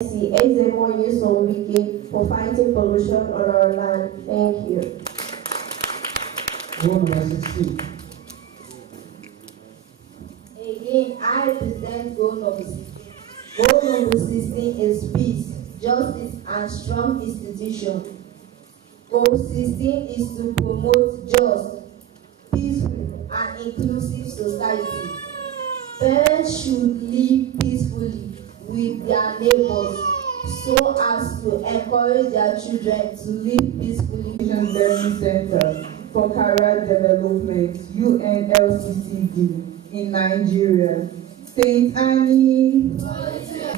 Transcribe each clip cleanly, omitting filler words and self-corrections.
Eze Moye Wiki for fighting pollution on our land. Thank you. Goal number 16. Again, I represent goal number 16. Goal number 16 is peace, justice, and strong institution. Goal 16 is to promote just, peaceful, and inclusive society. Parents should live peacefully with their neighbors so as to encourage their children to live peacefully. Learning Center for Career Development, UNLCCD, in Nigeria. St. Annie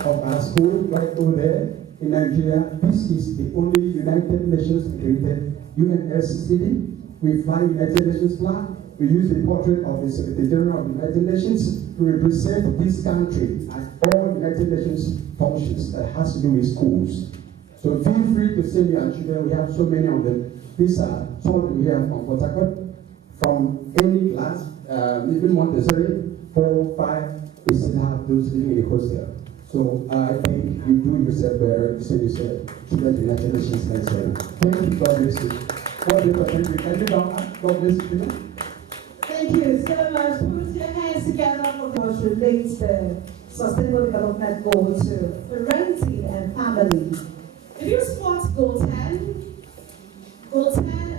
Of our school right over there in Nigeria, this is the only United Nations created UNLCCD. We fly United Nations flag. We use the portrait of the Secretary General of the United Nations to represent this country at all United Nations functions that has to do with schools. So feel free to send your children. We have so many of them. These are some of them here from Port Harcourt, from any class, even Montessori, 4, 5. We still have those living in the hostel. So I think you do yourself better. You send yourself children to the United Nations next year. Thank you. God bless you. God bless you. Can you down? God bless you. Thank you so much. Put your hands together for what relates the Sustainable Development Goal to parenting and family. If you spot Goal 10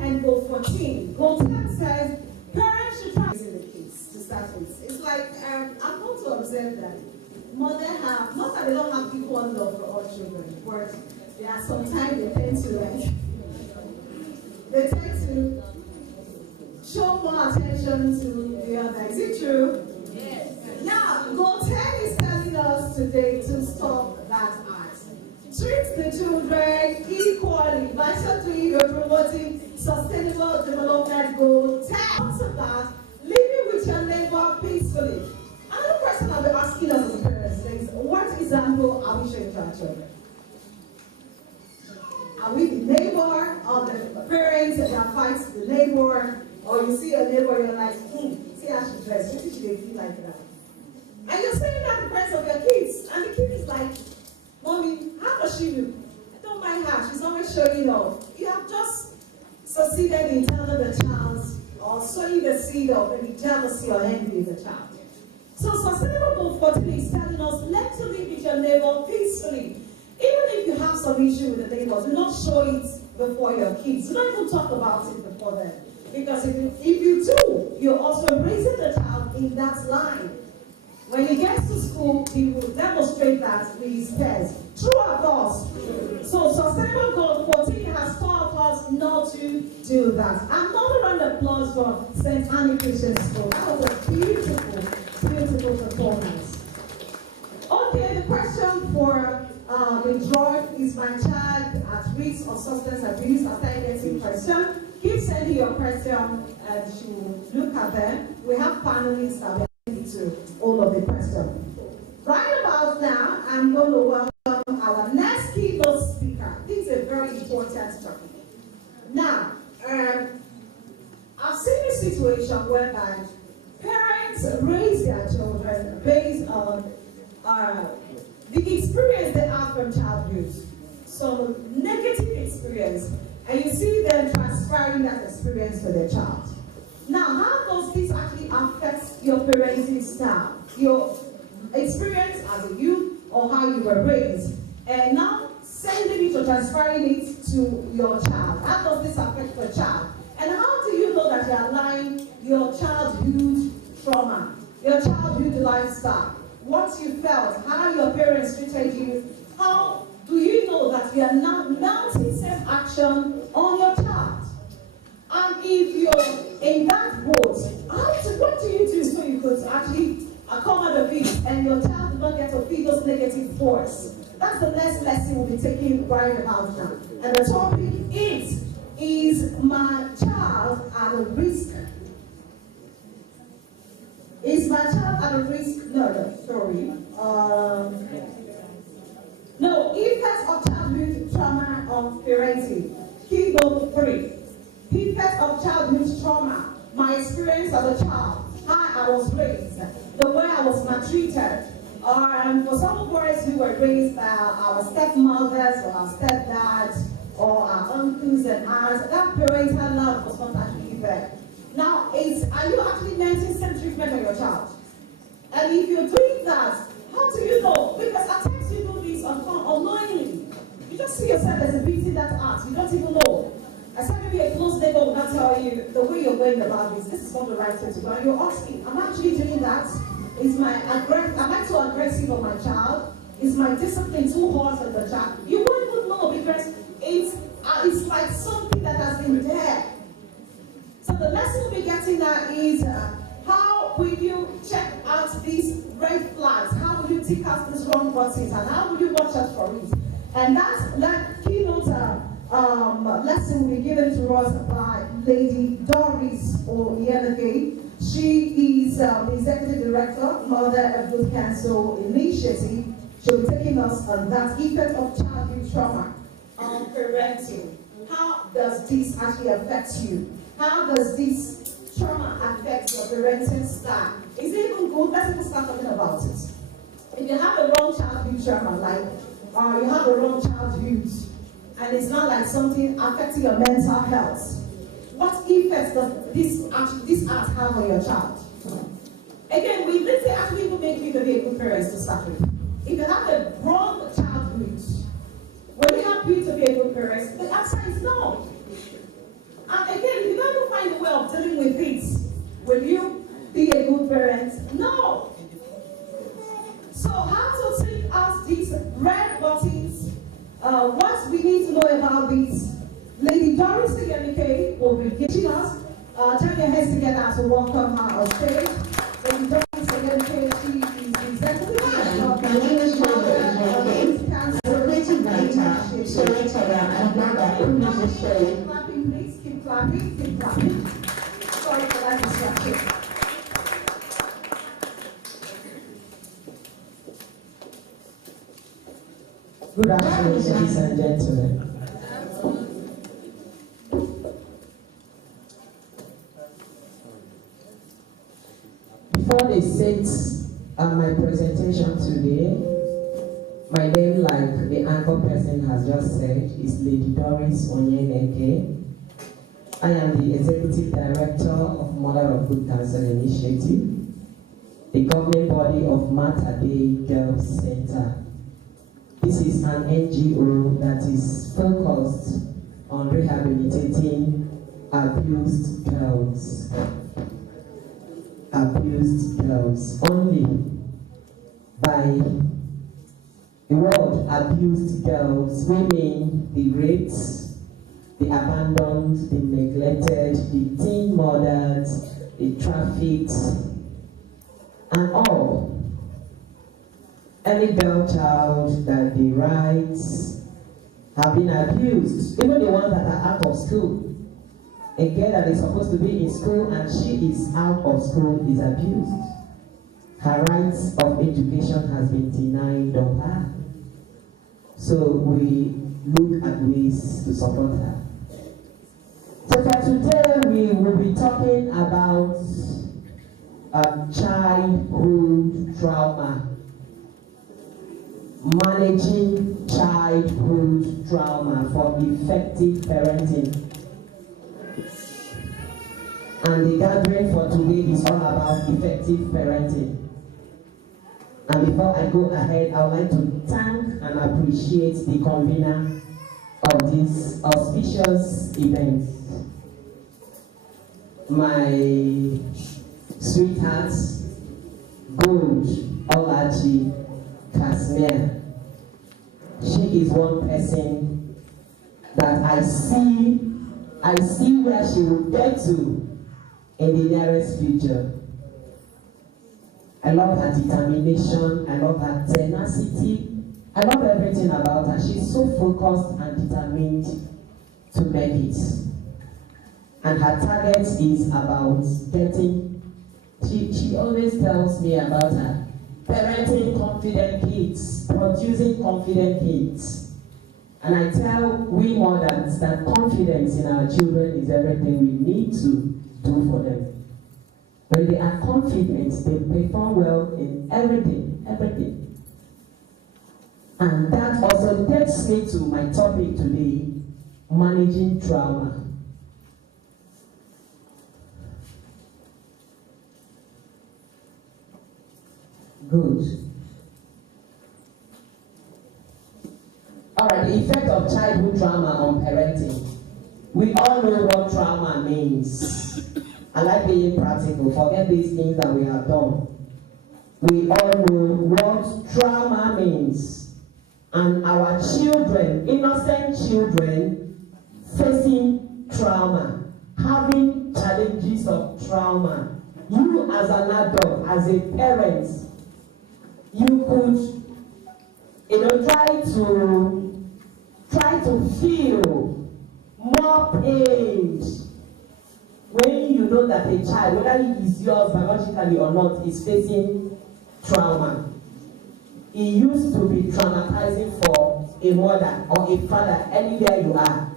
and Goal 14, Goal 10 says parents should try raising the kids to start with. It's like, I've come to observe that mothers have, not that they don't have equal love for all children, but there are sometimes they tend to show more attention to the other. Is it true? Yes. Now, Goal 10 is telling us today to stop that act. Treat the children equally. By so doing, you're promoting Sustainable Development Goal 10. What's about living with your neighbor peacefully? Another question I'll be asking us as parents is, what example are we showing to our children? Are we the neighbor or the parents that fights the neighbor? Or you see a neighbor, you're like, see how she dressed, maybe she didn't feel like that. And you're saying that in front of your kids, and the kid is like, Mommy, how does she look? I don't mind her, she's always showing off. You have just succeeded in telling the child, or sowing the seed of maybe jealousy or envy in the child. So Sustainable Goal 14 is telling us, let you live with your neighbor peacefully. Even if you have some issue with the neighbors, do not show it before your kids. Do not even talk about it before them. Because if you do, you're also raising the child in that line. When he gets to school, he will demonstrate that with his peers. True or false? So Sustainable Goal 14 has taught us not to do that. Another round of applause for St. Annie Christian School. That was a beautiful, beautiful performance. Okay, the question for the drug is my child at risk of substance abuse? After getting question, keep sending your question and she will look at them. We have panelists that will to all of the questions. Right about now, I'm going to welcome our next keynote speaker. This is a very important topic. Now, I've seen a situation whereby parents raise their children based on the experience they have from childhood. So negative experience, and you see them transferring that experience to their child. Now, how does this actually affect your parenting style, your experience as a youth, or how you were raised, and now sending it or transferring it to your child? How does this affect your child? And how do you know that you are allowing your childhood trauma, your childhood lifestyle, what you felt, how your parents treated you? How do you know that you are now mounting same action on your child? And if you're in that boat, what do you do so you could actually come out of it and your child will not get to feel those negative force? That's the next lesson we'll be taking right about now. And the topic is my child at a risk? Is my child at a risk? No, effects of childhood trauma on parenting. Keynote 3. Effects of childhood trauma. My experience as a child. How I was raised. The way I was maltreated. Or for some boys who were raised by our stepmothers or our stepdads or our uncles and aunts, that parental love was not actually there. Now, are you actually meant same treatment on your child? And if you're doing that, how do you know? Because at times you do this unknowingly. You just see yourself as a beating that act. You don't even know. I said maybe a close neighbor will not tell you the way you're going about this is not the right thing to do. And you're asking, am I actually doing that? Am I too aggressive on my child? Is my discipline too harsh on the child? You won't even know because it's like something that has been there. So the lesson we'll be getting at is how will you check out these red flags? How will you tick out these wrong buttons? And how will you watch out for it? And that keynote lesson will be given to us by Lady Doris Oyeneke. She is the Executive Director, Mother of Youth Council Initiative. She'll be taking us on that effect of childhood trauma on parenting. How does this actually affect you? How does this trauma affect your parenting style? Is it even good? Let's even start talking about it. If you have a wrong childhood trauma, like you have a wrong childhood, and it's not like something affecting your mental health, what effects does this act have on your child? Again, we didn't say actually will make you to be a good parent to start with. If you have a wrong childhood, will it help you to be a good parent? The answer is no. And again, if you don't find a way of dealing with it, will you be a good parent? No. So how to take out these red buttons? What we need to know about this, Lady Doris Oyeneke will be teaching us. Turn your heads together to welcome her on stage. Lady Doris Oyeneke, she is the Executive Director of the Youth Council. Clapping, please. Keep clapping. Keep clapping. Sorry for that distraction. Good afternoon, ladies and gentlemen. Before they sit on my presentation today, my name, like the anchor person has just said, is Lady Doris Oyeneke. I am the Executive Director of Mother of Good Counsel Initiative, the governing body of Mater Dei Girls Center. This is an NGO that is focused on rehabilitating abused girls. Abused girls. Only by the word abused girls, we mean the raped, the abandoned, the neglected, the teen mothers, the trafficked, and all. Any girl child that the rights have been abused, even the ones that are out of school. A girl that is supposed to be in school and she is out of school is abused. Her rights of education has been denied of her. So we look at ways to support her. So for today we will be talking about childhood trauma. Managing childhood trauma for effective parenting. And the gathering for today is all about effective parenting. And before I go ahead, I would like to thank and appreciate the convener of this auspicious event. My sweetheart, Gold Olachi Kasmir. She is one person that I see where she will get to in the nearest future. I love her determination, I love her tenacity, I love everything about her. She's so focused and determined to make it. And her target is about getting, she always tells me about her parenting confident kids, producing confident kids. And I tell we mothers that confidence in our children is everything we need to do for them. When they are confident, they perform well in everything. And that also takes me to my topic today, managing trauma. Good. Alright, the effect of childhood trauma on parenting. We all know what trauma means. I like being practical. Forget these things that we have done. We all know what trauma means. And our children, innocent children, facing trauma, having challenges of trauma. You as an adult, as a parent, you could, try to feel more pain when you know that a child, whether he is yours biologically or not, is facing trauma. It used to be traumatizing for a mother or a father anywhere you are.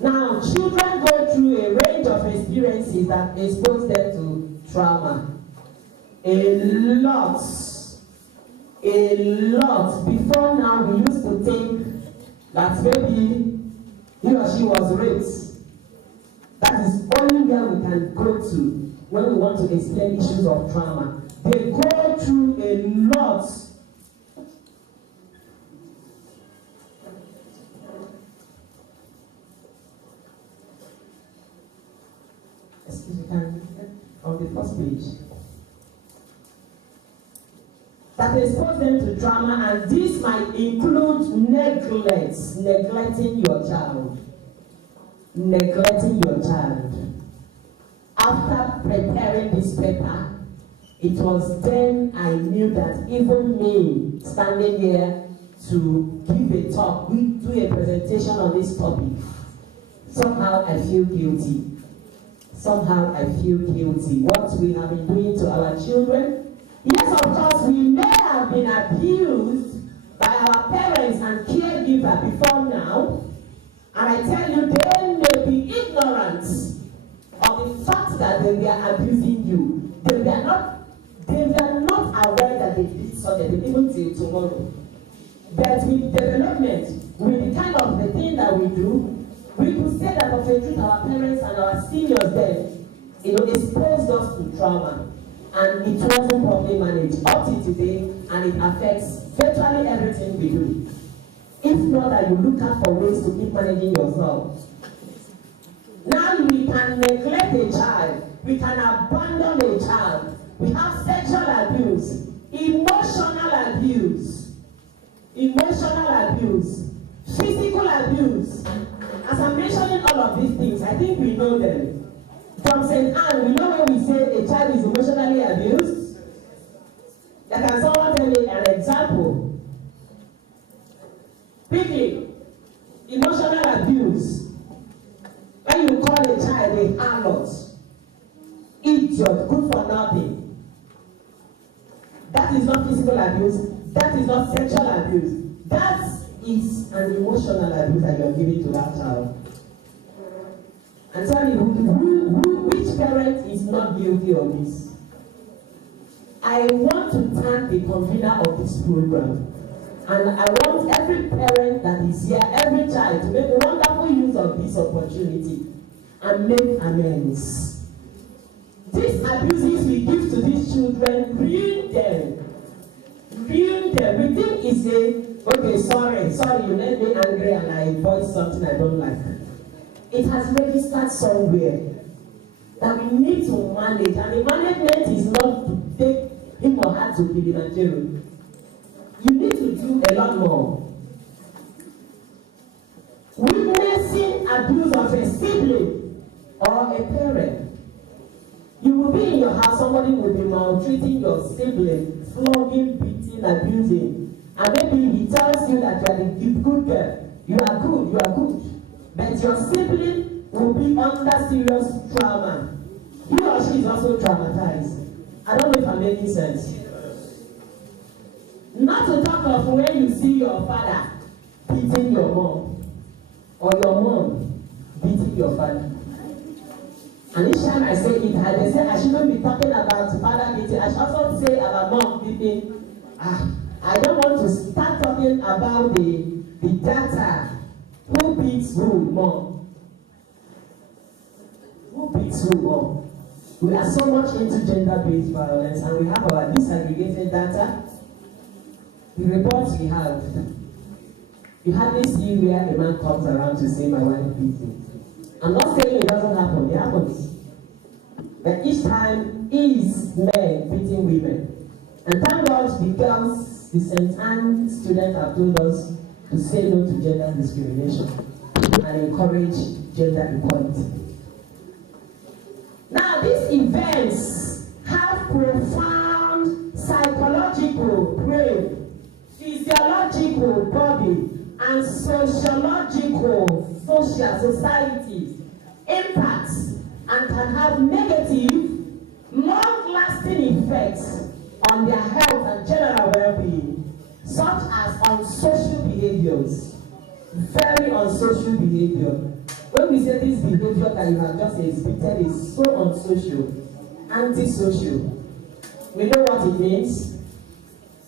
Now, children go through a range of experiences that expose them to trauma. A lot. Before now, we used to think that maybe he or she was raped. That is only where we can go to when we want to explain issues of trauma. They go through a lot. Excuse me, on the first page. That expose them to trauma, and this might include neglecting your child. Neglecting your child. After preparing this paper, it was then I knew that even me standing here to give a talk, we do a presentation on this topic, somehow I feel guilty. What we have been doing to our children. Yes, of course, we may have been abused by our parents and caregiver before now, and I tell you, they may be ignorant of the fact that they were abusing you. They were not aware that they did such a thing, even till tomorrow. But with development, with the kind of the thing that we do, we could say that of a truth, our parents and our seniors then, exposed us to trauma. And it wasn't properly managed up to today, and it affects virtually everything we do. If not that you look out for ways to keep managing yourself. Now we can neglect a child, we can abandon a child, we have sexual abuse, emotional abuse, physical abuse. As I'm mentioning all of these things, I think we know them. From St. Anne, we know when we say a child is emotionally abused. Can someone tell me an example? Quickly, emotional abuse. When you call a child a harlot, idiot, good for nothing. That is not physical abuse. That is not sexual abuse. That is an emotional abuse that you are giving to that child. And tell me, which parent is not guilty of this? I want to thank the convener of this program. And I want every parent that is here, every child, to make wonderful use of this opportunity and make amends. These abuses we give to these children ruin them. We think it's okay, sorry, you made me angry and I voiced something I don't like. It has registered somewhere that we need to manage, and the management is not to take him or her to Kilimanjaro. You need to do a lot more. Witnessing abuse of a sibling or a parent. You will be in your house, somebody will be maltreating your sibling, flogging, beating, abusing, and maybe he tells you that you are the good girl. You are good. But your sibling will be under serious trauma. He or she is also traumatized. I don't know if I'm making sense. Not to talk of when you see your father beating your mom, or your mom beating your father. And each time I say it, they say I shouldn't be talking about father beating. I should also say about mom beating. I don't want to start talking about the data. Who beats who more? Who beats who more? We are so much into gender-based violence, and we have our disaggregated data. The reports we have, you hardly see where a man comes around to say my wife beats me. I'm not saying it doesn't happen, it happens. But each time is men beating women. And thank God the girls, the St. Anne students have told us to say no to gender discrimination and encourage gender equality. Now these events have profound psychological, brain, physiological, body, and sociological, social, society impacts and can have negative, long-lasting effects on their health and general well-being, such as on social behaviors, very unsocial behavior. When we say this behavior that you have just exhibited is so unsocial, antisocial, we know what it means.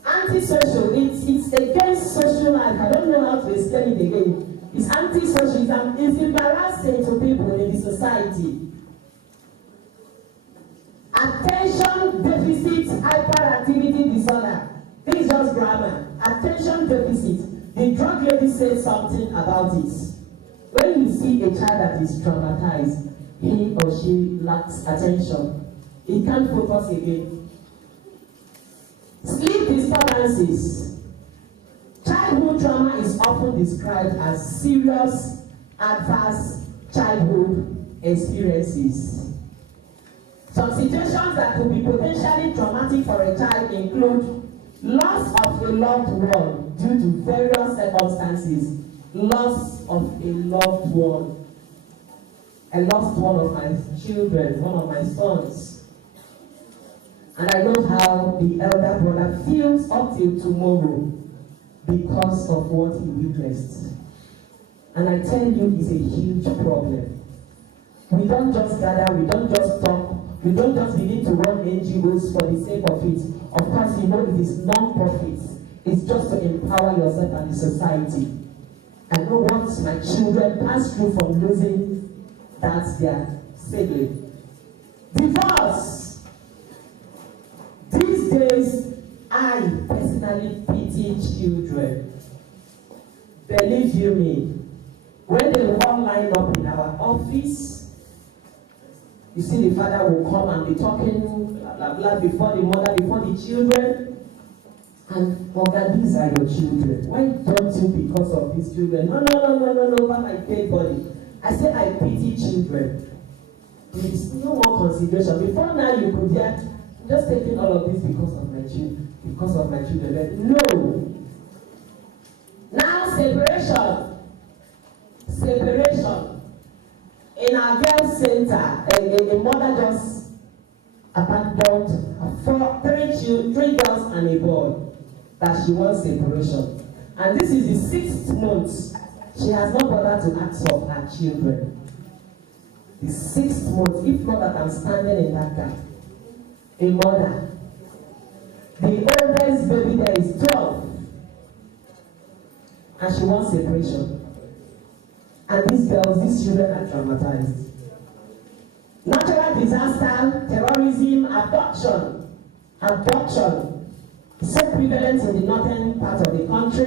Antisocial, it's against social life. I don't know how to explain it again. It's antisocial, it's embarrassing to people in the society. Attention deficit hyperactivity disorder. This is just grammar. Attention deficit. The drug lady said something about it. When you see a child that is traumatized, he or she lacks attention. He can't focus again. Sleep disturbances. Childhood trauma is often described as serious adverse childhood experiences. Some situations that could be potentially traumatic for a child include loss of a loved one due to various circumstances. Loss of a loved one. I lost one of my children, one of my sons. And I know how the elder brother feels up till tomorrow because of what he witnessed. And I tell you, it's a huge problem. We don't just gather, we don't just talk, we don't just begin to run NGOs for the sake of it. Of course, you know it is non-profit. It's just to empower yourself and the society. I know what my children pass through from losing that their sibling. Divorce. These days, I personally pity children. Believe you me, when they all line up in our office, you see the father will come and be talking blah, blah, blah, before the mother, before the children. And God, these are your children. Why don't you, because of these children? No, but my dead body. I say I pity children. Please, no more consideration. Before now, you could hear, I'm just taking all of this because of my children. Because of my children. No. Now separation. Separation. In our girls' center, a mother just abandoned three girls and a boy that she wants separation. And this is the 6th month. She has not bothered to ask of her children. The 6th month, if not that I'm standing in that gap. A mother. The oldest baby there is 12. And she wants separation. And these girls, these children are traumatized. Natural disaster, terrorism, abduction. So prevalent in the northern part of the country,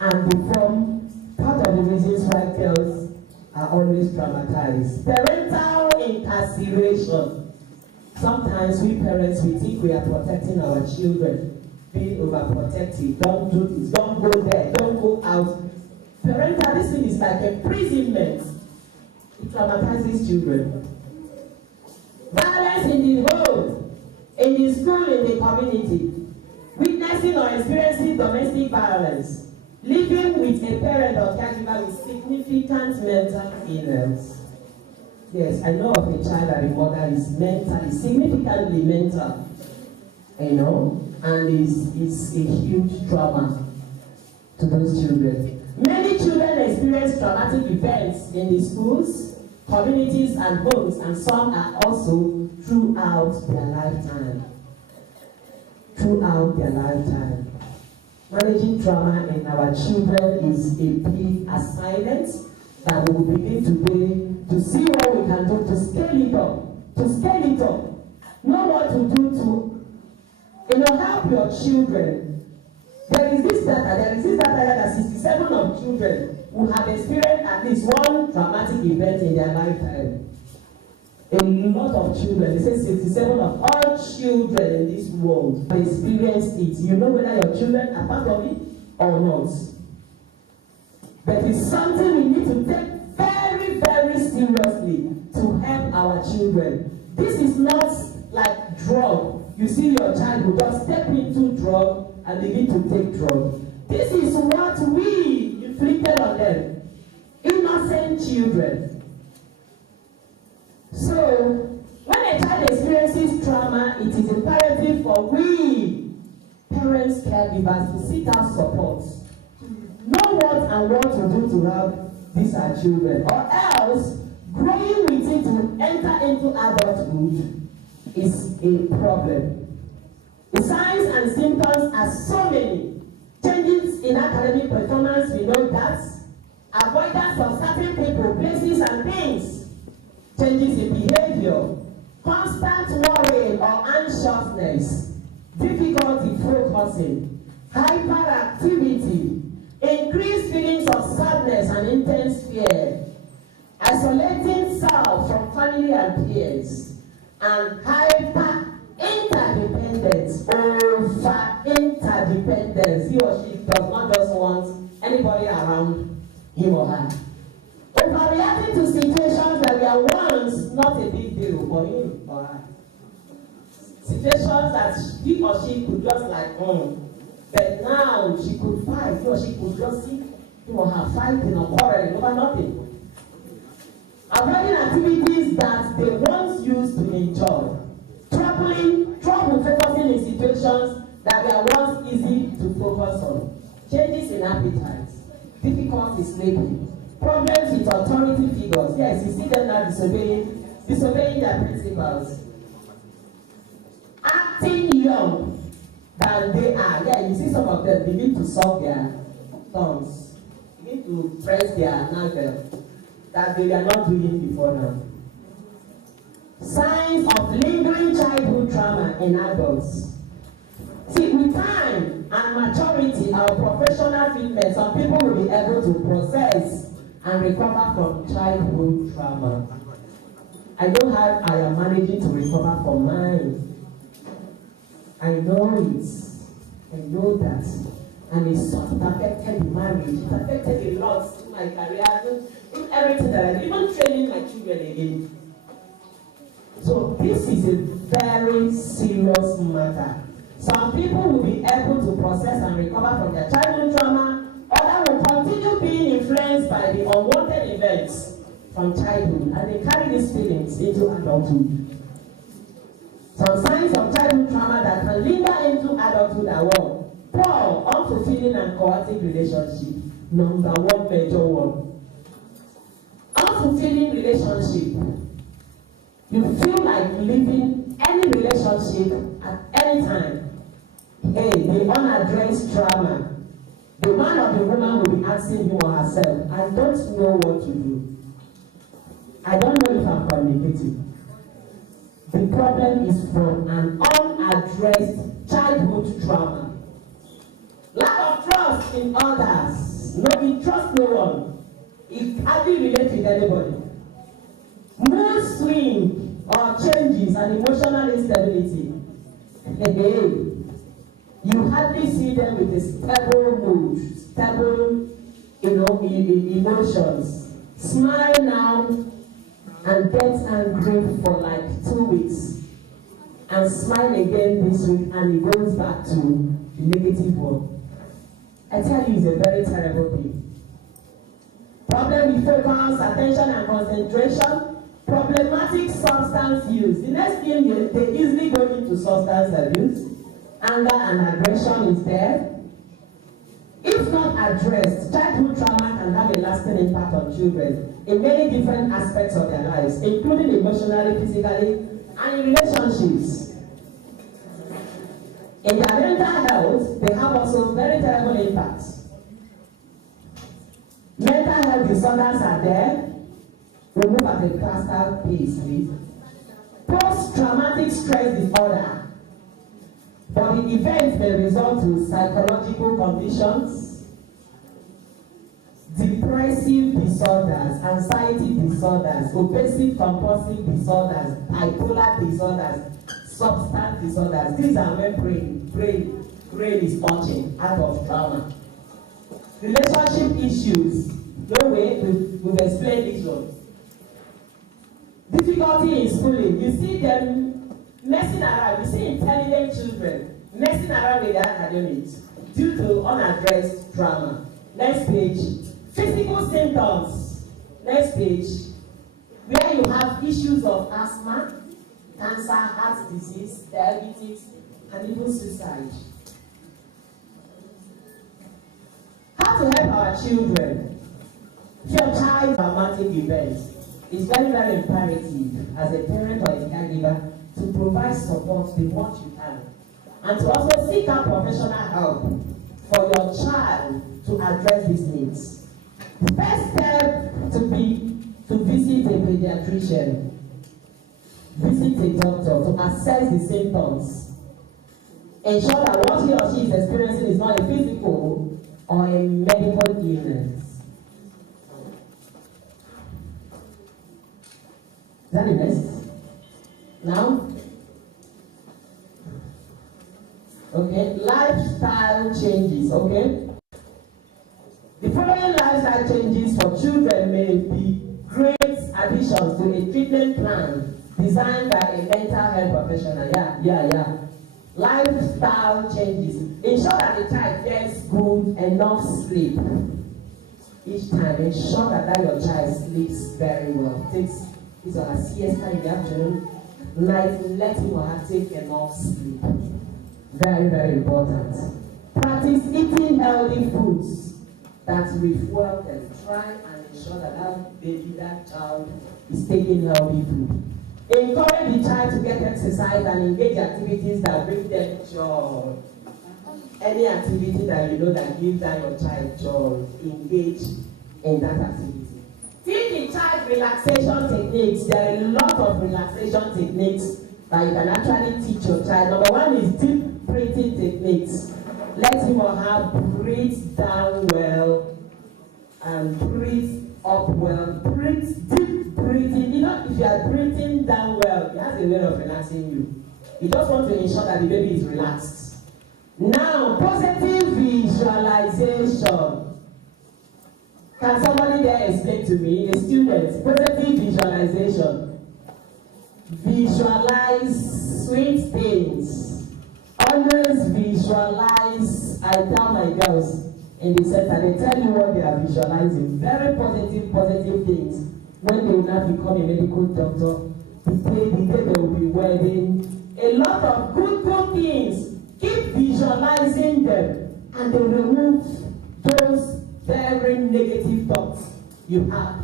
and they form part of the reasons why girls are always traumatized. Parental incarceration. Sometimes we parents, we think we are protecting our children, being overprotective. Don't do this, don't go there, don't go out. Parental, this thing is like imprisonment. It traumatizes children. Violence in the home, in the school, in the community. Witnessing or experiencing domestic violence. Living with a parent or caregiver with significant mental illness. Yes, I know of a child that the mother is mentally, significantly mental, and is a huge trauma to those children. Many children experience traumatic events in the schools, communities and homes, and some are also throughout their lifetime. Throughout their lifetime. Managing trauma in our children is a big assignment that we will begin today to see what we can do to scale it up. To scale it up. Know what to do to help your children. There is this data that 67 of children who have experienced at least one traumatic event in their lifetime. A lot of children, they say 67 of all children in this world have experienced it. You know whether your children are part of it or not. But it's something we need to take very, very seriously to help our children. This is not like drug. You see your child who just step into drug and begin to take drug. This is what we inflicted on them. Innocent children. So, when a child experiences trauma, it is imperative for we, parents, caregivers, to seek out support. Know what and what to do to help these our children. Or else, growing with it to enter into adulthood is a problem. The signs and symptoms are so many. Changes in academic performance, we know that. Avoidance of certain people, places, and things. Changes in behavior, constant worry or anxiousness, difficulty focusing, hyperactivity, increased feelings of sadness and intense fear, isolating self from family and peers, and hyper-interdependence, over-interdependence. He or she does not just want anybody around him or her. Overreacting to situations that were once not a big deal for him or her. Situations that he or she could just but now she could fight, he or she could just see him or her fighting or quarreling over nothing. Avoiding activities that they once used to enjoy. Trouble focusing in situations that were once easy to focus on. Changes in appetite. Difficulty sleeping. Problems with authority figures. Yes, you see them now disobeying their principles. Acting young than they are. Yeah, you see some of them begin to suck their thumbs, begin to press their navel that they were not doing before now. Signs of lingering childhood trauma in adults. See, with time and maturity, our professional fitness, some people will be able to process and recover from childhood trauma. I know how I am managing to recover from mine. I know it. I know that. And it sort of affected marriage. It affected a lot in my career, in everything that I did, even training my children again. So this is a very serious matter. Some people will be able to process and recover from their childhood trauma. Others will continue being influenced by the unwanted events from childhood, and they carry these feelings into adulthood. Some signs of childhood trauma that can linger into adulthood are one. Poor, unfulfilling, and chaotic relationship. Number one, major one. Unfulfilling relationship. You feel like leaving any relationship at any time. Hey, the unaddressed trauma. The man or the woman will be asking him or herself, I don't know what to do. I don't know if I'm communicating. The problem is from an unaddressed childhood trauma. Lack of trust in others. No, you trust no one. It hardly relates with anybody. Mood swing or changes and emotional instability. You hardly see them with a stable mood, stable, emotions. Smile now and get angry for like 2 weeks, and smile again this week, and it goes back to the negative one. I tell you, it's a very terrible thing. Problem with focus, attention, and concentration. Problematic substance use. The next thing, they easily go into substance abuse. Anger and aggression is there. If not addressed, childhood trauma can have a lasting impact on children in many different aspects of their lives, including emotionally, physically, and in relationships. In their mental health, they have also very terrible impacts. Mental health disorders are there. We move at a faster pace, please. Post-traumatic stress disorder. But the events may result in psychological conditions, depressive disorders, anxiety disorders, obsessive compulsive disorders, bipolar disorders, substance disorders. These are when brain is touching out of trauma. Relationship issues. No way, we've explained this one. Difficulty in schooling. You see them messing around. You see intelligent children messing around with their academics due to unaddressed trauma. Next page. Physical symptoms. Next page. Where you have issues of asthma, cancer, heart disease, diabetes, and even suicide. How to help our children? If your child traumatic events, it's very, very imperative as a parent or a caregiver to provide support the what you can, and to also seek out professional help for your child to address these needs. The first step to visit a pediatrician, visit a doctor to assess the symptoms. Ensure that what he or she is experiencing is not a physical or a medical illness. Is that the next? Now? Okay, lifestyle changes, okay? The following lifestyle changes for children may be great additions to a treatment plan designed by a mental health professional. Yeah. Lifestyle changes. Ensure that the child gets good enough sleep each time. Ensure that your child sleeps very well. Takes his or her siesta in the afternoon. Let him or her take enough sleep. Very, very important. Practice eating healthy foods that refuel them. Try and ensure that baby, that child is taking healthy food. Encourage the child to get exercise and engage activities that bring them joy. Any activity that you know that gives that your child joy, engage in that activity. Teach the child relaxation techniques. There are a lot of relaxation techniques that you can actually teach your child. Number one is deep breathing techniques. Let him or her breathe down well and breathe up well. Breathe deep breathing. You know, if you are breathing down well, it has a way of relaxing you. You just want to ensure that the baby is relaxed. Now, positive visualization. Can somebody there explain to me, a student, positive visualization? Visualize sweet things. Always visualize. I tell my girls in the center, they tell you what they are visualizing. Very positive things. When they will not become a medical doctor, the day they will be wedding. A lot of good things. Keep visualizing them and they remove those very negative thoughts you have.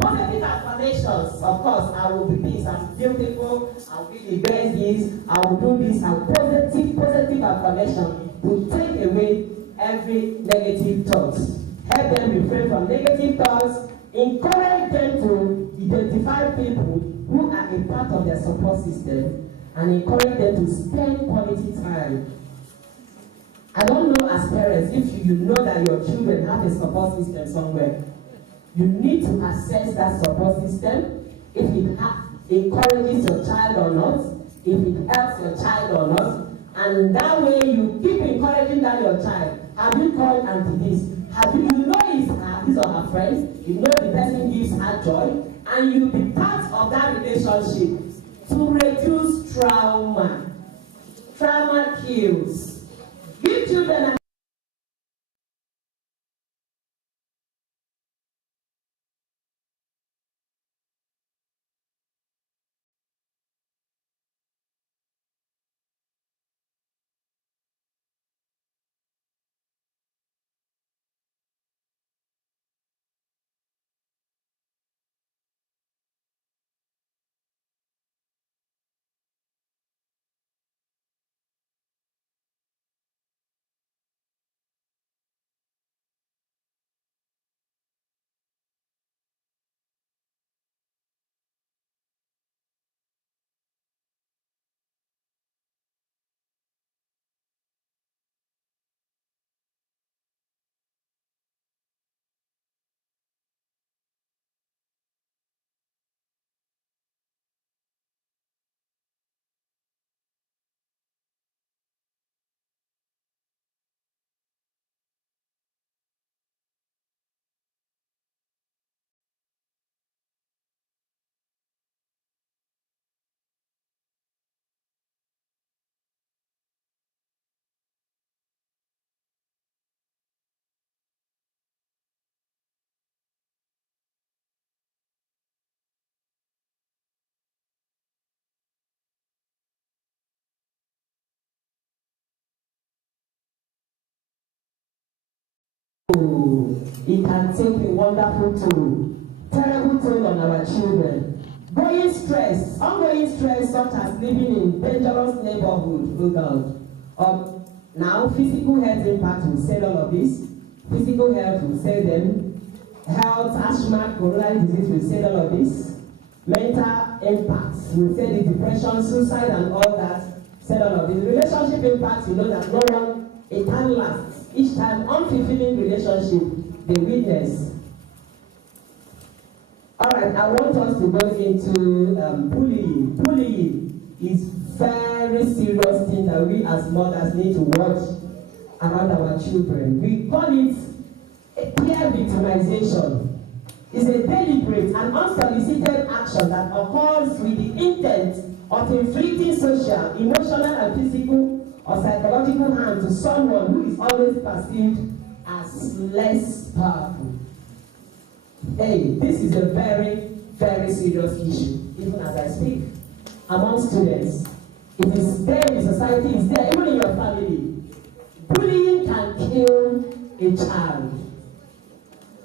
Positive affirmations, of course, I will be this, I'm beautiful, I'll be the best this, I will do this, and positive affirmation will take away every negative thoughts. Help them refrain from negative thoughts, encourage them to identify people who are a part of their support system, and encourage them to spend quality time. I don't know as parents, if you know that your children have a support system somewhere, you need to assess that support system, if it encourages your child or not, if it helps your child or not, and that way you keep encouraging that your child. Have you called auntie this? Have you know his or her friends, you know the person gives her joy, and you be part of that relationship to reduce trauma. Trauma kills. Give children an it can take a wonderful toll, terrible toll on our children. Ongoing stress such as living in dangerous neighborhood, oh God. Now, physical health impact will say all of this. Physical health will say them. Health, asthma, coronary disease will say all of this. Mental impacts will say the depression, suicide, and all that. Said all of this. Relationship impacts, you know that no one, it can last. Each time, unfulfilling relationship, they witness. All right, I want us to go into bullying. Bullying is very serious thing that we as mothers need to watch around our children. We call it peer victimization. It's a deliberate and unsolicited action that occurs with the intent of inflicting social, emotional, and physical or psychological harm to someone who is always perceived as less powerful. Hey, this is a very, very serious issue, even as I speak. Among students, it is there in society, it's there, even in your family. Bullying can kill a child.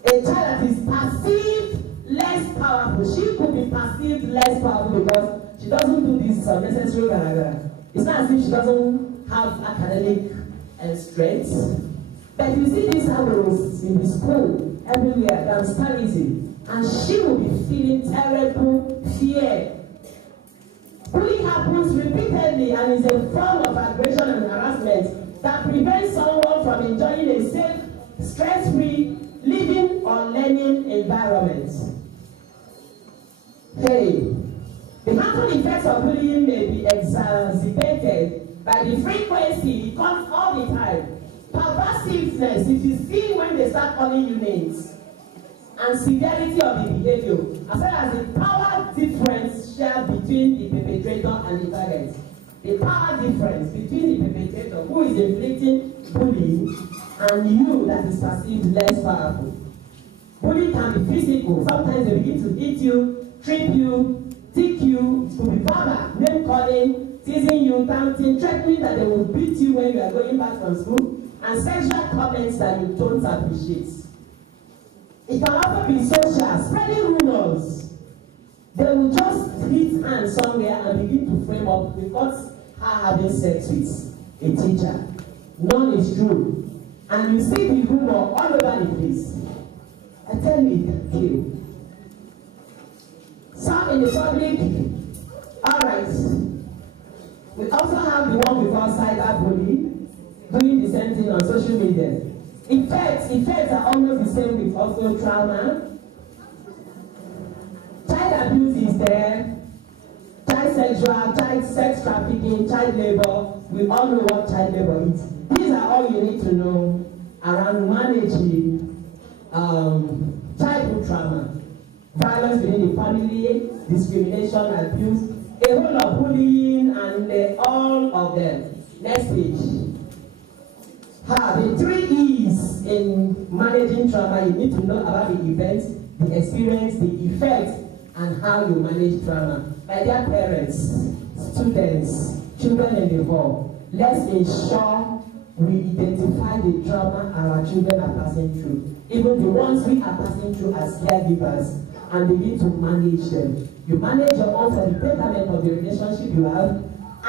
A child that is perceived less powerful. She could be perceived less powerful because she doesn't do this unnecessary garagara. It's not as if she doesn't have academic strength. But you see these arrows in the school, everywhere, downstairism, and she will be feeling terrible fear. Bullying happens repeatedly and is a form of aggression and harassment that prevents someone from enjoying a safe, stress-free living or learning environment. Hey, the harmful effects of bullying may be exacerbated by the frequency it comes all the time. Pervasiveness, if you see when they start calling you names, and severity of the behavior, as well as the power difference shared between the perpetrator and the target. The power difference between the perpetrator who is inflicting bullying and you that is perceived less powerful. Bullying can be physical. Sometimes they begin to hit you, trip you, tick you. It could be verbal, name calling, teasing you, taunting, threatening that they will beat you when you are going back from school, and sexual comments that you don't appreciate. It can also be social, spreading rumors. They will just hit hands somewhere and begin to frame up because her having sex with a teacher. None is true. And you see the rumor all over the place. I tell you, it can kill. Some in the public, alright. We also have the one we call cyberbullying, doing the same thing on social media. Effects are almost the same with also trauma. Child abuse is there. Child sex trafficking, child labor. We all know what child labor is. These are all you need to know around managing childhood trauma, violence within the family, discrimination, abuse, a whole lot of bullying, and all of them. Next page. The 3 E's in managing trauma. You need to know about the events, the experience, the effect, and how you manage trauma. My dear parents, students, children in the hall, let's ensure we identify the trauma our children are passing through, even the ones we are passing through as caregivers, and begin to manage them. You manage your own for the betterment of the relationship you have,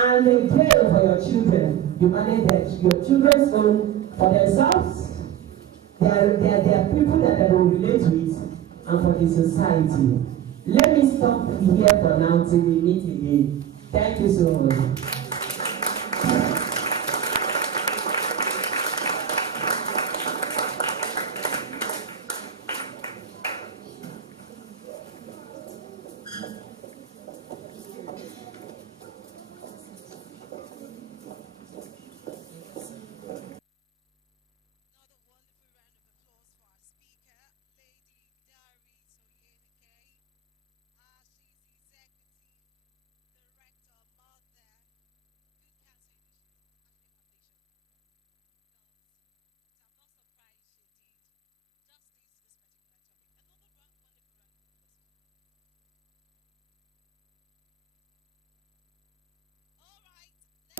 and again for your children. You manage your children's own for themselves. They are people that they will relate with, and for the society. Let me stop here for now till we meet again. Thank you so much.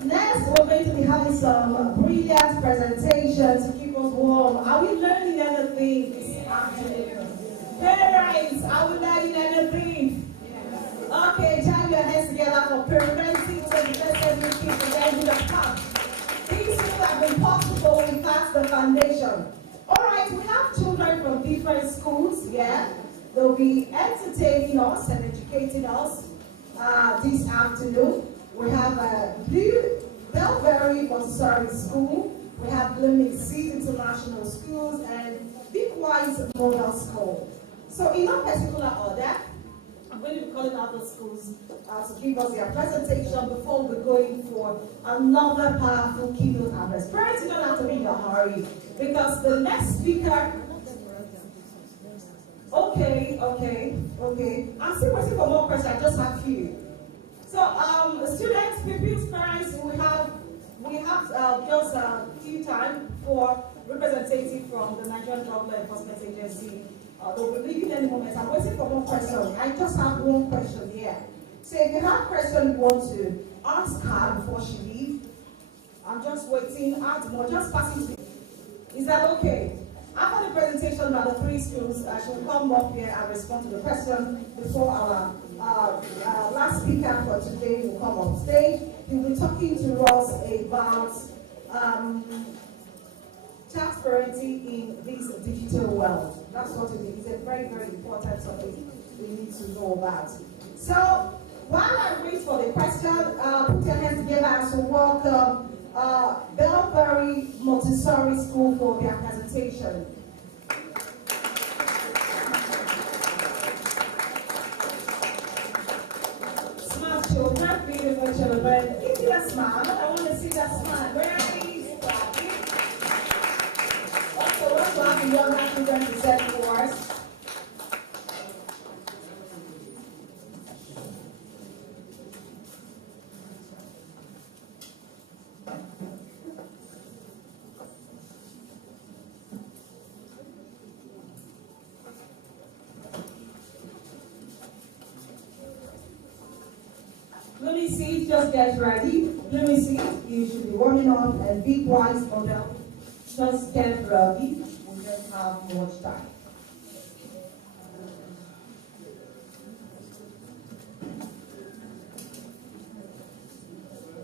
Next, we're going to be having some brilliant presentations to keep us warm. Are we learning anything this afternoon? Parents, are we learning anything? Okay, join your hands together for parenting 21st century kids again with a pump. These things have been possible, in fact, the foundation. All right, we have children from different schools, yeah? They'll be entertaining us and educating us this afternoon. We have Belberry Montessori School, we have Blooming Seed International Schools, and Big Wise Model School. So in no particular order, I'm going to be calling out the schools to give us their presentation before we're going for another powerful keynote address. Parents, you don't have to be in a hurry, because the next speaker... Okay. I'm still waiting for more questions. I just have few. So, students, pupils, parents, we have just a few time for representative from the Nigerian Drug Law Enforcement Agency. They'll be leaving any moment. I'm waiting for more questions. I just have one question here. So, if you have a question you want to ask her before she leaves, I'm just waiting. Add more. Just pass it. Is that okay? After the presentation by the three schools, she will come up here and respond to the question before our last speaker for today will come on stage. He will be talking to us about child parenting in this digital world. That's what it is. It's a very, very important topic we need to know about. So, while I wait for the question, put your hands together as we welcome Belberry Montessori School for their presentation. Smart children, beautiful children. Give me a smile. I want to see that smile. Where is Bobby? Also, what do have the younger children to set for us? Let me see, just get ready. Let me see, you should be warming up and be wise on them. Just get ready. We don't have much time.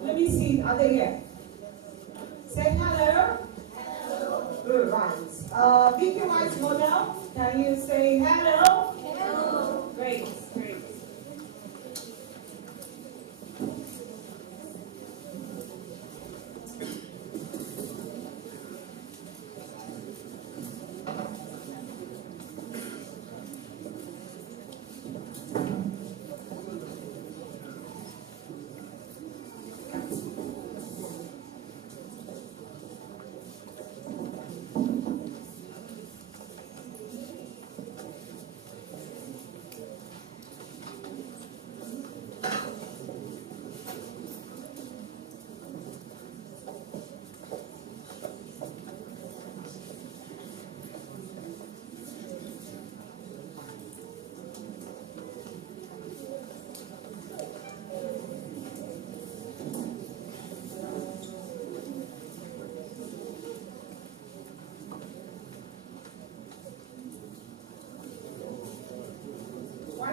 Let me see, are they here? Say hello. Hello. Good, right. Be wise model. Can you say hello? Hello. Great.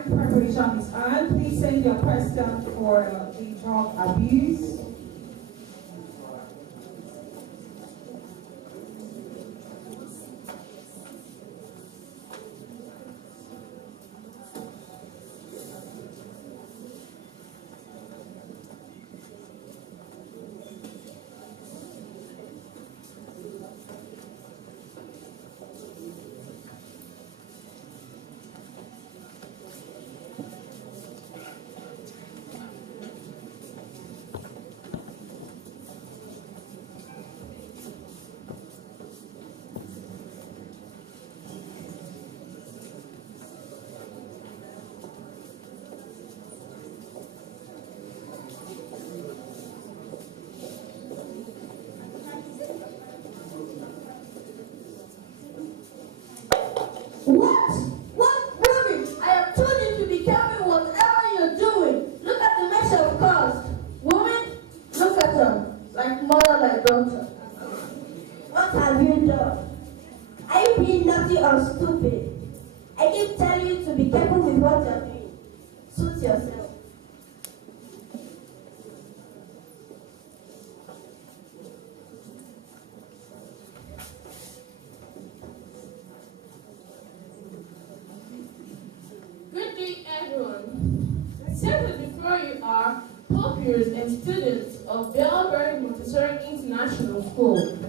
Preparation is on. Please send your question for the drug abuse. What? What rubbish? I have told you to be careful whatever you're doing. Look at the measure of cost. Woman, look at her. to be careful with what you're doing. Suit yourself. Good day, everyone. Seated before you are pupils and students of Belbury Montessori International School.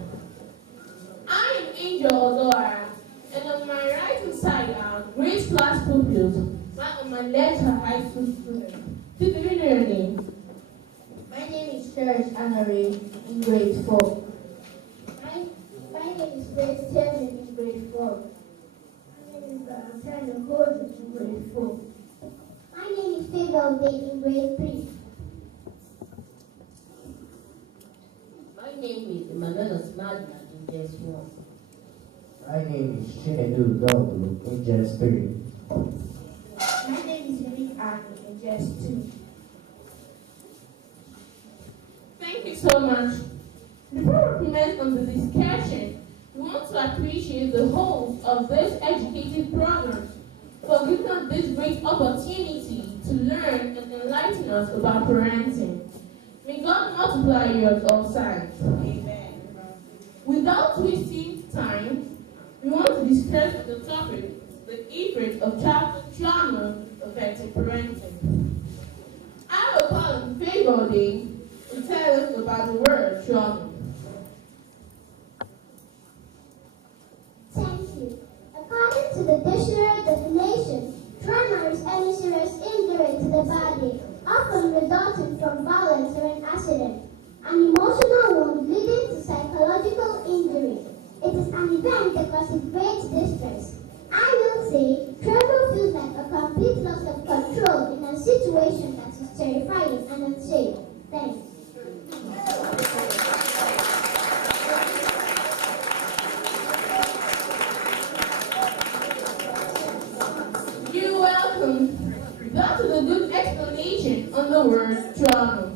I am Angel Odora, and on my right hand side are grade class pupils, while on my left are high school students. Please give me your name. My name is Serge Anare in grade 4. My name is Grace Taylor in grade 4. My name is Valentine Gordon in grade 4. My name is Fidel Day in grade 3. My name is Emmanuel Osmagna in JS 1. My name is Chinedu Dogu in JS 3. My name is Elise Arnold in JS 2. Thank you so much. Before we commence on the discussion, we want to appreciate the host of this educative program for giving us this great opportunity to learn and enlighten us about parenting. May God multiply you at all sides. Amen. Without wasting time, we want to discuss the topic, the effect of childhood trauma affecting parenting. I will call on Fable Day to tell us about the word trauma. Thank you. According to the dictionary definition, trauma is any serious injury to the body, often resulting from violence or an accident, an emotional wound leading to psychological injury. It is an event that causes great distress. I will say, trauma feels like a complete loss of control in a situation that is terrifying and unsafe. Thanks. You're welcome. That is a good explanation on the word trauma.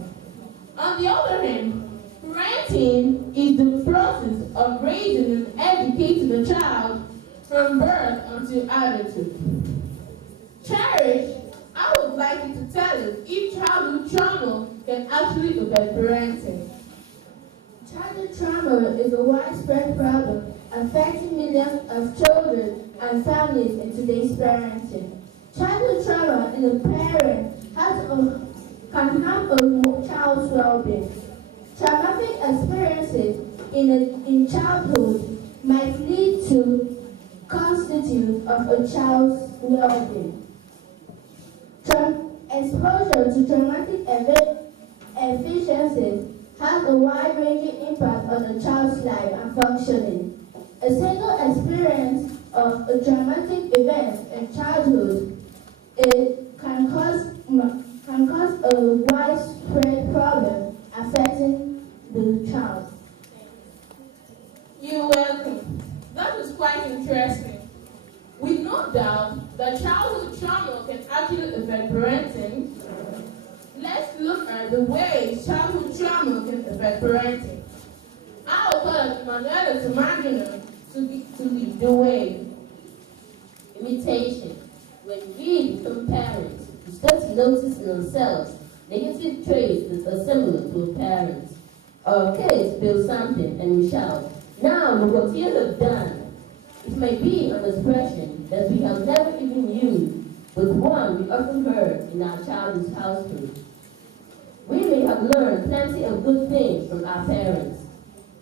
On the other hand, parenting is the process of raising and educating a child from birth until adulthood. Cherish, I would like you to tell us if childhood trauma can actually affect parenting. Childhood trauma is a widespread problem affecting millions of children and families in today's parenting. Childhood trauma in a parent can harm a child's well-being. Traumatic experiences in childhood might lead to constitute of a child's well-being. Exposure to traumatic efficiencies has a wide-ranging impact on a child's life and functioning. A single experience of a traumatic event in childhood can cause a widespread problem affecting the child. You're welcome. That was quite interesting. With no doubt that childhood trauma can actually affect parenting, let's look at the ways childhood trauma can affect parenting. I will call on Manuela to Magina to lead the way. Imitation. When we become parents, we start to notice in ourselves negative traits that are similar to a parent. Our kids feel something and we shout, "Now look what you have done." It may be an expression that we have never even used, but one we often heard in our childhood household. We may have learned plenty of good things from our parents,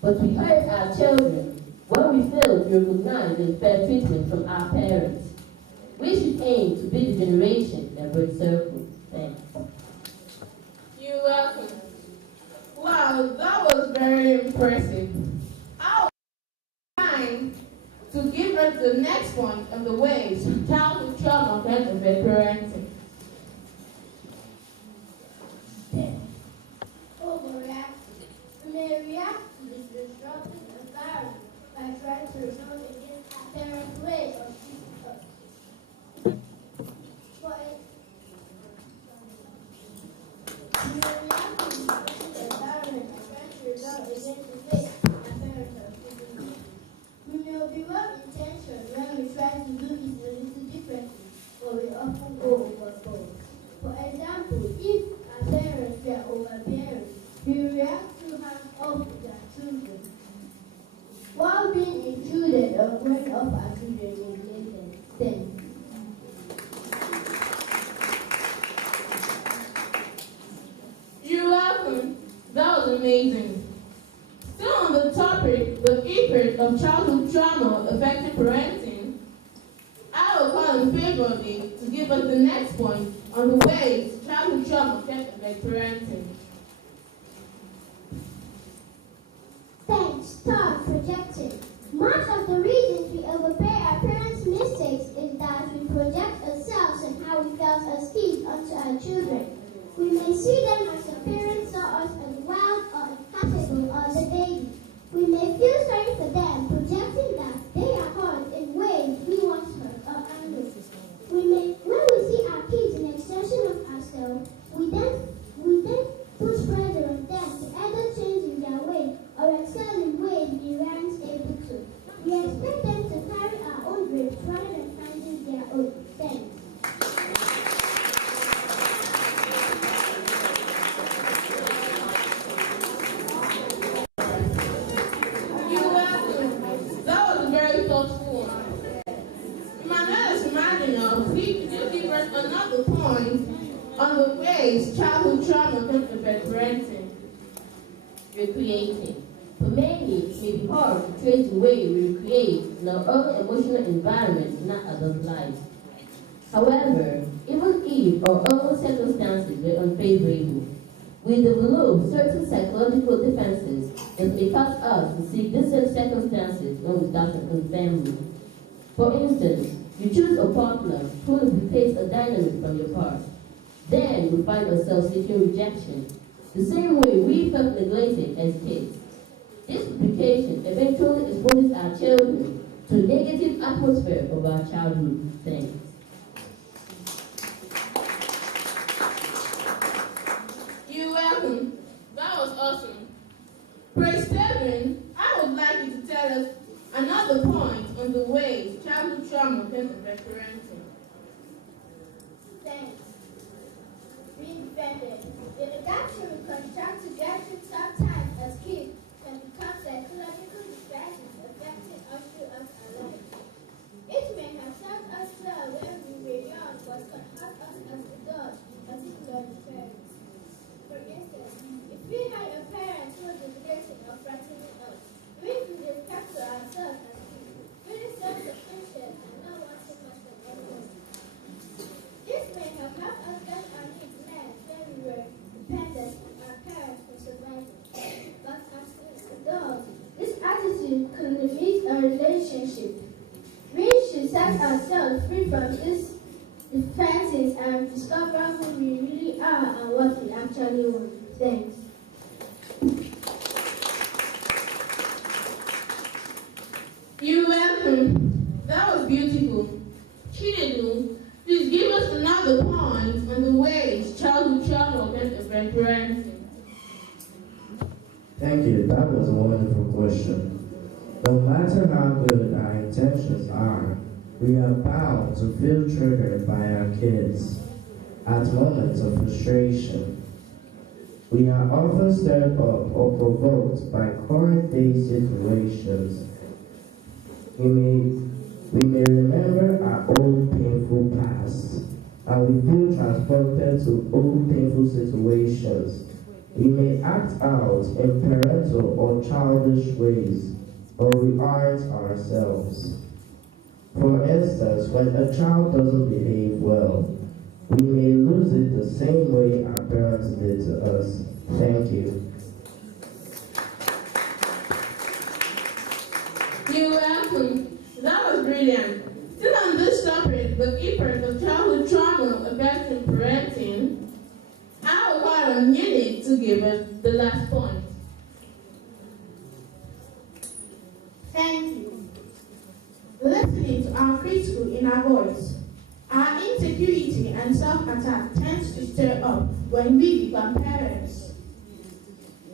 but we hurt our children when we fail to recognize the fair treatment from our parents. We should aim to be the generation that breaks circles. Thanks. You're welcome. Wow, that was very impressive. I would like to give us the next one of the ways childhood trauma can affect parenting. Overreacting. We may react to this disruptive environment by trying to rebel against our parents' ways of treating us. We may react to this disruptive environment by trying to rebel against the ways our parents are treating us. We may be well-intentioned when we try to do it a little differently, but we Thanks. You're welcome. That was amazing. Still on the topic, the effect of childhood trauma affecting parenting, I will call in favor of it to give us the next point on the ways childhood trauma can affect parenting. Thanks. Start projecting. Much of the reasons we overpay our parents' mistakes is that we project ourselves and how we felt as kids onto our children. We may see them as the parents saw us as wild or incapable or the baby. We may feel sorry for them, projecting that they are hurt in ways we once hurt or angered. When we see our kids an extension of ourselves, we then push pressure on them to either change in their way or excel in ways we weren't able to. We expect them to carry our own grapes rather than finding their own. Thanks. Another point on the ways childhood trauma can affect parenting. Recreating. For many, it may be hard to trace the way we recreate in our own emotional environment in our adult lives. However, even if our own circumstances were unfavorable, we develop certain psychological defenses that may cause us to seek these same circumstances when we start our own family. For instance, you choose a partner who replaces a dynamic from your past. Then we find ourselves seeking rejection, the same way we felt neglected as kids. This duplication eventually exposes our children to the negative atmosphere of our childhood. Thanks. You're welcome. That was awesome. Praise Stephen, I would like you to tell us another point on the ways childhood trauma can affect parenting. Thanks. Being defended. The reduction we contract to get through tough times as kids can become psychological distractions affecting us throughout our lives. It may have served us well when we were young, but can hurt us as adults, particularly parents. For instance, if we had a parent who was neglecting or threatening us, we would respect to ourselves as kids, really self-sufficient and not wanting much from anyone. This may have helped us get our needs met when we were dependent on our parents for survival. But as adults, this attitude can limit our relationship. We should set ourselves free from these defenses and discover who we really are and what we actually want. Thanks. You're welcome. That was beautiful. Chinedu, please give us another point on the ways childhood trauma can affect parenting. Thank you. That was a wonderful question. No matter how good our intentions are, we are bound to feel triggered by our kids at moments of frustration. We are often stirred up or provoked by current day situations. We may remember our old painful past, and we feel transported to old painful situations. We may act out in parental or childish ways, but we aren't ourselves. For instance, when a child doesn't behave well, we may lose it the same way our parents did to us. Thank you. You're welcome. That was brilliant. Still on this topic, the effect of childhood trauma affecting parenting, I will call on Unity to give us the last point. Thank you. Listening to our critical inner voice. Our insecurity and self-attack tends to stir up when we become parents.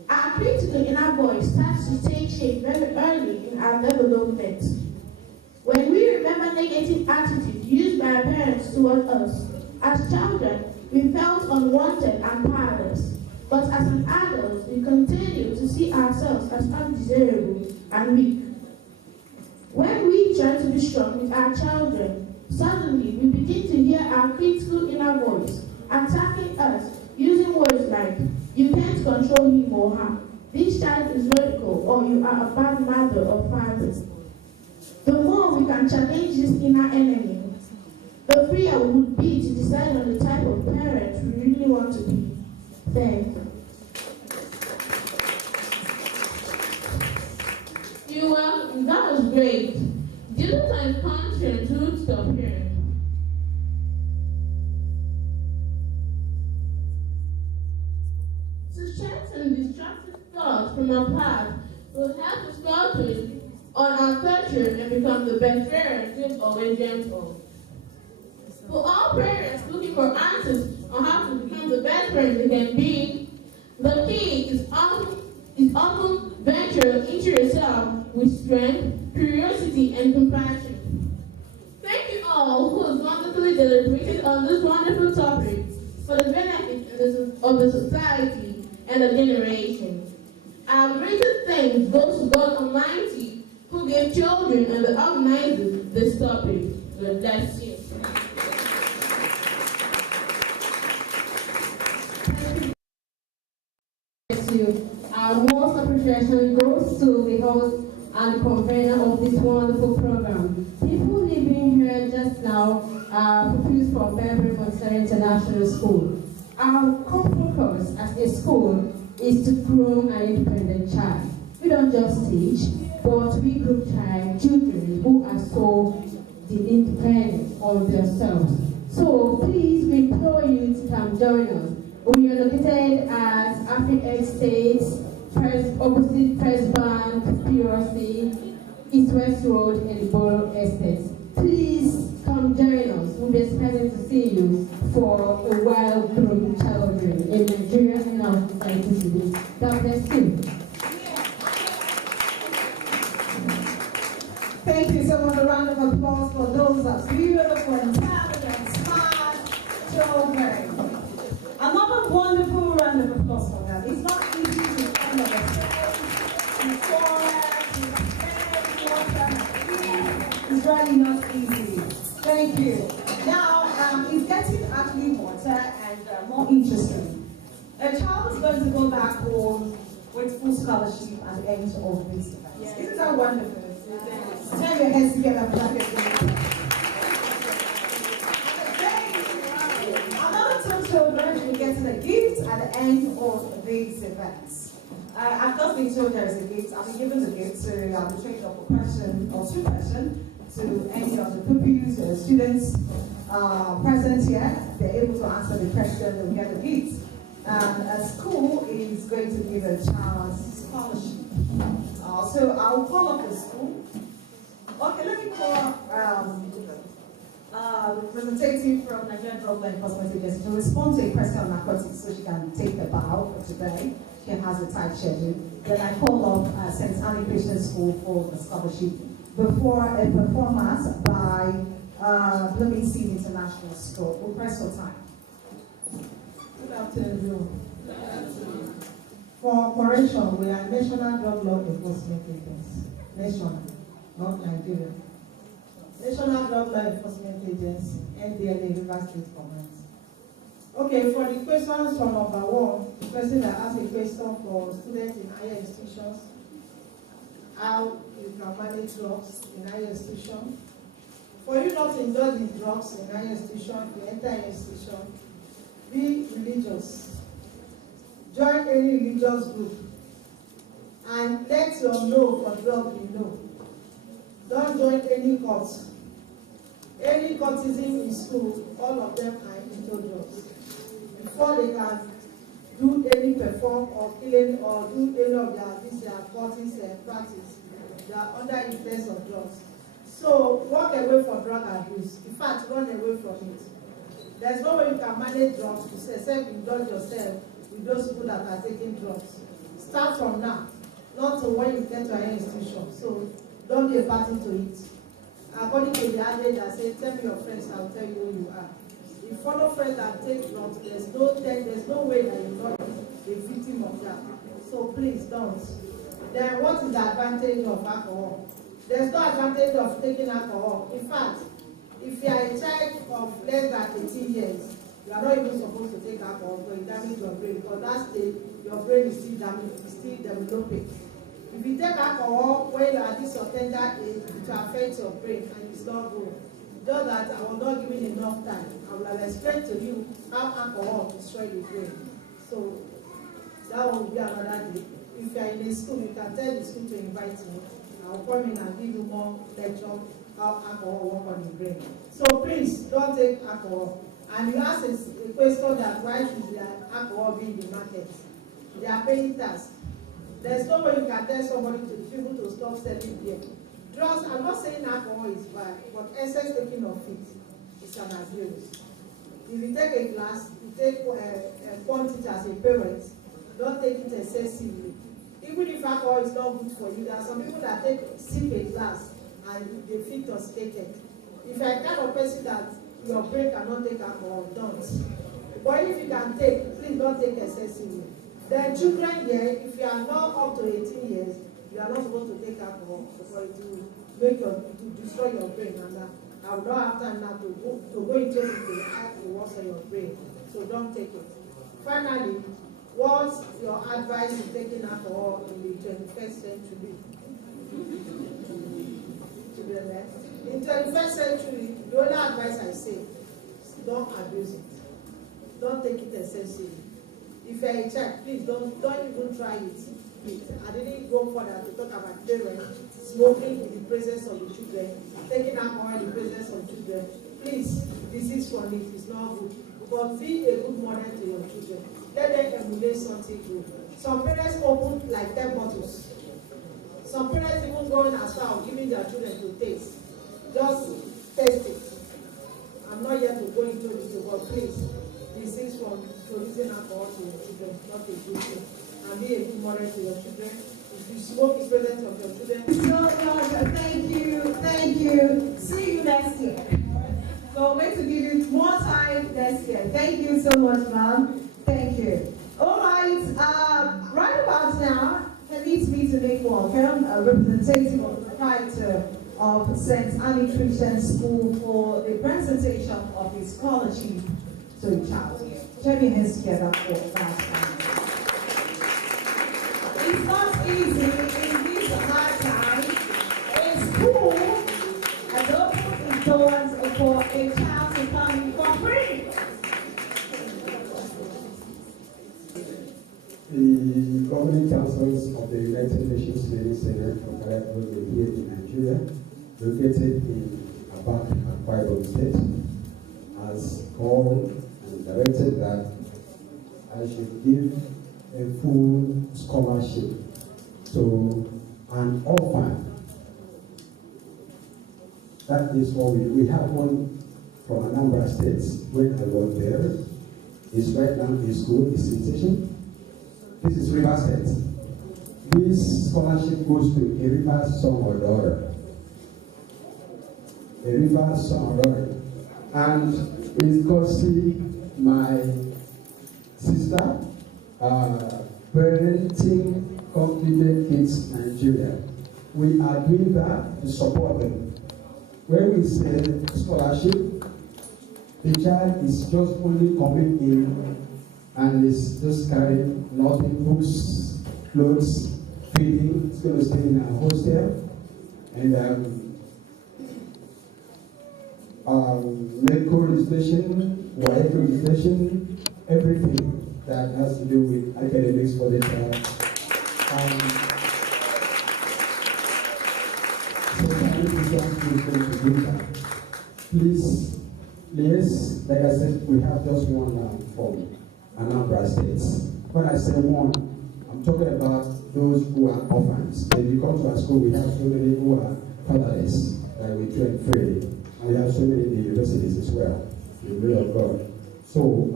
Our critical inner voice starts to take shape very early in our development. When we remember negative attitudes used by our parents toward us, as children, we felt unwanted and powerless. But as an adult, we continue to see ourselves as undesirable and weak. When we try to be strong with our children, Suddenly, we begin to hear our critical inner voice attacking us, using words like, "You can't control him or her. This child is radical," or "You are a bad mother or father." The more we can challenge this inner enemy, the freer we would be to decide on the type of parent we really want to be. Thank you. That was great. Due to time constraints, we would stop here. To strengthen distracted thoughts from our past, we'll have to focus on our future and become the best parents we've always dreamt of. For all parents looking for answers on how to become the best parents they can be, the key is often venture into yourself with strength, curiosity, and compassion. Thank you all who have wonderfully deliberated on this wonderful topic for the benefit of the society and the generation. Our greatest thanks goes to God Almighty, who gave children and the organizers this topic. God bless you. Our most appreciation goes to the host and the convener of this wonderful program. People living here just now are pupils from Beverly Monster International School. Our core focus as a school is to groom an independent child. We don't just teach, but we group children who are so independent of themselves. So please, we implore you to come join us. We are located at Africa Estates, opposite Press Bank, PRC, East West Road, and Borough Estates. Please come join us. We'll be expecting to see you for a while growing children in Nigeria and our society today. God bless you. Thank you so much. A round of applause for those beautiful, intelligent, smart children. Another wonderful round of applause for them. It's not easy to find a it's really not easy. Thank you. Now, it's getting actually hotter and more interesting. A child is going to go back home with full scholarship at the end of this event. Yes. Isn't that wonderful? Yes. Turn your heads together. Another 2 children will get a gift at the end of these events. I've just been told there is a gift. I'll be given the gift, so I'll be trained up a question or 2 questions to any of the pupils or students present here. They're able to answer the question, they'll get a gift. A school is going to give a child scholarship. So I'll call up the school. Okay, let me call the representative from Nigerian Drug Law Enforcement Agency to respond to a question on narcotics so she can take the bow for today. She has a tight schedule. Then I call up St. Annie Christian School for the scholarship before a performance by Blooming Seed International School. We'll press for time. Good afternoon. For correction, we are National Drug Law Enforcement Agency. National, not Nigeria. National Drug Law Enforcement Agency, NDLA, River State Command. Okay, for the questions from number 1, the person that asked a question for students in higher institutions, how you can manage drugs in higher institution. For you not to indulge in drugs in higher institution, you enter an institution, be religious. Join any religious group and let your no for drug be no. Don't join any cult. Any cultism in school, all of them are into drugs. Before they can do any perform or killing or do any of their cultist practice, they are under influence of drugs. So walk away from drug abuse. In fact, run away from it. There's no way you can manage drugs except indulge yourself with those people that are taking drugs. Start from now, not to when you get to an institution. So don't be a party to it. According to the adage that says, tell me your friends, I'll tell you who you are. If you follow friends that take drugs, there's no way that you're not a victim of that. So please don't. Then what is the advantage of alcohol? There's no advantage of taking alcohol. In fact, If you are a child of less than 18 years, you are not even supposed to take alcohol, but it damages your brain, because that stage, your brain is still developing. If you take alcohol when you are at this or tender age, it will affect your brain, and it's not good. Just that I was not given enough time. I will have explained to you how alcohol destroys the brain. So that will be another day. If you are in a school, you can tell the school to invite me. I will come in and give you more lecture how alcohol works on the brain. So please don't take alcohol. And you ask a question that why should the alcohol be in the market? They are paying tax. There's no way you can tell somebody to people to stop selling beer. Drugs, I'm not saying alcohol is bad, but excess taking of it is an abuse. If you take a glass, you take quantity as a parent, don't take it excessively. Even if alcohol is not good for you, there are some people that sip a glass and they feel intoxicated. If you're a kind of person that your brain cannot take alcohol, don't. But if you can take, please don't take excessively. Then children here, if you are not up to 18 years, you are not supposed to take alcohol because it will destroy your brain, and I will not have time now to go into the act the works of your brain. So don't take it. Finally, what's your advice in taking alcohol in the 21st century? In 21st century, the only advice I say is don't abuse it. Don't take it excessively. If you're a child, please don't even try it. Please. I didn't go further to talk about parents smoking in the presence of the children, taking alcohol in the presence of children. Please, this is for it. It's not good. But be a good model to your children. Let them emulate something good. Some parents open like 10 bottles. Some parents even going as far as giving their children to taste. Just taste it. I'm not here to go into this, but please, this is from producing alcohol to your children, not a good thing. And be a good model to your children. If you smoke in presence of your children. So much. Thank you. See you next year. So I'm going to give you more time next year. Thank you so much, ma'am. Thank you. All right. Right about now, permit me to make welcome a representative of the proprietor of St. Annie Christian School for the presentation of his scholarship to a child here. Join your hands together for that. It's not easy in this hard time. A school has opened its doors for a child to come in for free. The governing councils of the United Nations Learning Center for Parental Unity here in Nigeria, located in Abak, Akwa Ibom State, has called and directed that I should give a full scholarship to an orphan. That is what we have one from a number of states. When I was there, it's right now in school, it's in session. This is River State. This scholarship goes to a river son or daughter. A river son or daughter. And it's costing my sister, Parenting Control Kids Nigeria. We are doing that to support them. When we say scholarship, the child is just only coming in and is just carrying nothing, books, clothes, feeding. It's going to stay in a hostel and medical registration, wife registration, everything that has to do with academics for the child. Please, like I said, we have just one now from Anambra States. When I say one, I'm talking about those who are orphans. When you come to our school, we have so many who are fatherless, that we train free. And we have so many in the universities as well, the will of God. So,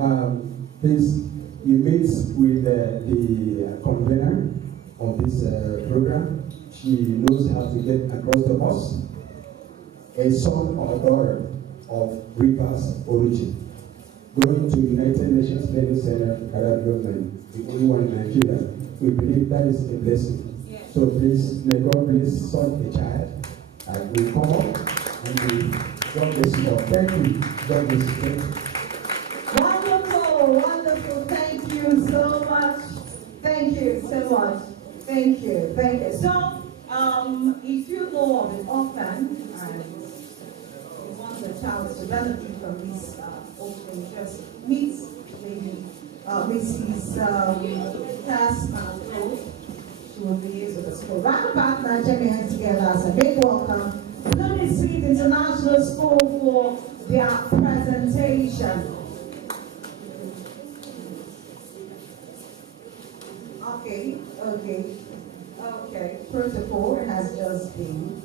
please, you meet with the convener of this program. She knows how to get across the bus. A son or daughter of Rivers origin, going to United Nations Learning Center, Development, the only one in Nigeria. We believe that is a blessing. Yes. So please, may God bless such a child. We come up and we God bless you all. Thank you. God bless you. Thank you. Wonderful, wonderful. Thank you so much. Thank you so much. Thank you. Thank you. So, if you know of an orphan and you want the child to benefit from this orphan, just meet maybe Mrs. Cass Manafro. She will be able to school. Round about now, join hands together as a big welcome to Unity Street International School for their presentation. Okay. Protocol has just been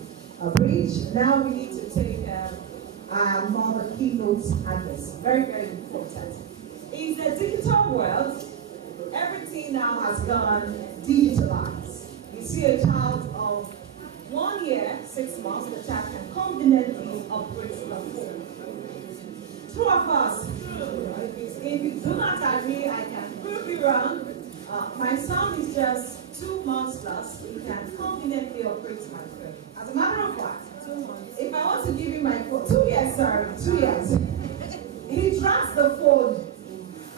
breached. Now we need to take another keynote address. Very, very important. In the digital world, everything now has gone digitalized. You see a child of 1 year, 6 months, the child can conveniently operate the phone. Two of us, if you do not agree, I can prove you wrong. My son is just 2 months plus. He can conveniently operate my phone. As a matter of fact, 2 months. If I want to give him my phone, 2 years, sorry, 2 years. He tracks the phone.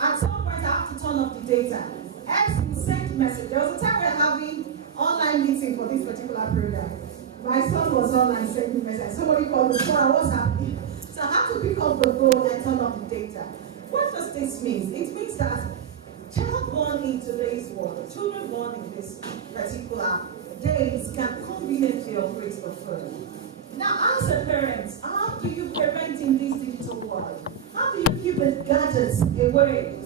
At some point, I have to turn off the data. X will send message. There was a time we were having online meeting for this particular program. My son was online sending message. Somebody called the phone. I was happy. So I have to pick up the phone and turn off the data. What does this mean? It means that child born in today's world, children born in this particular days can conveniently operate the phone. Now, as a parent, how do you parent in this digital world? How do you keep the gadgets away?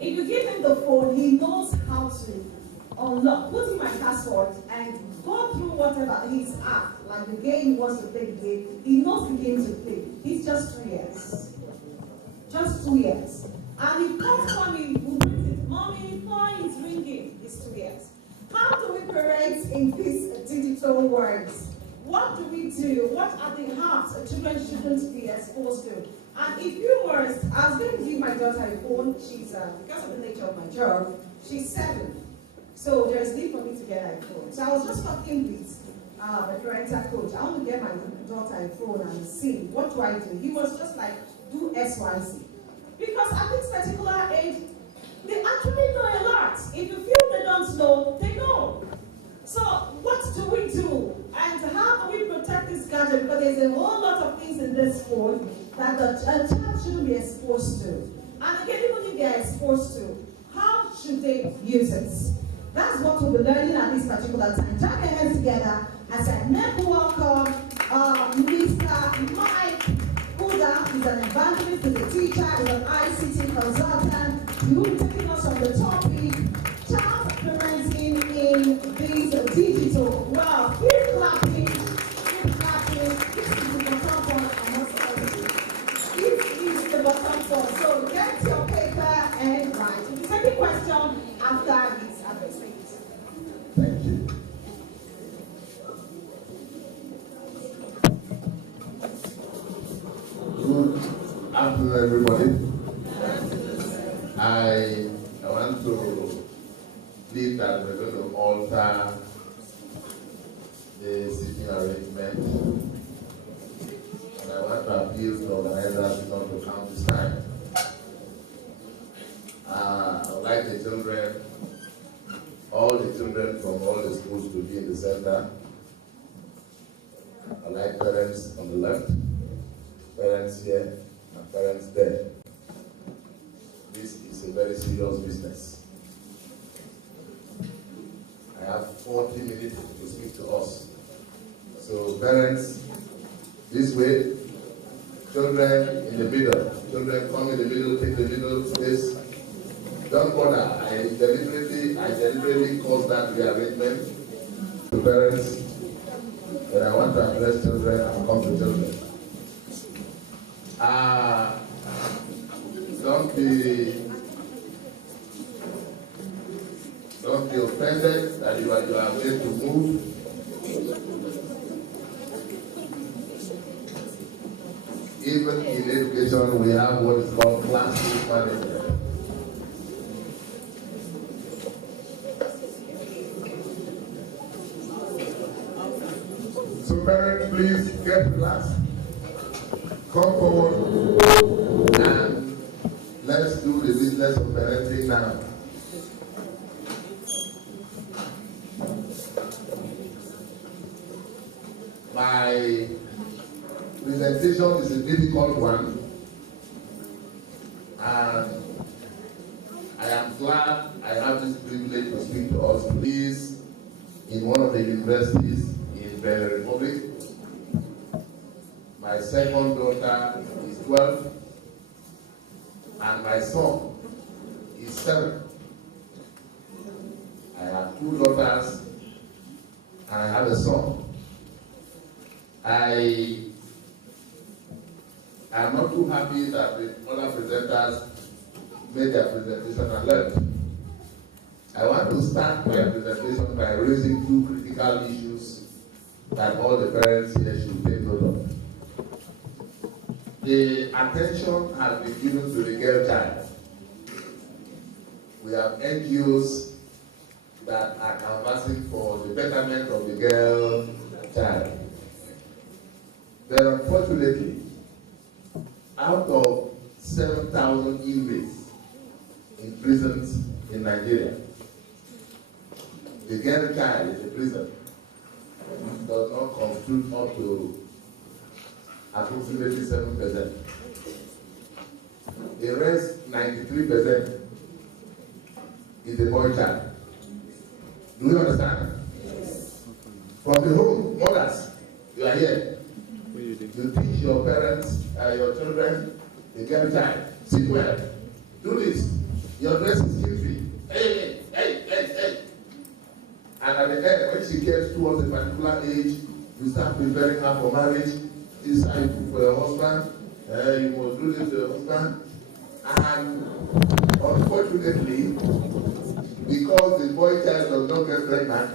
If you give him the phone, he knows how to unlock, put in my password, and go through whatever his app, like the game he wants to play the game. He knows the game to play. He's just 2 years. Just 2 years. And he comes mommy, who brings it, mommy, phone is ringing. It's 2 years. How do we parent in this digital world? What do we do? What are the harms children shouldn't be exposed to? And if you were, I was going to give my daughter a phone. She's, because of the nature of my job, she's 7. So there's need for me to get a phone. So I was just talking with the parental coach. I want to get my daughter a phone and see, what do I do? He was just like, do XYZ. Because at this particular age, they actually know a lot. If you feel they don't know, they know. So what do we do? And how do we protect this gadget? Because there's a whole lot of things in this phone that a child shouldn't be exposed to. And again, even if they are exposed to, how should they use it? That's what we'll be learning at this particular time. Join your hands together as I make welcome Mr. Mike Uda. He's an evangelist, he's a teacher, he's an ICT consultant. He will be taking us on the topic, child parenting in this digital world. Keep clapping, keep clapping. This is the bottom point, I must tell you. This is the bottom point. So get your paper and write. If you take a question after this address. Thank you. Good afternoon, everybody. I want to plead that we're going to alter the seating arrangement. And I want to appeal to organizers not to come this time. I would like the children, all the children from all the schools to be in the center. I like parents on the left, parents here, and parents there. This is a very serious business. I have 40 minutes to speak to us. So parents, this way, children in the middle. Children come in the middle, take the middle space. Don't bother. I deliberately caused that rearrangement to parents. And I want to address children and come to children. Don't be offended that you are made to move. Even in education, we have what is called classroom management. So parents, please get to class. come forward and let's do the business of parenting now. My presentation is a difficult one, and I am glad I have this privilege to speak to us. Please, in one of the universities in Benin Republic. My second daughter is 12, and my son is 7. I have 2 daughters, and I have a son. I am not too happy that the other presenters made their presentation and left. I want to start my presentation by raising 2 critical issues that all the parents here should take note of. The attention has been given to the girl child. We have NGOs that are canvassing for the betterment of the girl child. But unfortunately, out of 7,000 inmates in prisons in Nigeria, the girl child in the prison does not constitute up to approximately 7%. The rest, 93%, is the boy child. Do you understand? Yes. From the home, mothers, you are here. You teach your parents, your children, the girl child, sit well, do this. Your dress is skin-free. Hey. And at the end, when she gets towards a particular age, you start preparing her for marriage. This time you for your husband, you must do this to your husband. And unfortunately, because the boy child does not get pregnant,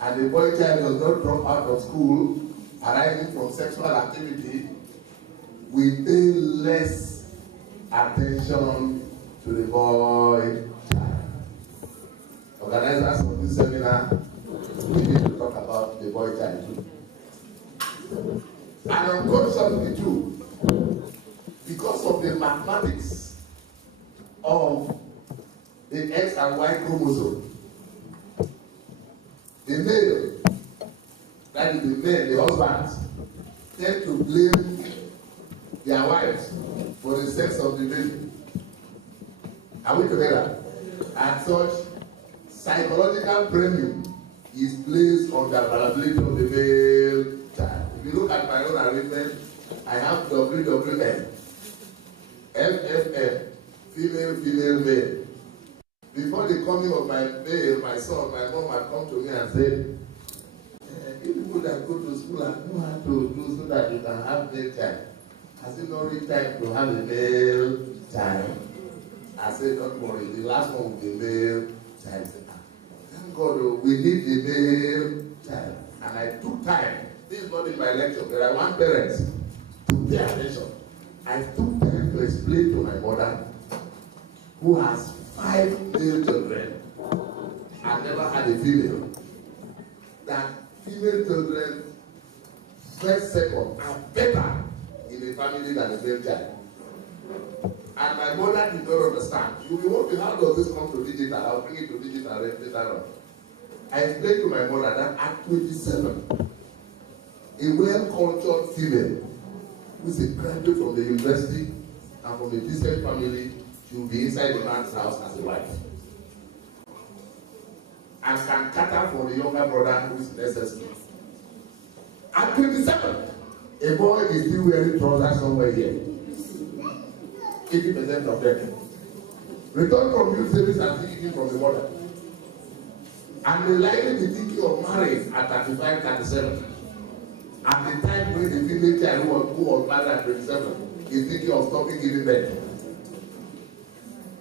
and the boy child does not drop out of school, arising from sexual activity, we pay less attention to the boy child. Organizers of this seminar, we need to talk about the boy child too. And unconsciously too, because of the mathematics of the X and Y chromosome, the male, that is the men, the husbands, tend to blame their wives for the sex of the baby. Are we together? And such psychological premium is placed on the availability of the male child. If you look at my own arrangement, I have WWN, FFM, female, male. Before the coming of my male, my son, my mom had come to me and said, you people that go to school and know how to do so that you can have male child. Has it not reached time to have a male child? I said, don't worry, the last one will be male child. Thank God, we need the male child. And I took time. This is not in my lecture, but I want parents to pay attention. I took time to explain to my mother, who has 5 male children and never had a female, that female children, first, second, are better in a family than a male child. And my mother did not understand. You will wonder, how does this come to digital? I'll bring it to digital later on. I explained to my mother that at 27, a well-cultured female who is a graduate from the university and from a decent family, she will be inside the man's house as a wife. And can cater for the younger brother who is necessary. At 27, a boy is still wearing trousers somewhere here. 80% of them. Return from youth service and thinking from the mother. And they likely be thinking of marriage at 35, 37. At the time when the female child who was married at 27 is thinking of stopping giving birth.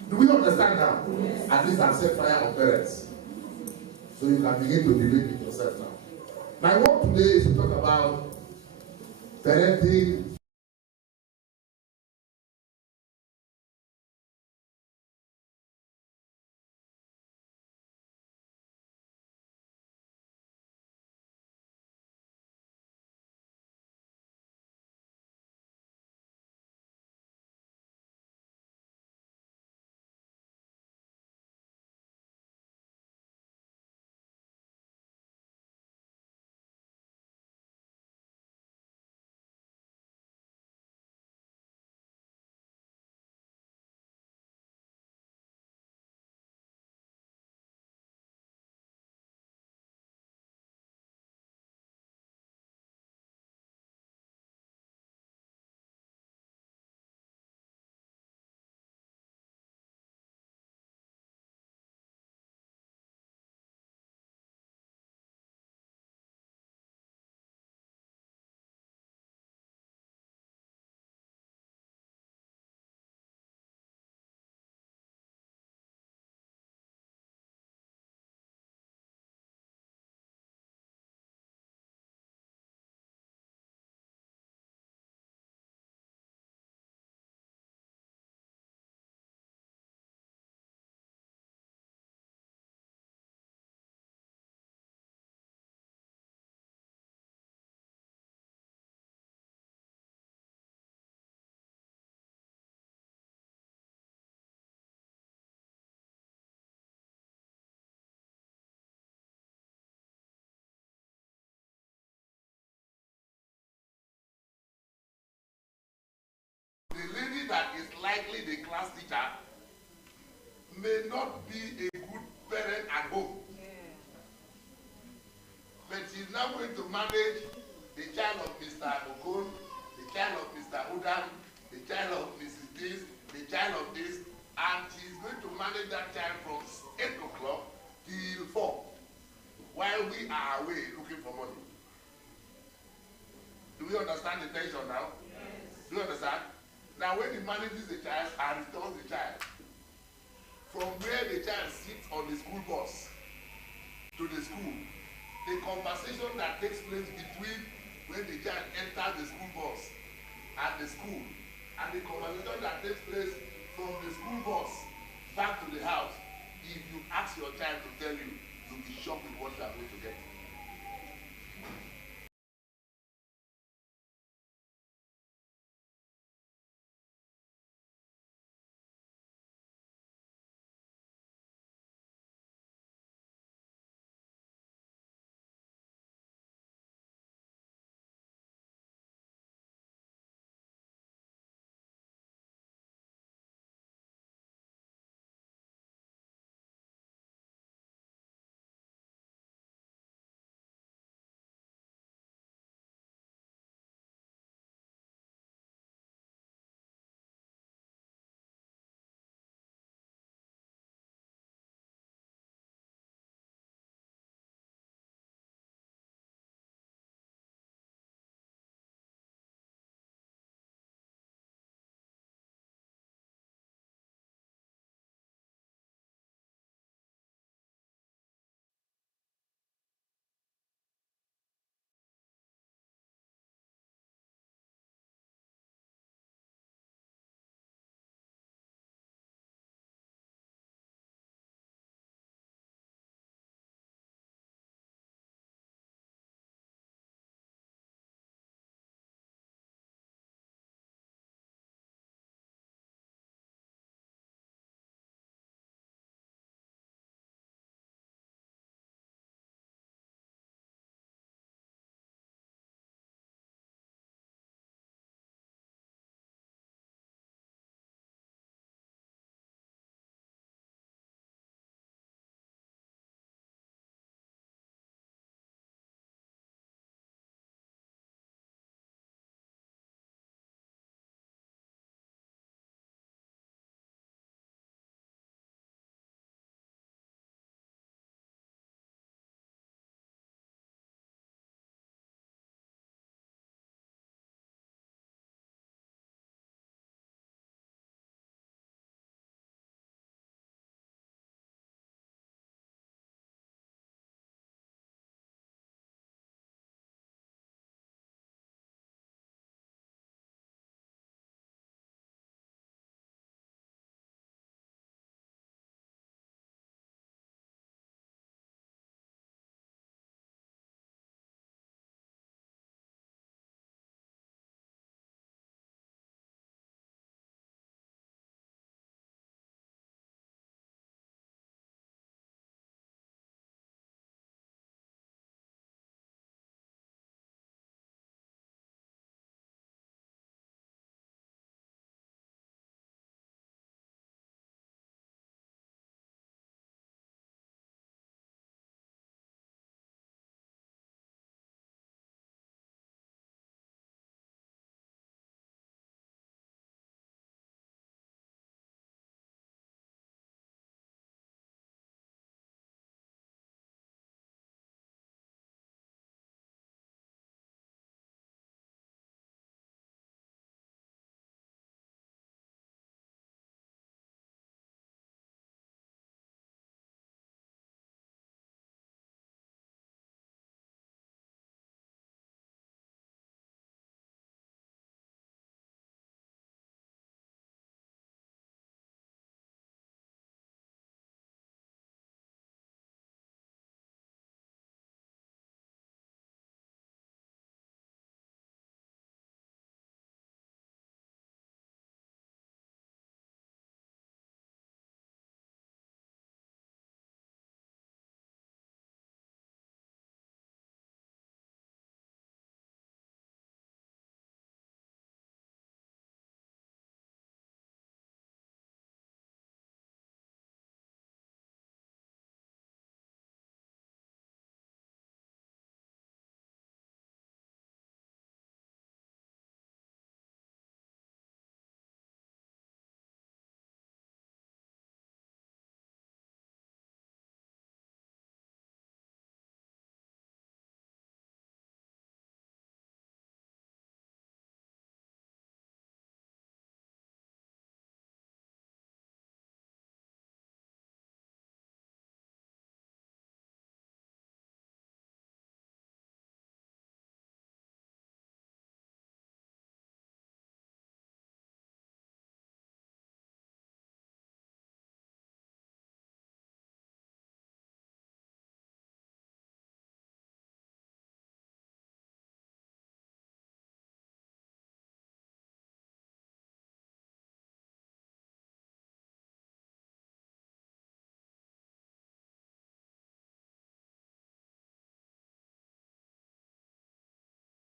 Do we understand now? Yes. At least I've set fire on parents. So you can begin to debate with yourself now. My work today is to talk about parenting a class teacher may not be a good parent at home. But she's now going to manage the child of Mr. Okon, the child of Mr. Udam, the child of Mrs. This, the child of this, and she's going to manage that child from 8 o'clock till 4, while we are away looking for money. Do we understand the tension now? Yes. Do you understand? Now when he manages the child and returns the child, from where the child sits on the school bus to the school, the conversation that takes place between when the child enters the school bus at the school and the conversation that takes place from the school bus back to the house, if you ask your child to tell you, you'll be shocked with what you are going to get.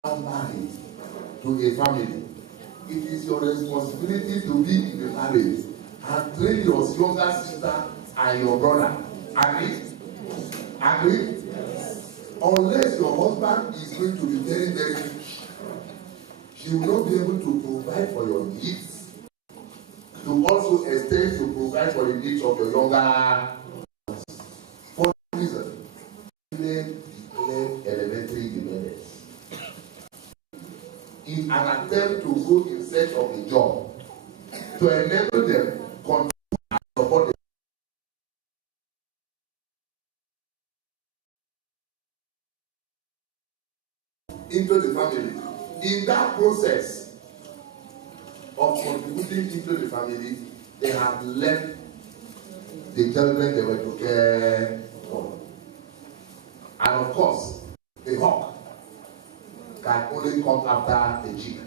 are married to a family, it is your responsibility to be in the marriage and train your younger sister and your brother. Agree? Agree? Unless your husband is going to be very, very rich, he will not be able to provide for your needs, to also extend to provide for the needs of your younger. For that reason, women declare elementary independence in an attempt to go in search of a job to enable them control and support them. Into the family. In that process of contributing into the family, they have left the children they were to care for. And of course, the hawk can only come after the chick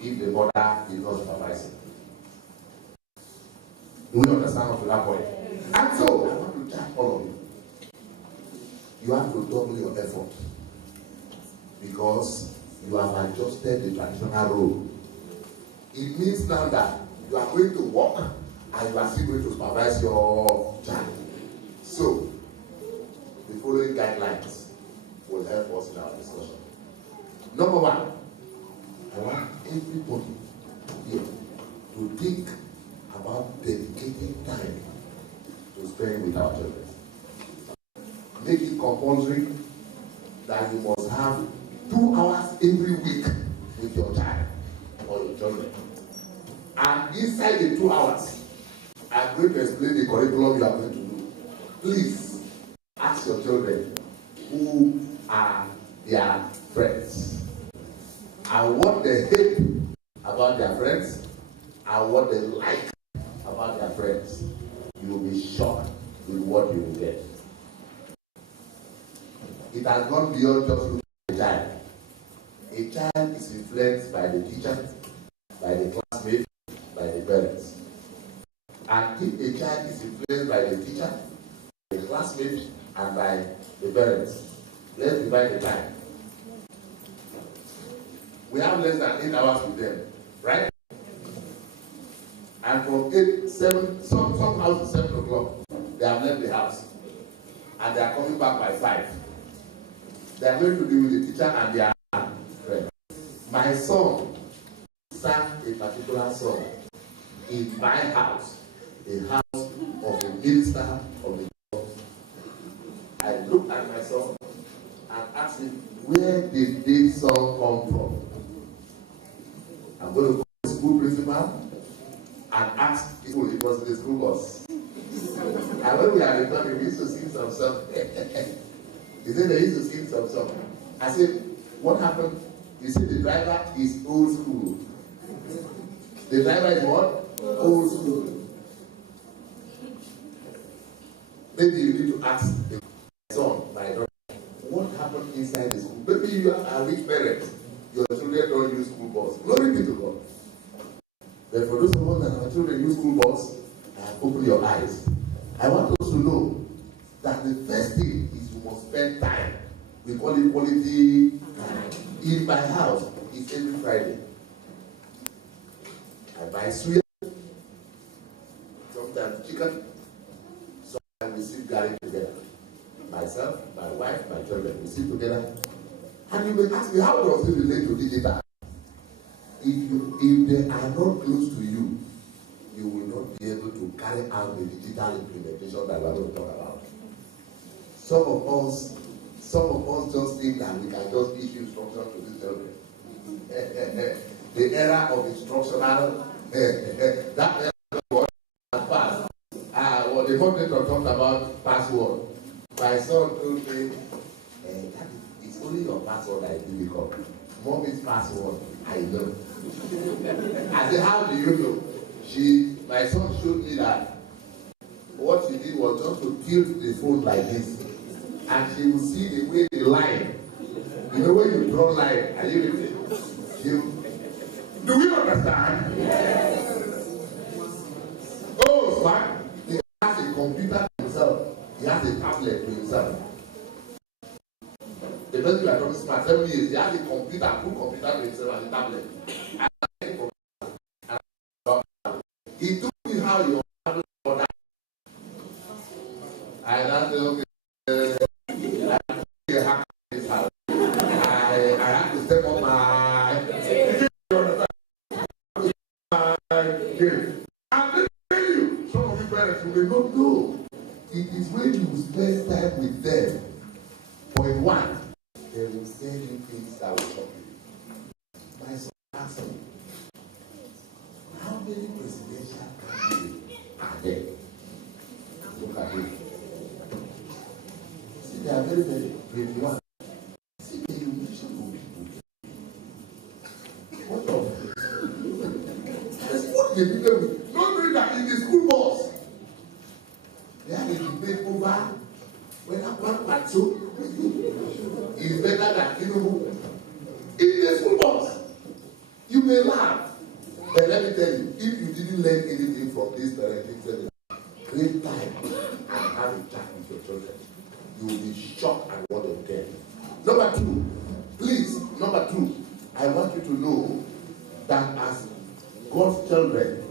if the mother is not supervising. Do you understand up to that point? And so, I want to charge all of you. You have to double your effort because you have adjusted the traditional role. It means now that you are going to work and you are still going to supervise your child. So, the following guidelines will help us in our discussion. Number one, I want everybody here to think about dedicating time to spend with our children. Make it compulsory that you must have 2 hours every week with your child or your children. And inside the 2 hours, I'm going to explain the curriculum you are going to do. Please ask your children who are their friends and what they hate about their friends and what they like about their friends. You will be shocked with what you will get. It has gone beyond just looking at a child. A child is influenced by the teacher, by the classmate, by the parents. And if a child is influenced by the teacher, the classmate, and by the parents, let's divide the time. We have less than 8 hours with them, right? And from 8, 7, some houses 7 o'clock, they have left the house. And they are coming back by 5. They are going to be with the teacher and their friend. My son sang a particular song in my house, the house of the minister of the church. I looked at my son and asked him, where did this song come from? I'm going to call the school principal and ask people, it was the school bus. And when we are returning, we used to sing some song. He said they used to sing some song. I said, what happened? He said the driver is old school. The driver is what? Old school. Maybe you need to ask the son, my daughter, what happened inside the school? Maybe you are a rich parent. Your children don't use school bus. Glory be to God. But for those of us that our children use school bus, I have opened your eyes. I want us to know that the first thing is you must spend time. We call it quality time. In my house, it's every Friday. I buy suya, sometimes chicken, sometimes we sit garlic together. Myself, my wife, my children, we sit together. And you may ask me, how does it relate to digital? If they are not close to you, you will not be able to carry out the digital implementation that we are going to talk about. Some of us just think that we can just issue instructions to these children. The era of instructional, that era was passed. Well, the moderator talked about password. My son told me, it's only your password that is difficult. Mommy's password, I know. I said, how do you know? My son showed me that what she did was just to tilt the phone like this. And she will see the way the line. You know when you draw line, are you with me? Do we understand? Yes. Oh, smart. He has a computer to himself. He has a tablet to himself. The person that is smart, 7 years, he has a computer, full computer to himself and a tablet. He told me how he was handling for that. I said, okay, I have this house. I have to step on my game. I'm telling you, some of you parents will not know. It is when you spend time with them. Point one, they will say you things that will shock you. My son asked me, how many presidential candidates are there? Look at it. See, they are very, very 21. See, the illumination of people. What of this? That's what they do with. Not doing that in the school bus. They have a debate over whether one patrol is better than Tinubu. In the school bus, you may laugh. But let me tell you, if you didn't learn anything from this parenting seminar, create time and have a chat with your children. You will be shocked at what they get. Number two, please, number two, I want you to know that as God's children,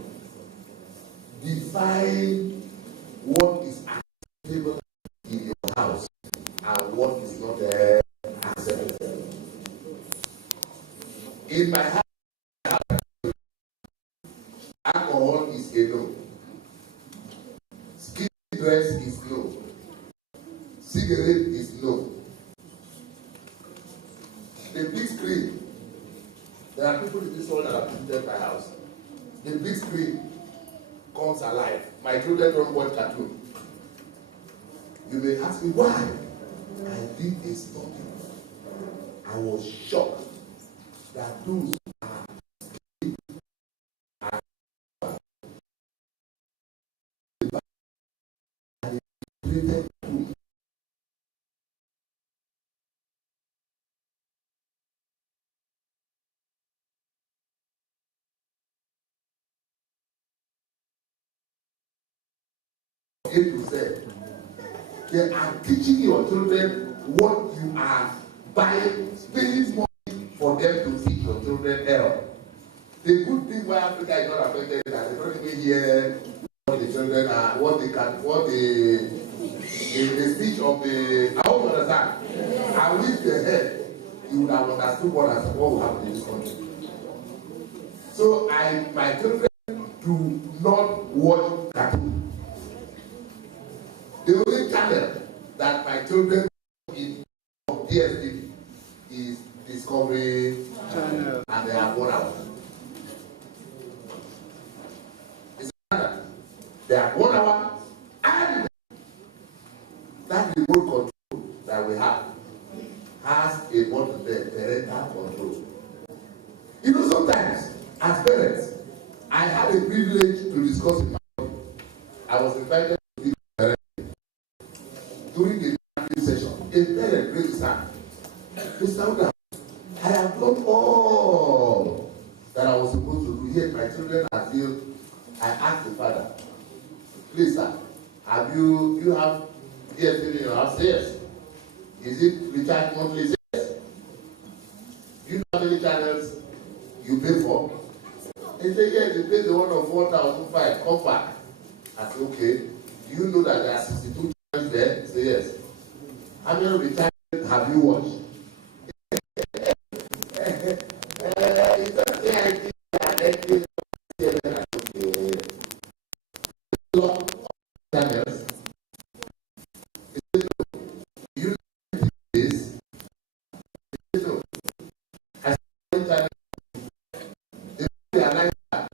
define what is acceptable in your house and what is not acceptable. In my house, alcohol is a no. Skin dress is no. Cigarette is no. The big screen. There are people in this world that have visited my house. The big screen comes alive. My children don't watch cartoon. You may ask me why. I did a study. I was shocked that those treated A to Z. They are teaching your children what you are buying, spending money for them to teach your children error. The good thing why Africa is not affected is that they don't even hear what the children are, what they can, what the speech of the. I hope you understand. I wish they had, you would have understood what will happen in this country. So my children do not watch cartoon. The only channel that my children in DSTV is Discovery Channel, and they have 1 hour. It's a channel. They have 1 hour, and that remote control that we have has a what parental control. You know, sometimes as parents, I had a privilege to discuss in my family. I was invited to be parent during the session. A parent raised his hand. Mr. Uda, I have done all that I was supposed to do. Yet my children are still. I asked the father, please, sir, have you have DSTV in your house? Yes. Is it recharged monthly? Yes. Do you know how many channels you pay for? He said, yes, you pay the one of 4,005. Come back. I said, okay. Do you know that there are 62 channels there? He said, yes. How many of the channels have you watched? Channels. You this. I said, channel. If they are like that,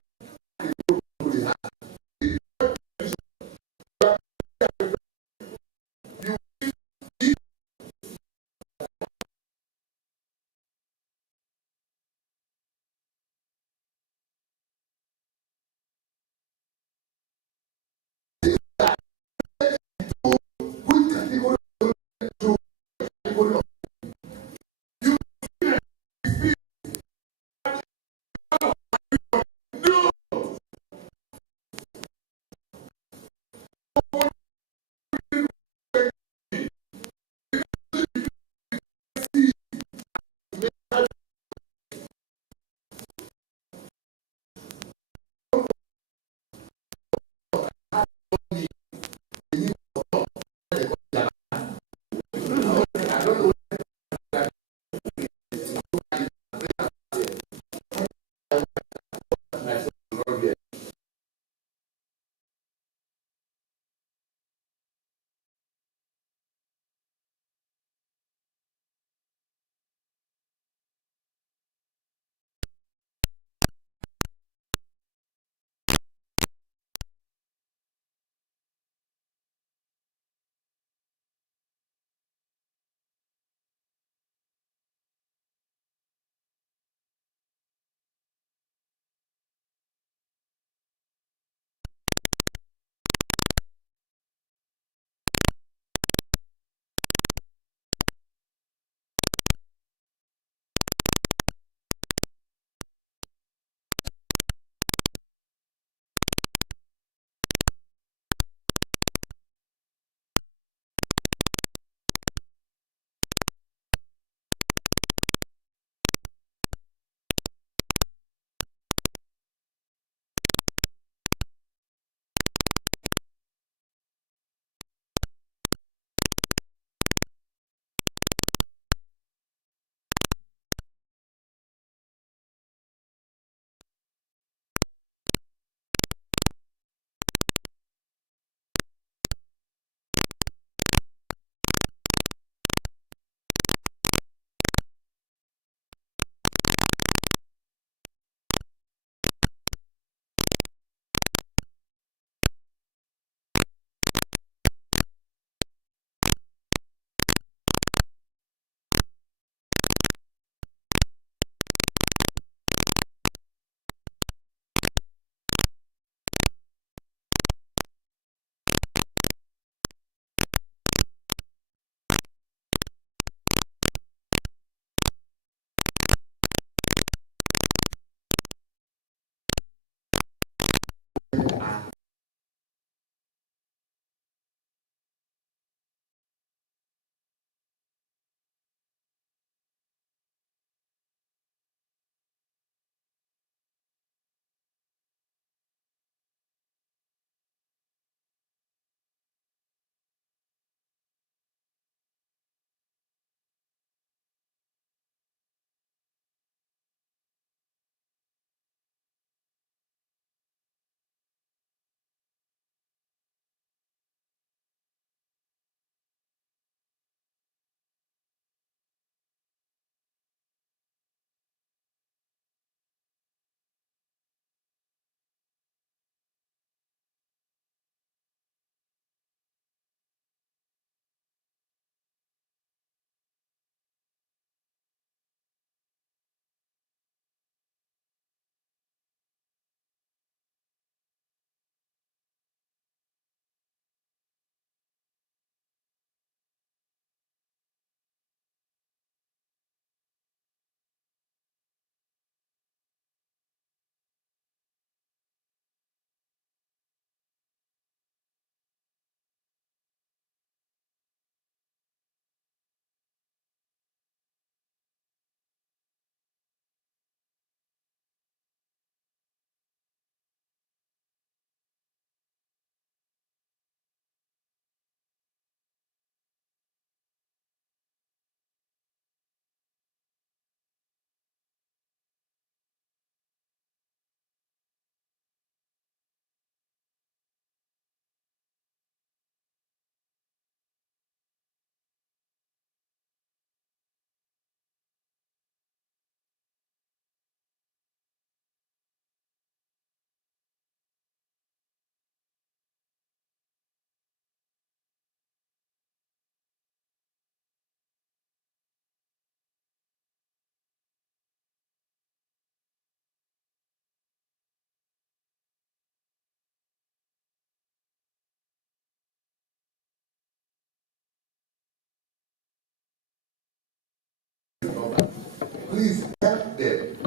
please help them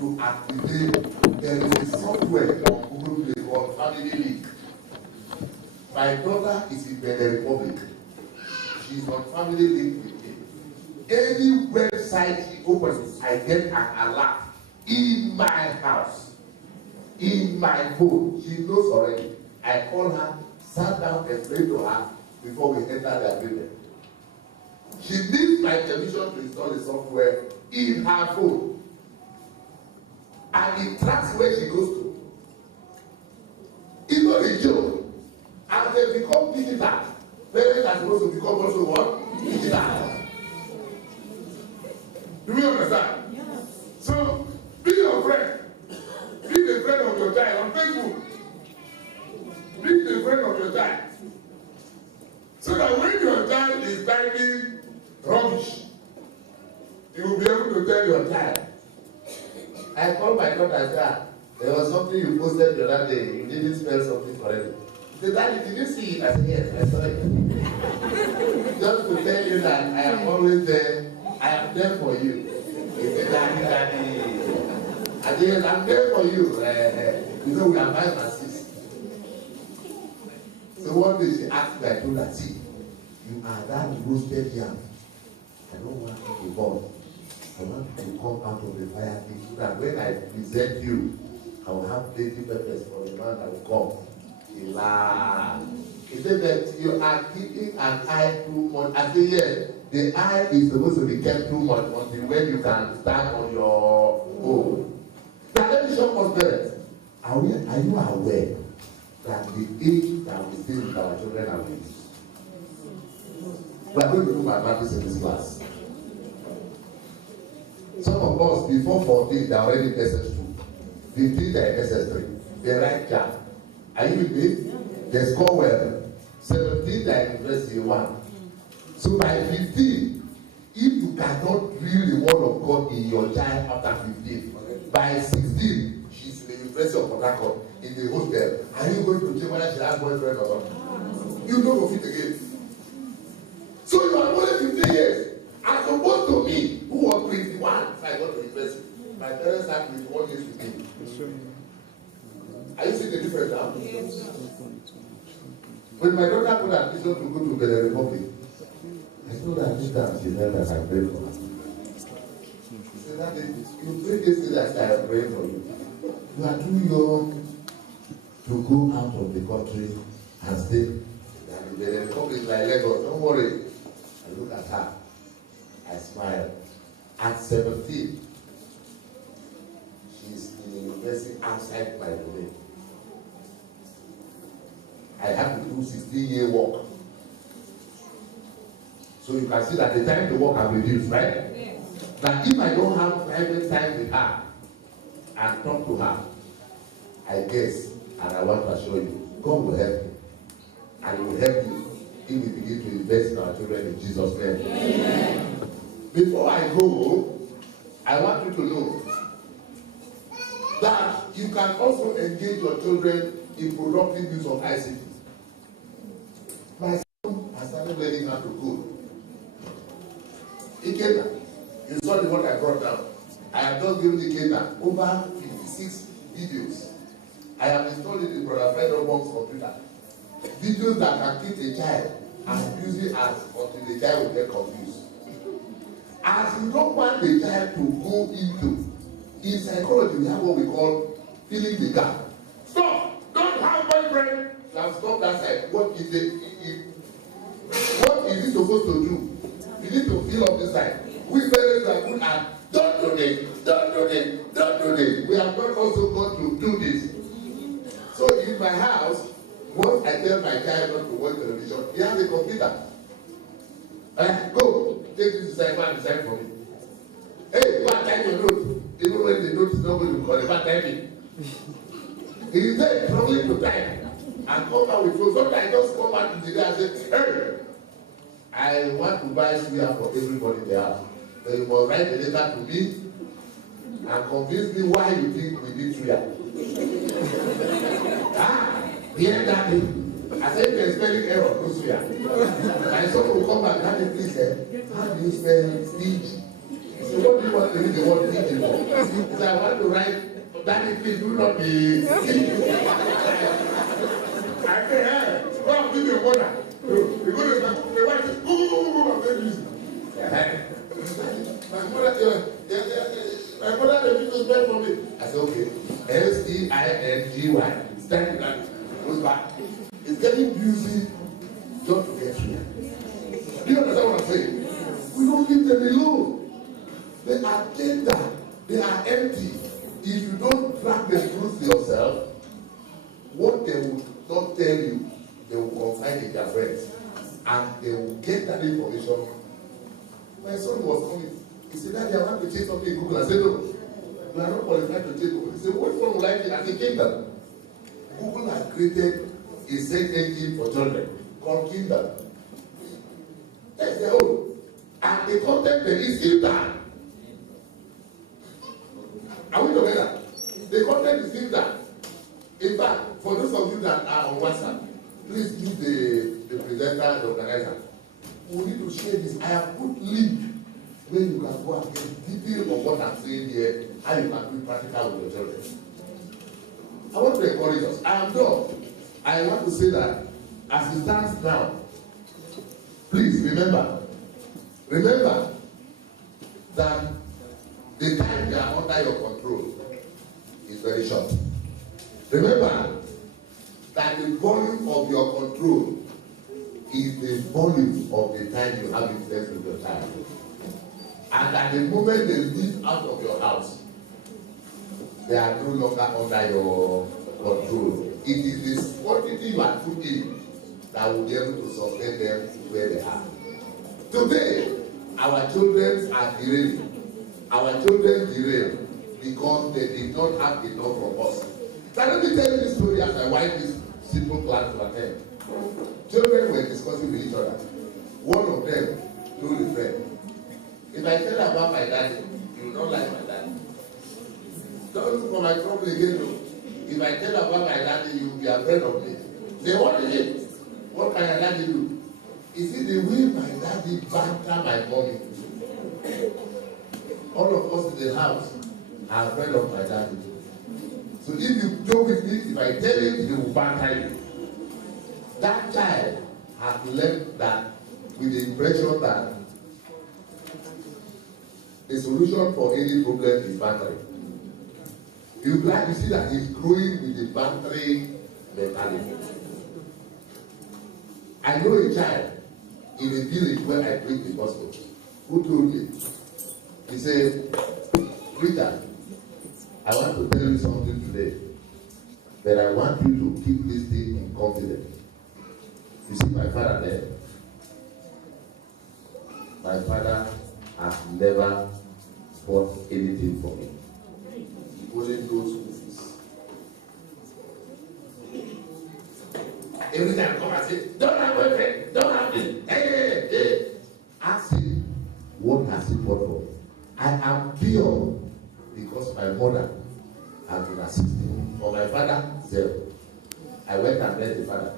to activate. There is a software on Google Play called Family Link. My daughter is in the Republic. She's on Family Link with me. Any website she opens, I get an alert in my house, in my phone. She knows already. I call her, sat down, explain to her before we enter the agreement. She needs my permission to install the software in her phone. And it tracks where she goes to. It's not a joke. And they become digital. Parents are supposed to become also what? Digital. Do we understand? Yes. So, be your friend. Be the friend of your child on Facebook. Be the friend of your child. So that when your child is typing rubbish, you will be able to tell your child. I called my daughter and said, there was something you posted the other day. You didn't spell something correctly. She said, Daddy, did you see it? I said, yes, I saw it. Just to tell you that I am always there. I am there for you. He said, Daddy. I said, I'm there for you. You know, we are 5 and 6. So one day she asked me, I told her, see, you are that roasted yam. I don't want you to burn. I want you to come out of the fire pit so that when I present you, I will have plenty peppers for the man that will come. He laughed. He said that you are keeping an eye too much. I said, yes, the eye is supposed to be kept too much until when you can stand on your own. Now let me show most parents. Are you aware that the age that we stay with our children are reduced? We are going to do mathematics in this class. Some of us, before 14, they are already in SS2. 15, they are in SS3. They write jam. Are you with me? They score well. 17, they are in university 1. So by 15, if you cannot read the word of God in your child after 15, by 16, she's in the University of Harcourt in the hostel. Are you going to check whether she has boyfriend or not? You don't go fit again. So you are only 15 years. As opposed to me, who was 21 if I got to university. My parents had 21 years with me. Are you seeing the difference now? Yes. When my daughter put her vision to go to the Republic, I told her this time she knelt and I prayed for her. She said, Daddy, you prayed yesterday as I prayed for you. You are too young to go out of the country and stay. And the Republic is like Lagos, don't worry. I look at her. I smile. At 17, she's in the university outside my domain. I have to do 16-year work. So you can see that the time to work has reduced, right? Yes. Now, if I don't have private time with her and talk to her, I guess, and I want to assure you, God will help you. And He will help you if we begin to invest in our children in Jesus' name. Amen. Before I go, I want you to know that you can also engage your children in productive use of ICT. My son has started learning how to code. Ikeda, you saw the one I brought down. I have just given Ikeda over 56 videos. I have installed it in Brother Federal's computer. Videos that can keep a child and use it as until the child will get confused. As you don't want the child to go into, in psychology we have what we call filling the gap. Stop! Don't have boyfriend! Now stop that side. What is it supposed to do? You need to fill up this side. We parents are good at don't donate, don't donate, don't donate. We have not also got to do this. So in my house, once I tell my child not to watch television, he has a computer. Go, take this design, go and design for me. Hey, go and type your note. Even when the note is not going to call, go and type it. He is there struggling to type. And come back with you. Sometimes I just come back in the day and say, hey, I want to buy suya for everybody in the house. Then you must write a letter to me and convince me why you think we need suya. Hear that thing. I said, there's spelling error, no suya. And someone will come back, Daddy, please, how do you spell speech? He said, what do you want to read the word teaching for? He said, I want to write, Daddy, please do not be teaching. I said, hey, come give me a water. You go to the wife says, oh, I'm very busy. My mother refused to spell for me. I said, okay. S-E-I-N-G-Y. Stand that. Goes back. It's getting busy just to get here. Do you understand what I'm saying? We don't leave them alone. They are tender. They are empty. If you don't track the truth yourself, what they will not tell you, they will confide in their friends. And they will get that information. My son was coming. He said, Daddy, I want to change something in Google. I said, no, you are not qualified to change Google. He said, what one will I do? I said, Kindle. Google has created a search engine for children called Kindle. That's their own. And the content there is still there. Are we together? The content is still there. In fact, for those of you that are on WhatsApp, please give the presenter, the organizer. We need to share this. I have put link where you can go and get detail of what I'm saying here, how you can do practical with your children. I want to encourage us. I am done. I want to say that as it stands now, please remember that the time they are under your control is very short. Remember that the volume of your control is the volume of the time you have influence with your child. And at the moment they leave out of your house, they are no longer under your control. It is the quantity you are put in that will be able to sustain them where they are. Today, our children are derailing. Our children derail because they did not have enough from us. So let me tell you this story as I wind this simple class to attend. Children were discussing with each other. One of them told a friend, if I tell about my daddy, you will not like my daddy. Don't look for my trouble again. No. If I tell about my daddy, you will be afraid of me. Say, what is it? What can my daddy do? Is it the way my daddy banter my mommy? All of us in the house are afraid of my daddy. So if you joke with me, if I tell him, he will banter you. That child has left that with the impression that the solution for any problem is bantering. You like to see that he's growing with the bantering mentality. I know a child in a village where I preach the gospel who told me, he said, Rita, I want to tell you something today, but I want you to keep this thing in confidence. You see my father there? My father has never bought anything for me. He only knows school fees. Every time I come and say, don't have boyfriend, don't have it. Hey. Ask him, what has he bought for me? I am pure because my mother has been assisting. For my father, I went and met the father.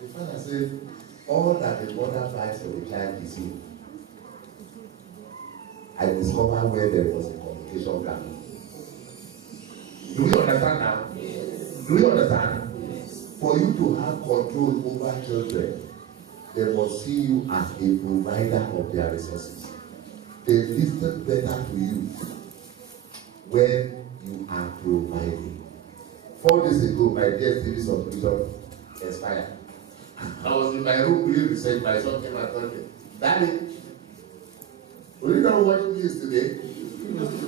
The father said, all that the mother buys for the child is you. I discovered where there was a communication gap. Do you understand now? Yes. Do you understand? Yes. For you to have control over children, they must see you as a provider of their resources. They listen better to you when you are providing. 4 days ago, my DSTV subscription expired. I was in my room doing research. My son came and told me, Daddy, will you not watch news today?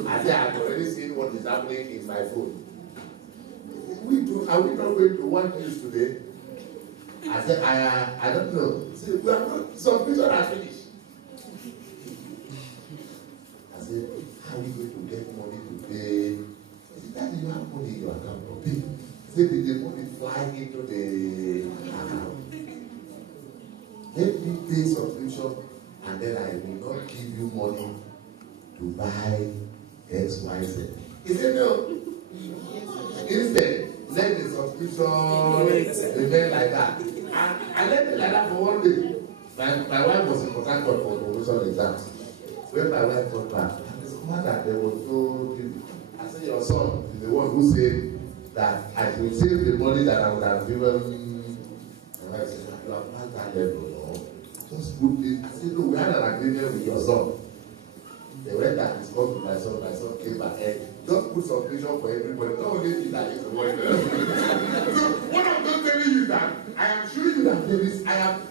I said, I've already seen what is happening in my phone. Are we not going to watch news today? I said, I don't know. See, we are not, subscription are finished. I said, how are we going to get money to pay? I said, Daddy, you have money in your account to pay. He said, did the money fly into the account? Let me pay subscription and then I will not give you money to buy X, Y, Z. He said, no. Instead, let the subscription remain like that. And I left it like that for 1 day. My wife was in Harcourt for promotion exams. when my wife got back, I discovered that there was no TV. I said, your son is the one who said that I should save the money that I would have given. My wife said, you have planned that level, no? Just put this. I said, no, we had an agreement with your son. They went and discussed with my son came back and just put some pressure for everybody. Not only me that is the one. So what I'm not telling you that I am showing you that there is, I am.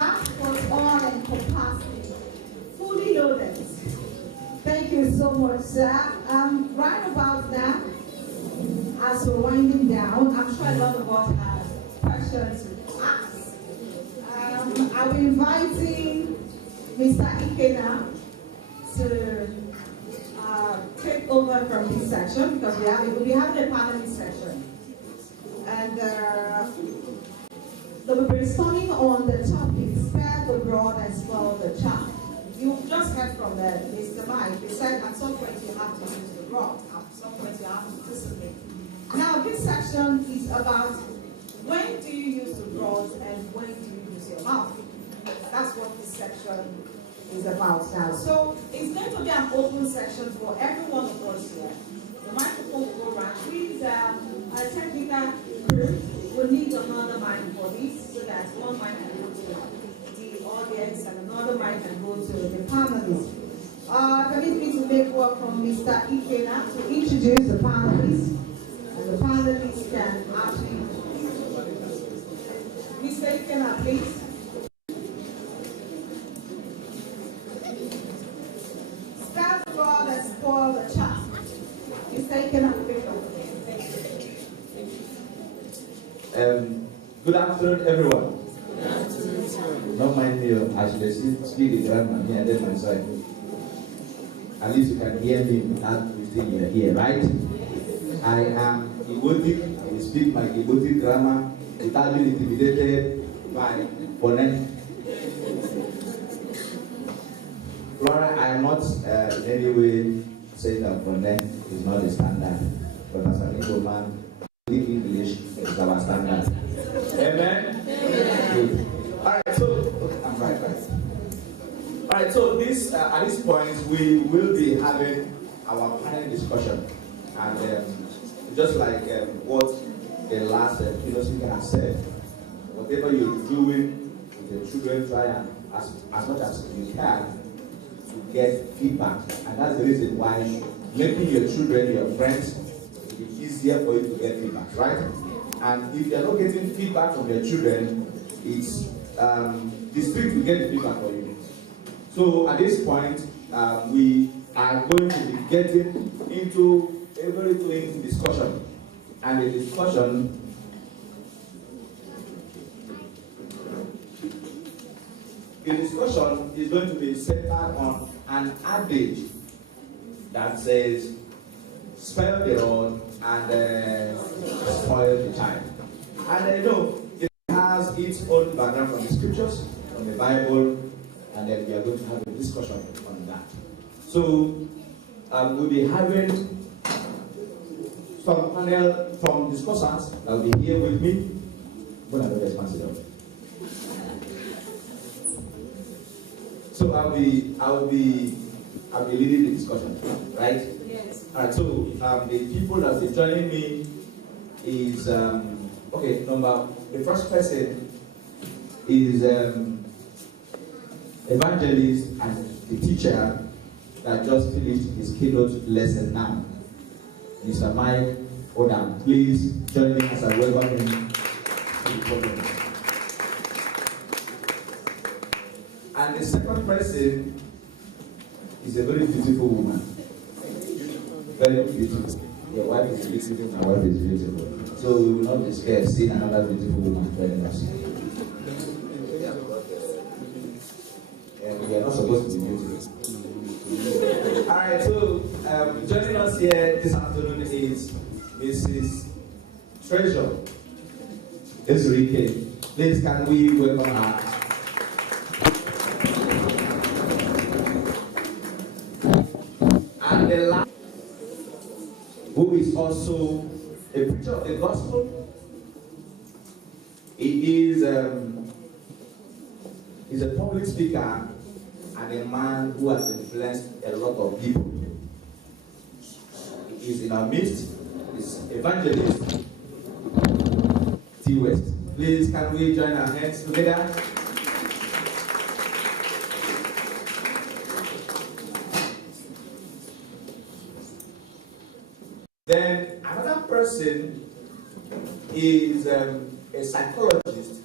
That was all encompassing, fully loaded. Thank you so much, sir. Right about now, as we're winding down, I'm sure a lot of us have questions to ask. I'll be inviting Mr. Ikena to take over from this section because we'll be having a panelist session. And they'll be brainstorming on the topic, spare the rod and spoil the child. You just heard from Mr. Mike. He said at some point you have to use the rod, at some point you have to discipline. Now this section is about when do you use the rod and when do you use your mouth. That's what this section is about now. So it's going to be an open section for every one of us here. The microphone will go around. Please, a technical crew will need another mic for this, so that one mic can go to the audience and another mic can go to the panelists. Permit me to make welcome Mr. Ikena to introduce the panelists, and the panelists can actually. Mr. Ikena, please. Start the rod and spoil the child. Mr. Ikena, please. Good afternoon, everyone. Good afternoon, sir. Don't mind me, I should speak in grammar here, then my side. At least you can hear me without within your ear, right? I am Igbotic. I will speak my Igbotic grammar without being intimidated by phonetics. Flora, I am not in any way saying that phonetics is not a standard, but as an Igbo man, English is our standard. Amen? Amen. Alright, so I'm right. Alright, so this at this point we will be having our panel discussion. And just like what the last keynote speaker has said, whatever you're doing with the children, try and as much as you can to get feedback. And that's the reason why making your children your friends will be easier for you to get feedback, right? And if you're not getting feedback from your children, it's the street will get the feedback for you. So at this point, we are going to be getting into a very clean discussion. And the discussion is going to be centered on an adage that says, spare the rod and spoil the child. And I know it has its own background from the scriptures, from the Bible, and then we are going to have a discussion on that. So we'll be having some panel from discussants that will be here with me. So I'll be leading the discussion, right? Yes. Alright, so the people that are joining me is the first person is evangelist and the teacher that just finished his keynote lesson now, Mr. Mike Odam. Please join me as I welcome him to the podium. And the second person is a very beautiful woman. Very beautiful. Your wife is beautiful, my wife is beautiful. So we will not be scared seeing another beautiful woman joining us. And we are not supposed to be beautiful. Alright, so joining us here this afternoon is Mrs. Treasure Ezurike. Please, can we welcome her? And the last, who is also a preacher of the gospel. He is he's a public speaker and a man who has influenced a lot of people. He is in our midst. He's evangelist T West. Please, can we join our hands together? Then another person is a psychologist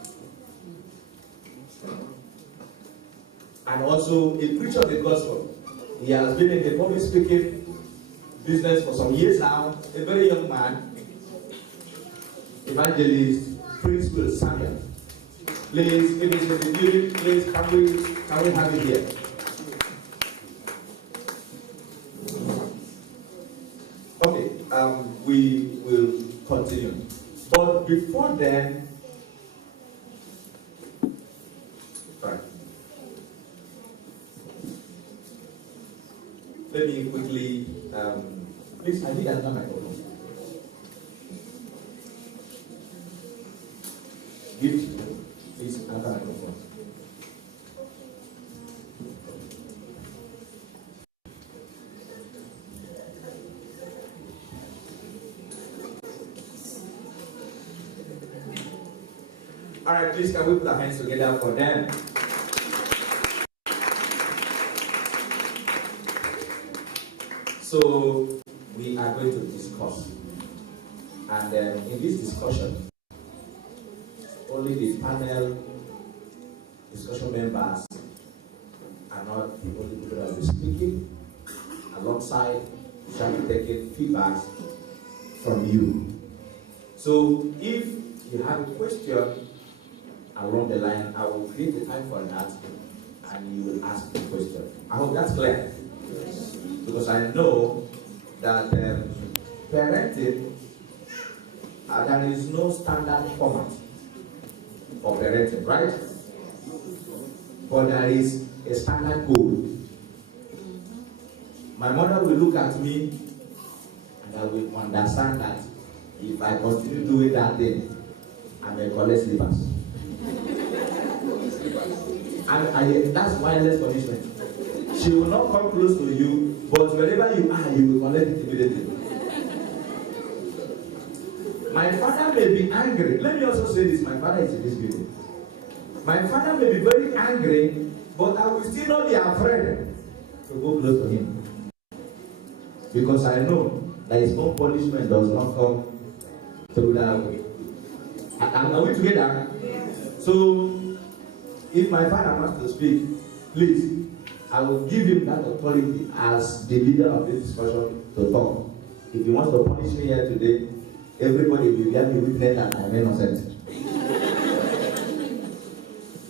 and also a preacher of the gospel. He has been in the public speaking business for some years now. A very young man, evangelist Prince Will Samuel. Please, if it's in the building, please can we have it here? Okay, we will continue. But before then, right. Let me quickly, please, I need another microphone. Give, please, another microphone. All right, please, can we put our hands together for them? So, we are going to discuss. And in this discussion, only the panel discussion members are not the only people that will be speaking. Alongside, we shall be taking feedback from you. So, if you have a question along the line, I will create the time for that and you will ask the question. I hope that's clear. Because I know that parenting, there is no standard format for parenting, right? But there is a standard goal. My mother will look at me and I will understand that if I continue doing that thing, I may collect slippers. And that's wireless punishment. She will not come close to you, but wherever you are, you will collect it immediately. My father may be angry. Let me also say this, my father is in this building. My father may be very angry, but I will still not be afraid to go close to him. Because I know that his own punishment does not come through that way. Are we together? Yes. So, if my father wants to speak, please, I will give him that authority as the leader of this discussion to talk. If he wants to punish me here today, everybody will get me witness that I am innocent.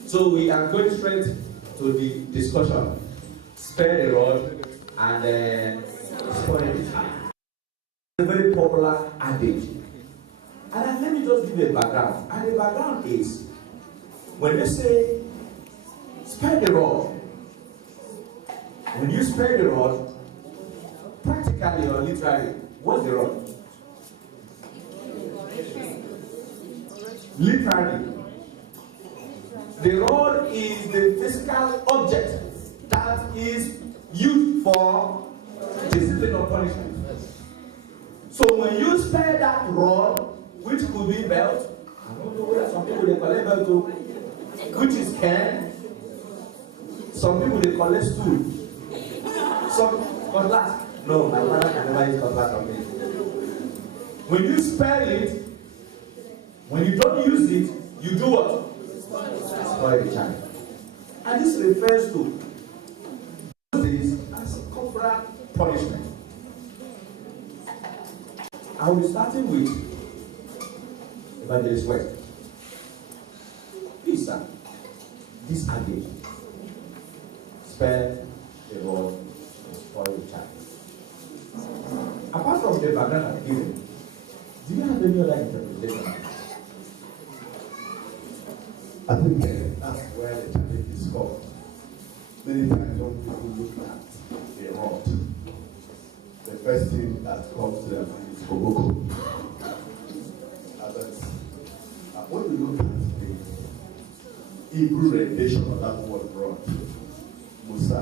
So we are going straight to the discussion. Spare the rod and spoil the child. A very popular adage. And let me just give you a background. And the background is, when you say spare the rod, when you spare the rod, practically or literally, what's the rod? Literally. The rod is the physical object that is used for discipline or punishment. when you spare that rod, which could be belt, I don't know where some people they collect belt to, which is can. Some people they collect stool. Some cutlass. No, my father can never use cutlass on me. When you spare it, when you don't use it, you do what? Spoil the child. And this refers to this as corporal punishment. I will be starting with Evangelist West. Please, sir, this again. Spare the rod and spoil the child. Apart from the background I've given, do you have any other interpretation? I think that's where the challenge is called. Many times young people look at a rod. The first thing that comes to them is koboko. When you look at the Hebrew rendition of that word rod, Musa,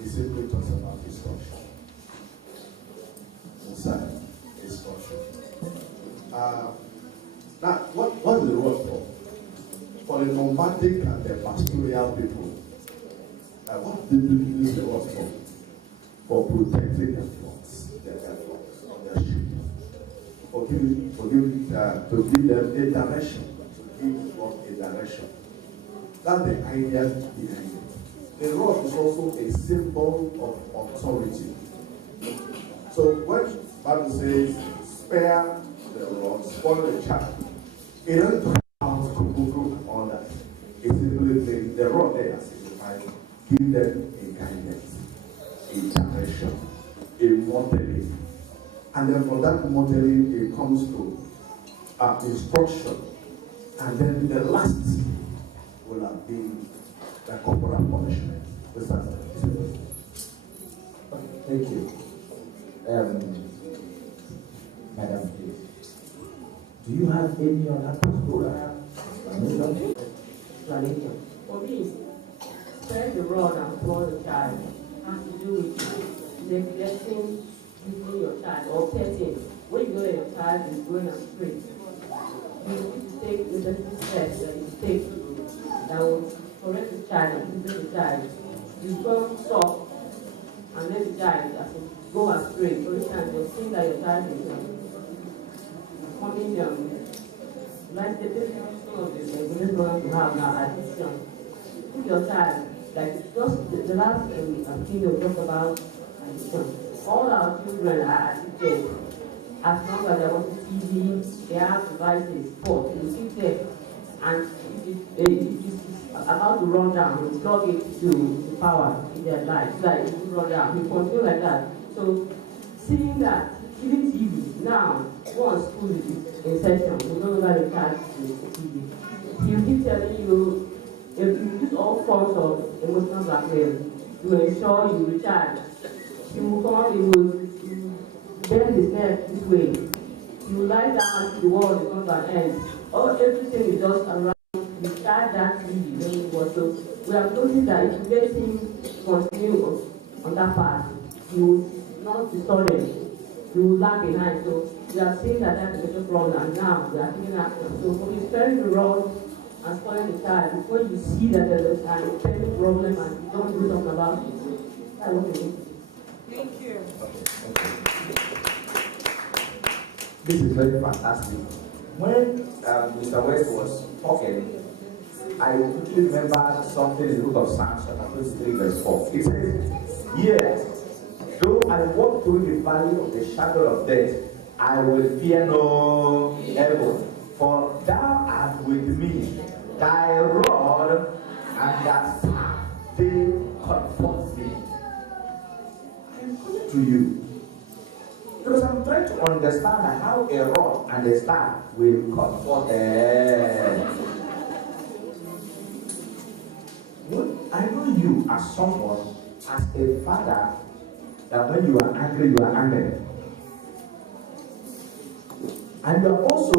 it simply talks about destruction. Musa, destruction. Now, what is the rod for? For the nomadic and the pastoral people, what did they use the rod for? For protecting their flocks, their sheep. To give them a direction, to give God a direction. That's the idea behind it. The rod is also a symbol of authority. So when the Bible says, spare the rod, spoil the child, it doesn't count koboko and all that. It simply means the rod there signifies give them a guidance, a direction, a modeling. And then from that modeling, it comes to instruction. And then the last will have been the corporal punishment. Thank you. Madam, please. Do you have any other pastoral explanation? For me, spare the rod and spoil the child has to do with neglecting using your child or petting. When you know that your child is going astray, you need to take the necessary steps that you take that will correct the child and protect the child. You don't stop and let the child go astray. For instance, you're seeing that your child is coming like the definition of the regulation you have now, addiction. Put your child, like just the last thing we talked about addiction. All our children are addicted. As long as they're watching TV, they have devices, sports, you sit there, and it is about to run down, you plug it to the power in their life. Like it will run down, you continue like that. So, seeing that, even TV, now, once school is in session, you no longer recharge the TV. He will keep telling you, if you use all forms of emotional blackmail to ensure you recharge. He will come, he will bend his neck this way. He will lie down to the wall, it comes to an end. Everything is just around, we start that TV, when we watch. So we have noticed that if you let him continue on that path, he will not disturb him. He will lag behind. So we have seen that that's a major problem, and now we are taking action. So when you sparing the rod and spoiling the child, before you see that there's an pending problem and you don't do something about it, that's what we need. Thank you. This is very fantastic. When Mr. West was talking, I quickly remember something in the book of Psalms, chapter 23, verse 4. It says, "Yes, though I walk through the valley of the shadow of death, I will fear no evil, for thou art with me, thy rod and thy staff, they comfort me." I am coming to you because I'm trying to understand how a rod and a staff will comfort them. I know you as someone, as a father, that when you are angry, you are angry. And you are also,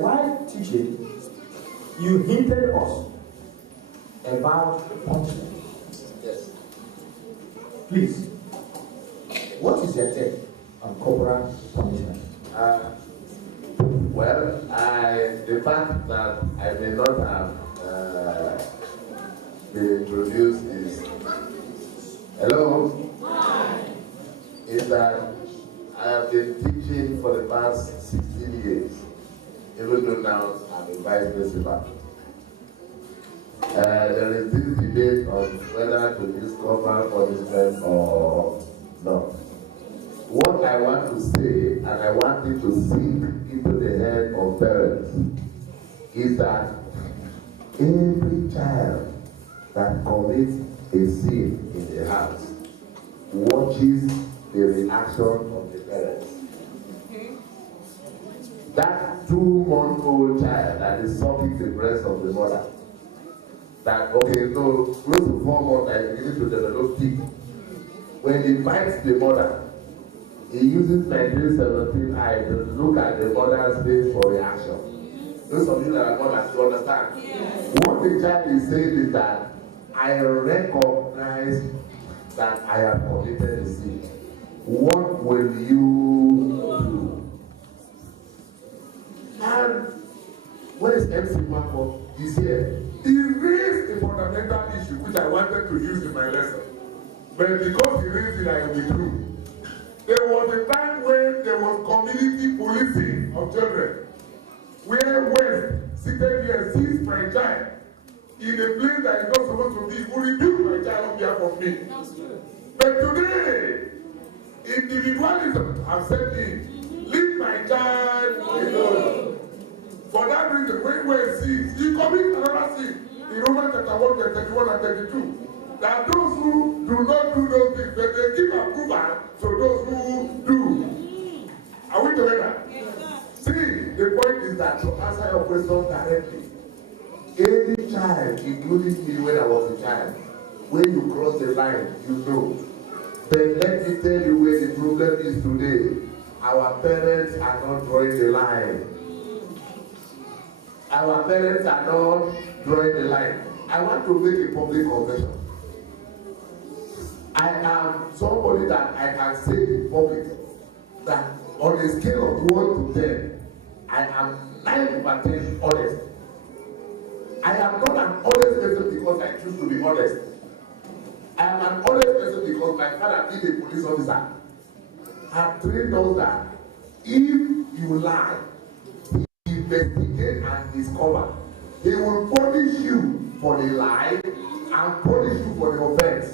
while teaching, you hinted us about punishment. Yes. Please, what is your take? on corporal punishment? Well, the fact that I may not have been introduced is that I have been teaching for the past 16 years, even though now I'm a vice principal. There is this debate on whether to use corporal punishment or not. What I want to say, and I want it to sink into the head of parents, is that every child that commits a sin in the house watches the reaction of the parents. That 2-month-old child that is sucking the breast of the mother, that, okay, so close to 4 months, I begin to develop teeth. When he bites the mother, he uses 1917 eye to look at the mother's face for reaction. Those of you that are mothers, you understand? Yes. What the child is saying is that I recognize that I have committed a sin. What will you do? And where is MC Marco? He's here. He raised a fundamental issue which I wanted to use in my lesson. But because he raised it, I withdrew. There was a time when there was community policing of children, where West seated here sees my child in a place that is not supposed to be, who rebuke my child on behalf of me. But today, individualism has set in. Leave my child alone. For that reason, when West sees, he commits another sin in Romans chapter 1, verse 31 and 32. That those who do not do those things, but they give approval to those who do. Are we together? Yes, see, the point is that to answer your question directly, any child, including me when I was a child, when you cross the line, you know. But let me tell you where the problem is today. Our parents are not drawing the line. Our parents are not drawing the line. I want to make a public confession. I am somebody that I can say in public that on a scale of 1 to 10, I am 9/10 honest. I am not an honest person because I choose to be honest. I am an honest person because my father being a police officer had trained us that if you lie, he investigate and discover. He will punish you for the lie and punish you for the offense.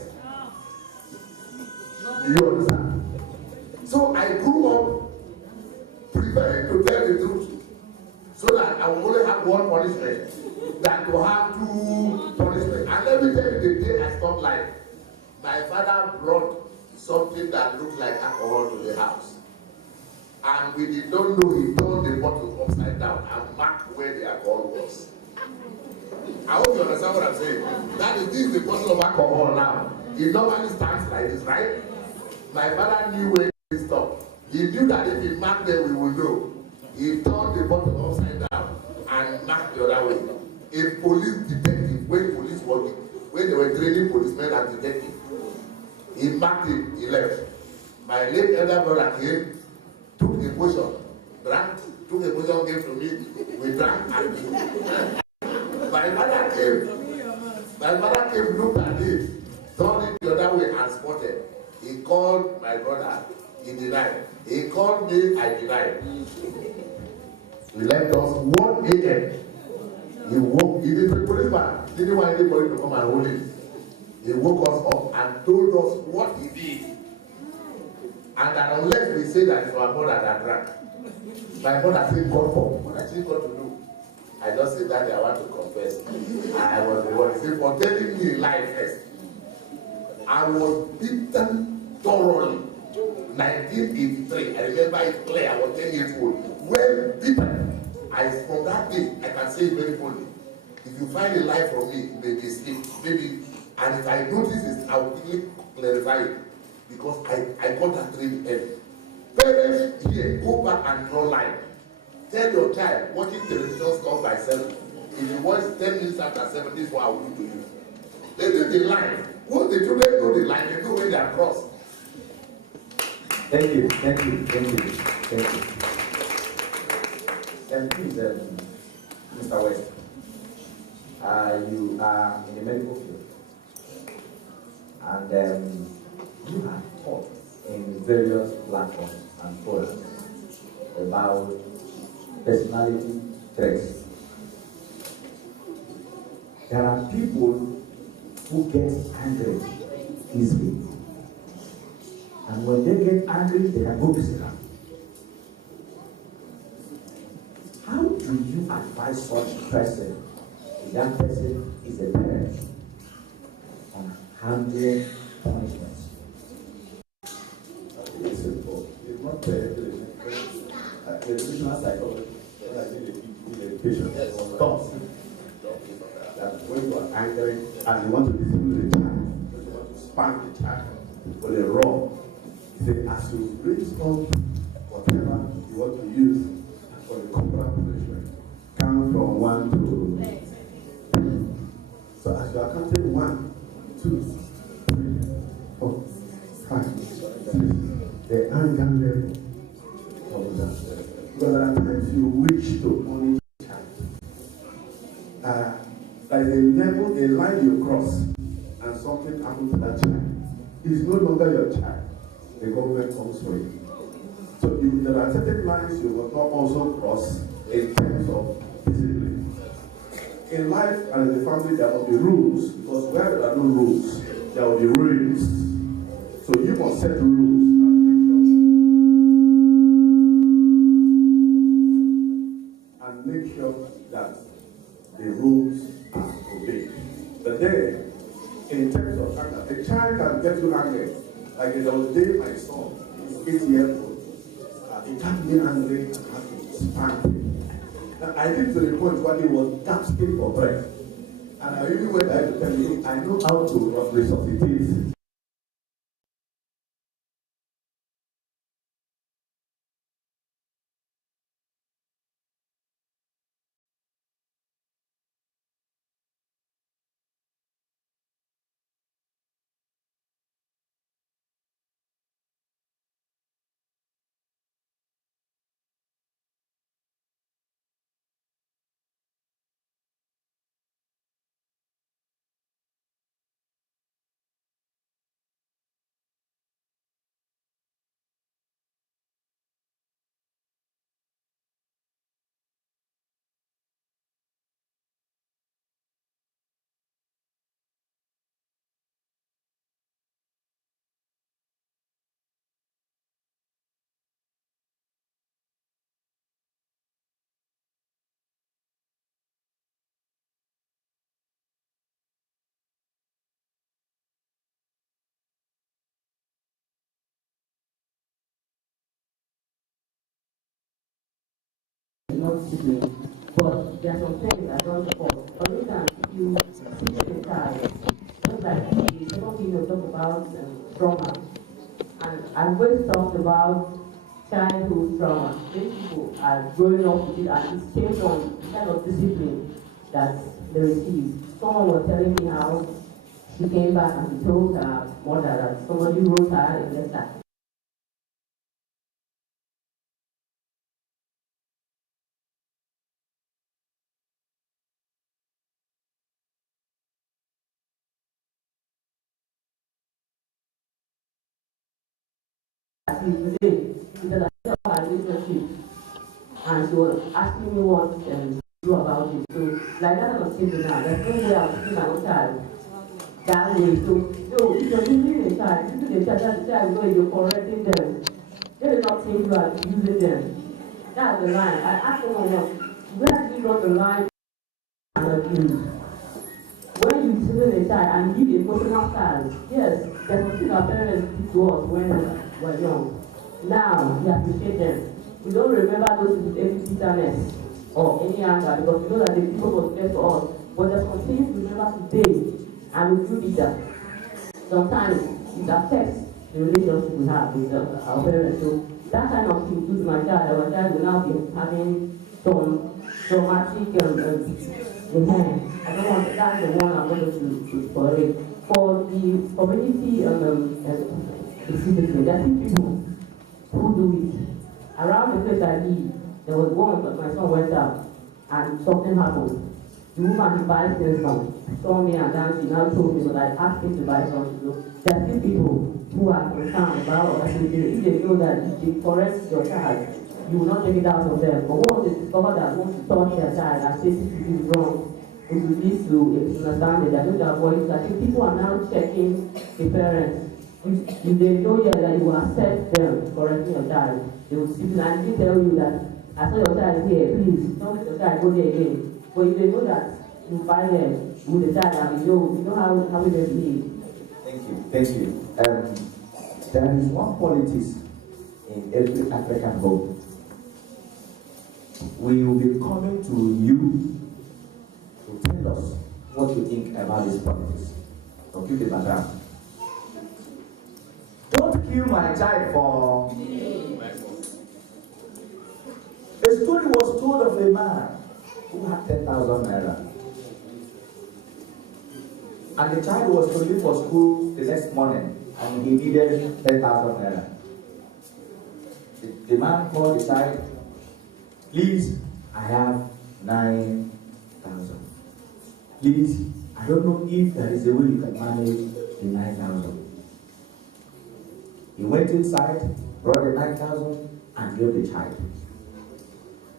Do you understand? So I grew up preferring to tell the truth so that I will only have one punishment than to have 2 punishments. And let me tell you, the day I stopped lying, my father brought something that looked like alcohol to the house. And we did not know he turned the bottle upside down and marked where the alcohol was. I hope you understand what I'm saying. That is, this is the bottle of alcohol now. It normally stands like this, right? My father knew where he stopped. He knew that if he marked there, we would know. He turned the bottle upside down and marked the other way. A police detective, when police working, when they were training policemen and detectives, he marked it, he left. My late elder brother came, took the potion, drank, took the potion, gave to me, we drank and my father came, looked at it, turned it the other way and spotted. He called my brother, he denied. He called me, I denied. He left us 1 a.m. He woke, he didn't want anybody to come and hold him. He woke us up and told us what he did. And that unless we say that it's our mother that drank, my mother said, God for what I said God to do. I just said, Daddy, I want to confess. I was the one. He said, for telling me life first. I was beaten thoroughly. 1983. I remember it clear. I was 10 years old. Well beaten. From that day, I can say it very boldly. If you find a lie from me, it may be sleep. Maybe, and if I notice it, I will quickly clarify it. Because I got that training early. Parents here, go back and draw line. Tell your child, watching television stop by 7. If you watch 10 minutes after 7, this is what I will do to you. They do the line. Once the children know the line, they know when they are crossed. Thank you, thank you, thank you, thank you. And please, Mr. West, you are in the medical field, and you have taught in various platforms and forums about personality traits. There are people who get angry easily, and when they get angry, they can go physical. How do you advise such person, if that person is a parent, on handling punishments? It's simple. It's not parental. Educational psychology. When I did education, thoughts. That when you are angry and you want to discipline the child, when you want to spank the child for the wrong, you say, as you raise up whatever you want to use for the corporal punishment, count from 1 to 3. So as you are counting 1, 2, 3, 4, 5, 6, the anger level comes down. Because there are times you wish to punish the child. Like a level, a line you cross, and something happens to that child. It's no longer your child. The government comes for it. So there are certain lines you must not also cross in terms of discipline. In life and in the family, there will be rules, because where there are no rules, there will be rules. So you must set rules and make sure that the rules are obeyed. The day, in terms of anger, a child can get you angry. Like the other day, my son is 8 years old. He got me angry and had to spank him. I think to the point where he was gasping for breath. And I really went ahead to tell him, I know how to resuscitate. Not discipline, but there are some things that don't support. For instance, if you teach a child, just like the second thing we talk about trauma, and I've always talked about childhood trauma. Many people are growing up with it, and it came from the kind of discipline that they received. Someone was telling me how she came back and she told her mother that somebody wrote her a letter. Today, because I saw her relationship, and she was asking me what to do about it. So, like that kind of thing now, there's no way I'm teaching my own child that way. So if you're using a child, teaching the child know you're correcting them. They will not think you are using them. That's the line. I asked someone once, where do you draw the line and abuse? When you discipline a child and give emotional styles, yes, there's something our parents did to us when we were young. Now, we appreciate them. We don't remember those with any bitterness or any anger because we know that the people was there for us. But there's some things we remember today and we feel bitter. Sometimes it affects the relationship we have with our parents. So that kind of thing to my child, our child will now be having some traumatic I don't want that's the one I'm going to tolerate. For the community discipline, there are people who do it. Around the place I live, there was one, but my son went out and something happened. The woman he buys things from saw me and then she now told me, but I asked him to buy something. So there are still people who are concerned about other people. If they know that if they correct your child, you will not take it out of them. But once they discover that once you touch their child and say this is wrong, it will lead to a misunderstanding. They're going to avoid it. I think people are now checking the parents. If they know that you will accept them correcting your child, they will sit and they tell you that I saw your child here, please don't let your child go there again. But if they know that you find them with the child and you know how they behave. Thank you. There is one politics in every African home. We will be coming to you to tell us what you think about this politics. So keep it around. Don't kill my child for. A story was told of a man who had 10,000 naira. And the child was to leave for school the next morning and he needed 10,000 naira. The man called the child, please, I have 9,000. Please, I don't know if there is a way you can manage the 9,000. He went inside, brought the 9,000 and gave the child.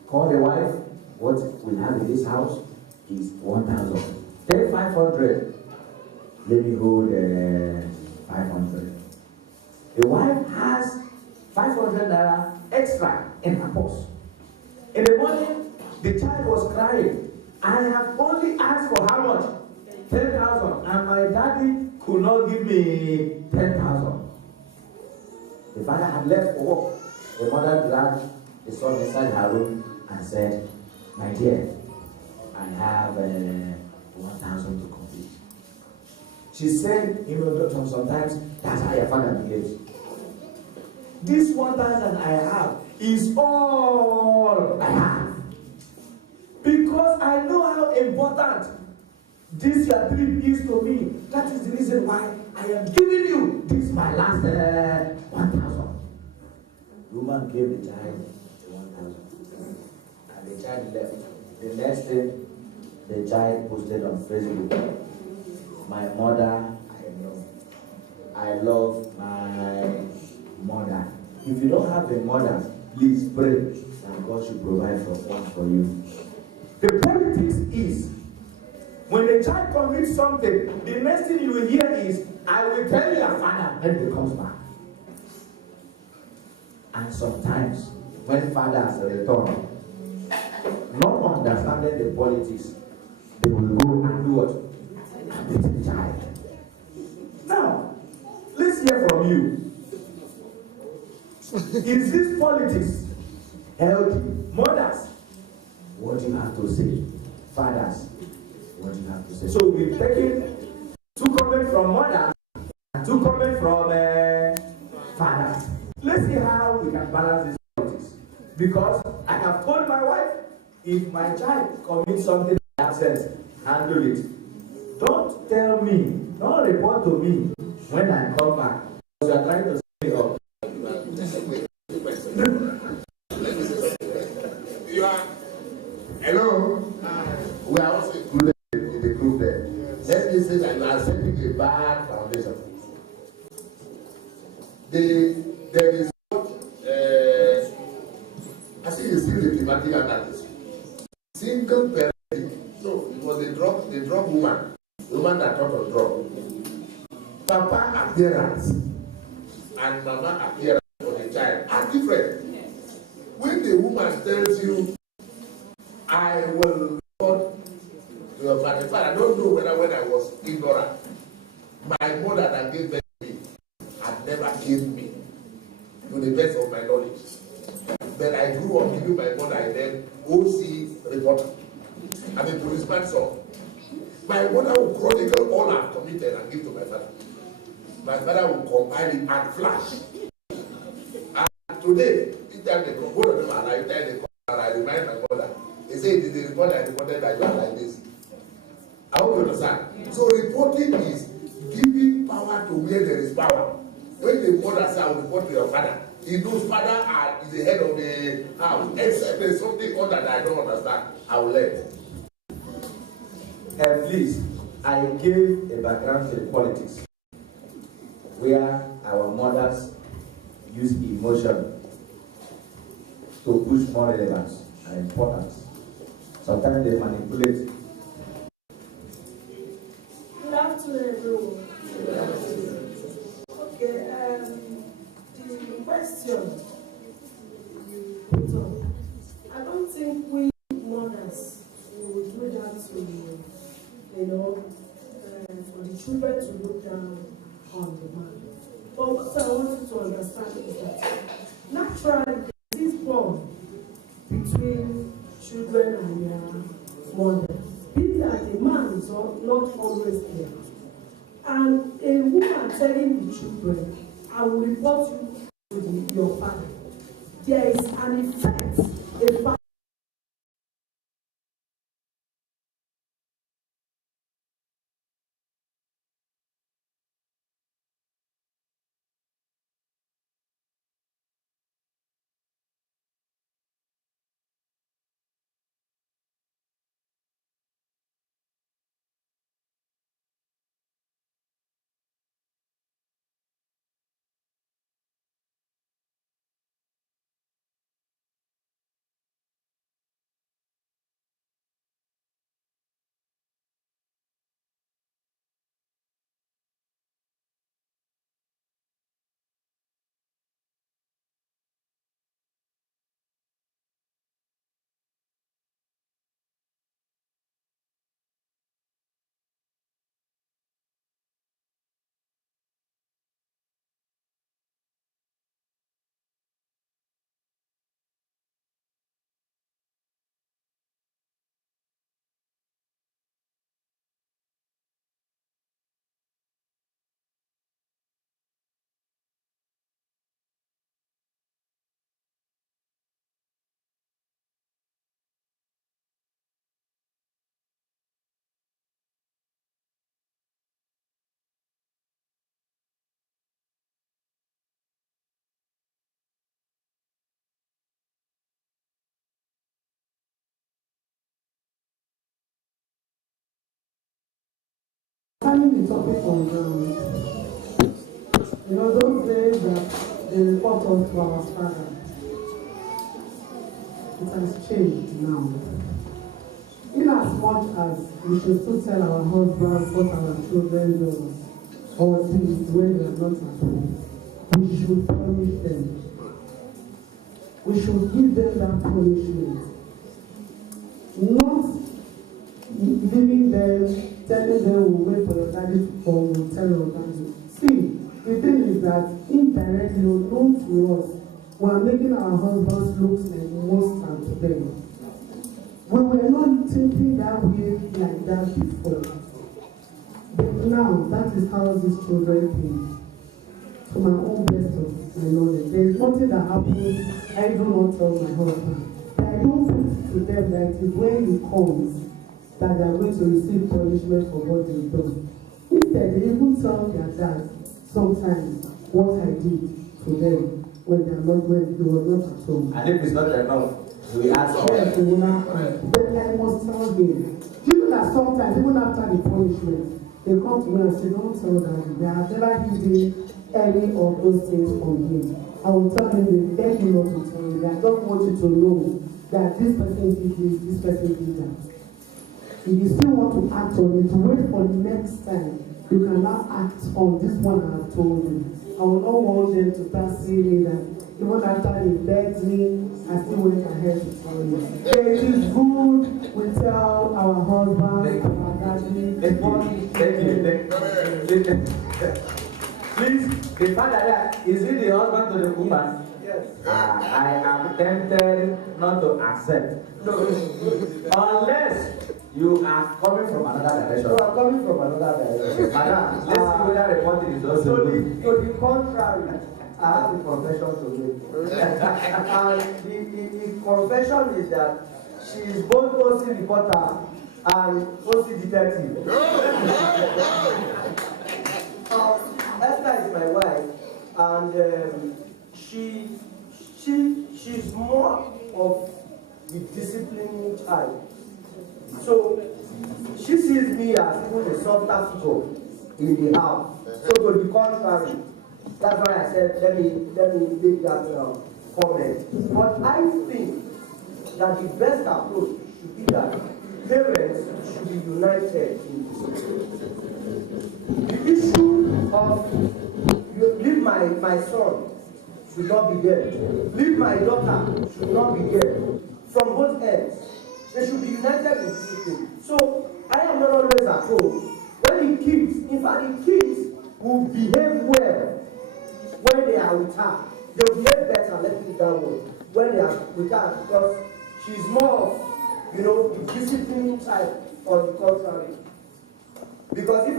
Called the wife, what we have in this house is 1,000. Take 500. Let me hold 500. The wife has 500 naira extra in her purse. In the morning, the child was crying. I have only asked for how much? 10,000. And my daddy could not give me 10,000. The father had left for work. The mother dragged the son inside her room and said, my dear, I have 1,000 to complete. She said, you know, Doctor, sometimes that's how your father behaves. This 1,000 I have is all I have. Because I know how important this your trip is to me. That is the reason why I am giving you this my last 1,000. The woman gave the child the 1,000. And the child left. The next thing, the child posted on Facebook, my mother, I know. I love my mother. If you don't have a mother, please pray that God should provide for one for you. The politics is, when a child commits something, the next thing you will hear is, I will tell your father when he comes back. And sometimes, when fathers return, not understanding the politics, they will go and do what? And beat the child. Now, let's hear from you. Is this politics healthy? Mothers, what do you have to say? Fathers, what do you have to say? So we've taken 2 comments from mothers and 2 comments from fathers. Let's see how we can balance this politics. Because I have told my wife, if my child commits something in absence, handle it. Don't tell me, don't report to me when I come back. You are trying to set me up. You are. Hello? We are also included in the group there. Let me say that you are setting a bad foundation. There is I think it's still diplomatic analysis. Single parenting. So it was the drug woman, the woman that taught on drug. Papa appearance and mama appearance for the child are different. When the woman tells you, I will report to your father. I don't know whether when I was ignorant, my mother that gave birth to me had never killed me, to the best of my knowledge. But I grew up giving my mother a name, OC reporter. I'm a policeman's son. My mother will chronicle all I've committed and give to my father. My father will compile it and flash. And today, each time they come, both of them are like, they come, and I remind my mother, they say, it is the report I reported that you are like this. I hope you understand. So reporting is giving power to where there is power. When the mother says, I will report to your father, he knows father is the head of the house. Except there's something other that I don't understand, I will let. Please, I gave a background to the politics where our mothers use emotion to push more relevance and importance. Sometimes they manipulate. Good afternoon, everyone. Okay, the question you put up, I don't think we mothers will do that to, for the children to look down on the man. But what I want you to understand is that naturally there is bond between children and their mothers. Be that the man is not always there. And a woman telling the children, I will report you to your father. There is an effect, a father. Concerning the topic on those days that they report us to our father, it has changed now. In as much as we should still tell our husbands what our children do or things when they are not at home, we should punish them. We should give them that punishment. Not leaving them, telling them we'll wait for your daddy to come, we'll tell your daddy. See, the thing is that indirectly, known to us, we are making our husbands look like monsters to them. We were not thinking that way like that before. But now, that is how these children think. To my own best of my knowledge, there is nothing that happens I do not tell my husband. But I don't put to them that it is when he comes that they are going to receive punishment for what they've done. Instead, they even tell their dad sometimes what I did to them when they were not at home. And if it's not enough, we ask yes, we will not ask. Then I must tell him. You know that sometimes, even after the punishment, they come to me and say, don't tell daddy. They have never hidden any of those things from him. I will tell him, they beg you not to tell me. I don't want you to know that this person did this person did that. If you still want to act on it, wait for the next time. You can now act on this one I have told you. I will not want them to start seeing that even after they begged me, I still went ahead to tell you. It is good we tell our husband, our daddy, Please, the father there, is he the husband to the woman? Yes. I am tempted not to accept. No. Unless you are coming from another direction. You are coming from another direction. Madam, let's see whether reporting is also good. To the contrary, I have a confession to make. And the confession is that she is both OC reporter and OC detective. Esther is my wife, and she she's more of the disciplining child. So she sees me as even a softer figure in the house. So to the contrary, that's why I said let me make that comment. But I think that the best approach should be that parents should be united in this. The issue of you leave my son should not be there. Leave my daughter should not be there. From both ends, they should be united in this thing. So I am not always at home. When the kids, in fact, the kids will behave well when they are with her. They will behave better, let's put it that way, when they are with her, because she's more of, the disciplining type, or the contrary. Because if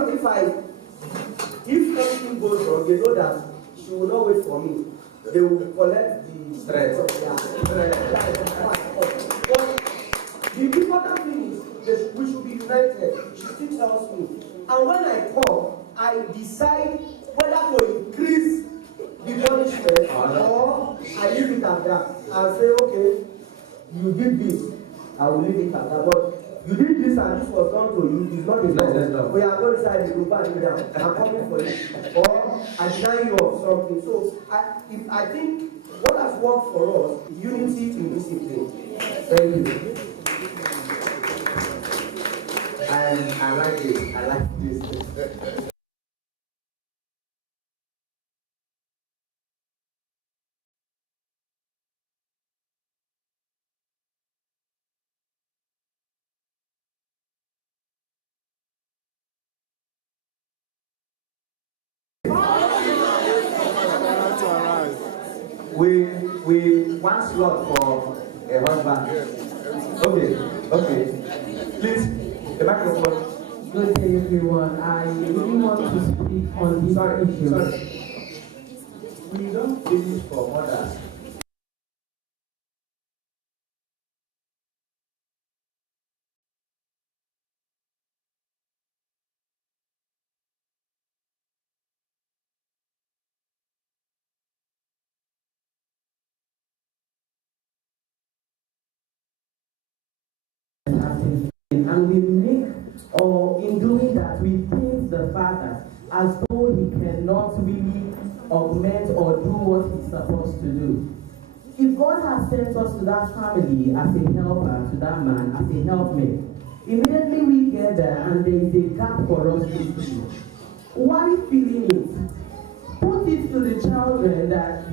anything goes wrong, they know that she will not wait for me. They will collect the stress. But the important thing is that we should be united. She still tells me. And when I come, I decide whether to increase the punishment or I leave it at that. And say, okay, you did this, I will leave it at that. But you did this and this was done to you, it's not enough. We are going inside the group and down. I'm coming for you. Or I deny you of something. So I think what has worked for us is unity in discipline. Thank you. I like it. I like this. We one slot for a husband. Okay. Please, the microphone. Good day, everyone. I really want to speak on this issue. Sorry. We don't finish for mothers. And we make, or in doing that, we paint the father as though he cannot really augment or do what he's supposed to do. If God has sent us to that family as a helper, to that man as a helpmate, immediately we get there and there is a gap for us to fill. Why filling it? Put it to the children that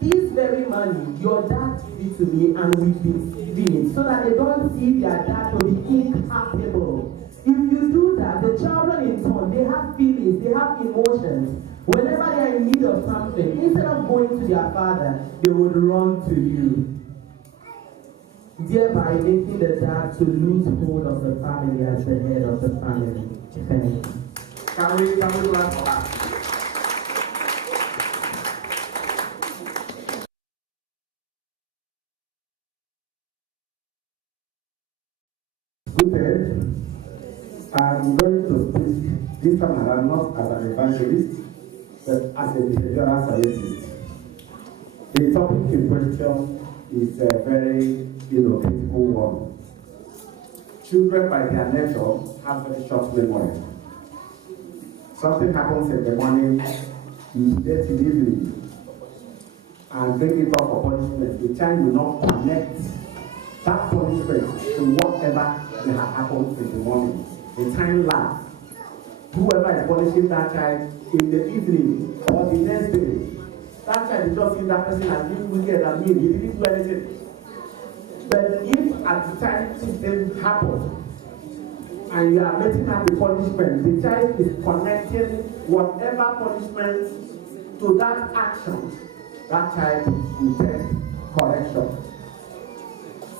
this very money, your dad gave it to me and we've been saving it, so that they don't see their dad to be incapable. If you do that, the children in turn, they have feelings, they have emotions. Whenever they are in need of something, instead of going to their father, they would run to you, thereby making the dad to lose hold of the family as the head of the family. Thank you. Can we clap for that? Good day. I'm going to speak this time around not as an evangelist, but as a behavioral scientist. The topic in question is a very critical one. Children by their nature have very short memory. Something happens in the morning, you get in the evening, and bring it up for punishment. The child will not connect that punishment to whatever may have happened in the morning. The time lapse. Whoever is punishing that child in the evening or the next day, that child is just seeing that person as being wicked and mean. He didn't do anything. But if at the time something happened and you are letting out the punishment, the child is connecting whatever punishment to that action, that child will take correction.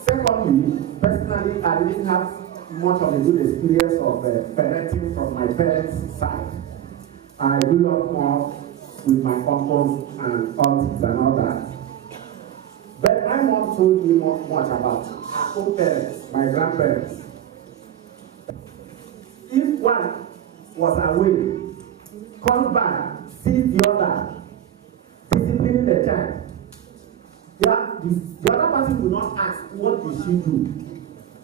Secondly, personally, I didn't have much of a good experience of parenting from my parents' side. I grew up more with my uncles and aunts and all that. But my mom told me much about her own parents, my grandparents. If one was away, comes back, sees the other, disciplining the child, what did she do?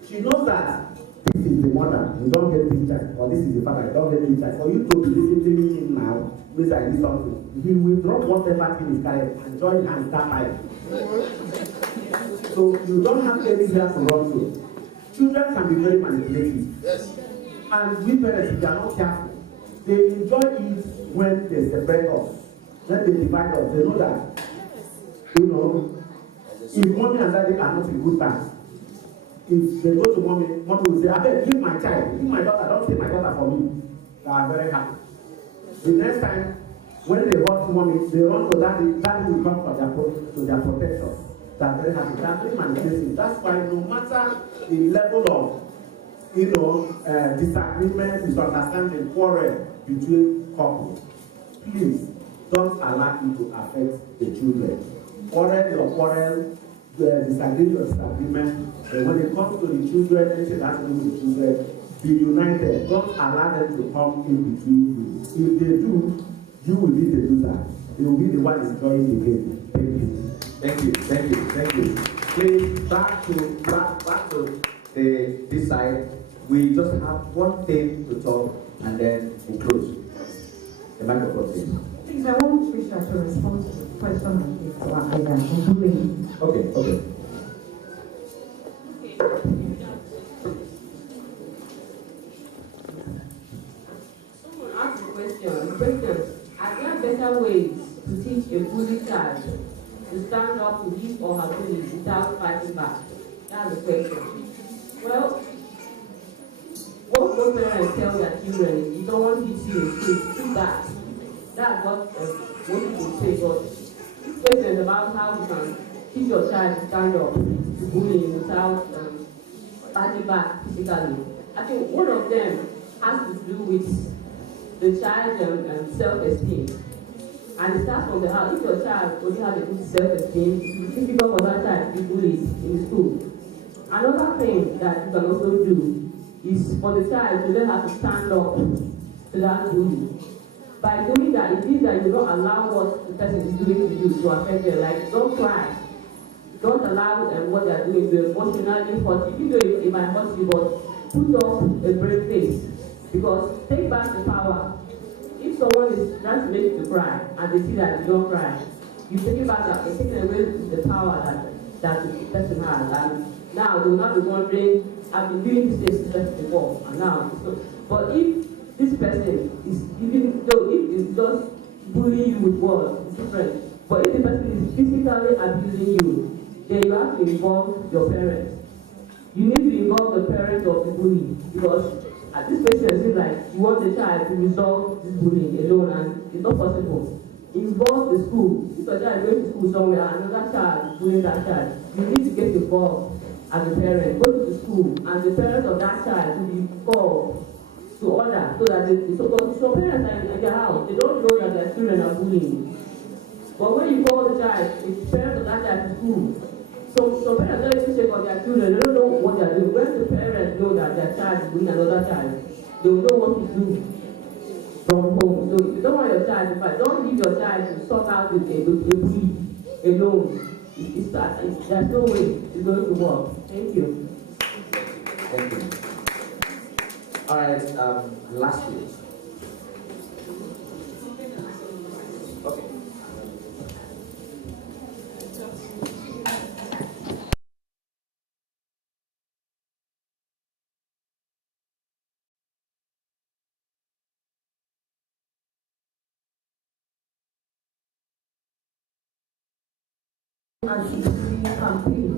She knows that this is the mother, you don't get this child, or this is the father, you don't get this child. For you to be disciplining him now, means I need something. He will drop whatever thing is carrying and join hands that time. So you don't have anywhere to run to. Children can be very manipulative. Yes. And we parents, if they are not careful, they enjoy it when they separate us. When they divide us, they know that, you know, if mommy and daddy are not in good terms, if they go to mommy, mommy will say, I beg, give my child, give my daughter, don't take my daughter for me. They are very happy. The next time, when they hurt mommy, they run to daddy, daddy will come to their protection. They are very happy. They are very manipulative. That's why no matter the level of, you know, disagreement, misunderstanding, quarrel between couples, please don't allow it to affect the children. Quarrel your quarrel, disagree your disagreement. And when it comes to the children, anything that has to do with the children, be united. Don't allow them to come in between you. If they do, you will be the loser. They will be the one enjoying the game. Thank you. Thank you, thank you, thank you. Please, back to this side. We just have one thing to talk and then we close. The microphone, please. Please, I want Trisha to respond to the question on bullying. Okay. Someone asked the question, are there better ways to teach a bully child to stand up to his or her bully without fighting back? That's the question. Well, what most parents tell their children is, you don't want to hit you, too bad. That's what most people say, but this question is about how you can teach your child to stand up to bullying without fighting back physically. I think one of them has to do with the child's self-esteem. And it starts from the house. If your child only has a good self-esteem, it's difficult for that child to be bullied in school. Another thing that you can also do is for the child to learn how to stand up to that bully. By doing that, it means that you don't allow what the person is doing to you to affect them. Like, don't cry. Don't allow what they are doing to emotionally hurt you. Even though it might hurt you, but put up a brave face. Because take back the power. If someone is trying to make you to cry and they see that you don't cry, you take it back, you're taking away the power that the person has. And now they will not be wondering, I've been doing this thing before, and now. But if this person is, even though if it's just bullying you with words, it's different. But if the person is physically abusing you, then you have to involve your parents. You need to involve the parents of the bully, because at this question it seems like you want the child to resolve this bullying alone, and it's not possible. Involve the school. If a child is going to school somewhere and another child is bullying that child, you need to get involved as a parent. Go to the school, and the parents of that child will be involved to order, so that some parents are in their house, they don't know that their children are bullying. But when you call the child, the parents of that child to school, so parents don't even check on their children, they don't know what they are doing. When the parents know that their child is bullying another child, they will know what to do from home. So if you don't want your child to fight, don't leave your child to sort out the bully alone. There's no way it's going to work. Thank you. Thank you. All right, lastly. Okay. Anti-bullying campaign.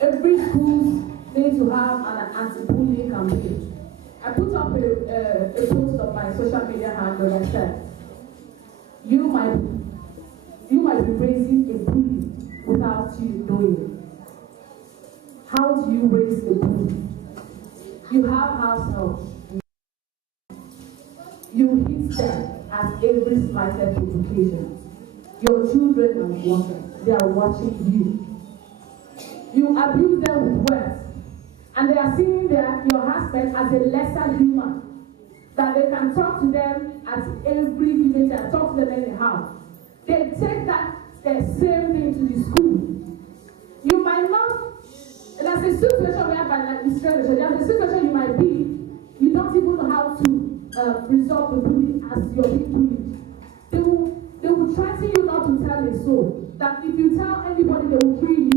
Every school needs to have an anti-bullying campaign. I put up a post on my social media handle and said, you might be raising a bully without you knowing it. How do you raise a bully? You have house help. You hit them at every slightest provocation. Your children are watching. They are watching you. You abuse them with words, and they are seeing your husband as a lesser human, that they can talk to them at every given time, talk to them anyhow. They take that the same thing to the school. You might not there's a situation whereby, like this there's a situation you might be, you don't even know how to resolve the bullying as you're being bullied. They will threaten you not to tell a soul. That if you tell anybody, they will kill you.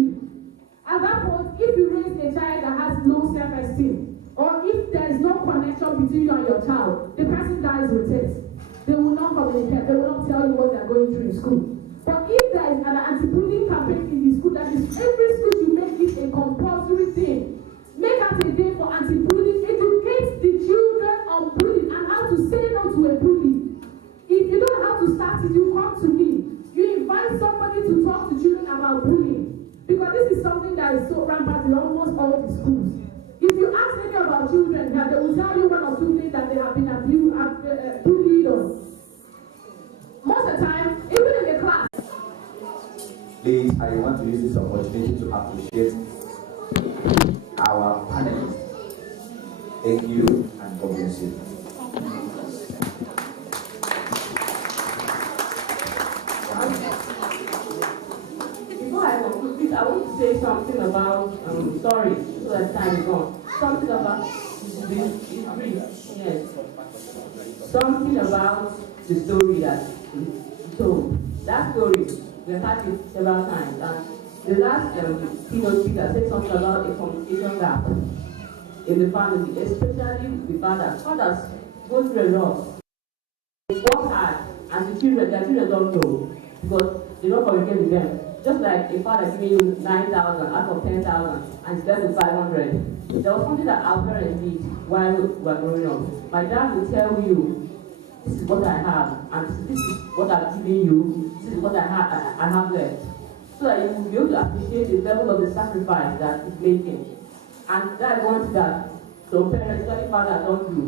At that point, if you raise a child that has low self-esteem, or if there is no connection between you and your child, the person dies with it. They will not communicate. They will not tell you what they are going through in school. But if there is an anti-bullying campaign in the school, that is every school should make it a compulsory thing. Make out a day for anti-bullying. Educate the children on bullying and how to say no to a bully. If you don't know how to start it, you come to me. You invite somebody to talk to children about bullying. Because this is something that is so rampant in almost all the schools. If you ask any of our children, they will tell you one or two things that they have been bullied on. Most of the time, even in the class. Please, I want to use this opportunity to appreciate our panelists. Thank you and God bless you. Before I conclude, I want to say something about, sorry, so that time is gone. Something about, yes. Something about the story that you told. That story, we have had it several times. And the last keynote speaker said something about a communication gap in the family, especially with the fathers. Fathers go through a lot. They work hard, and their children don't know because they don't communicate with them. Just like a father giving you 9,000 out of 10,000 and it's left with 500. There was something that our parents did while we were growing up. My dad will tell you, this is what I have, and this is what I'm giving you, this is what I have left. So that you will be able to appreciate the level of the sacrifice that he's making. And that is one thing that some parents, especially fathers, don't do.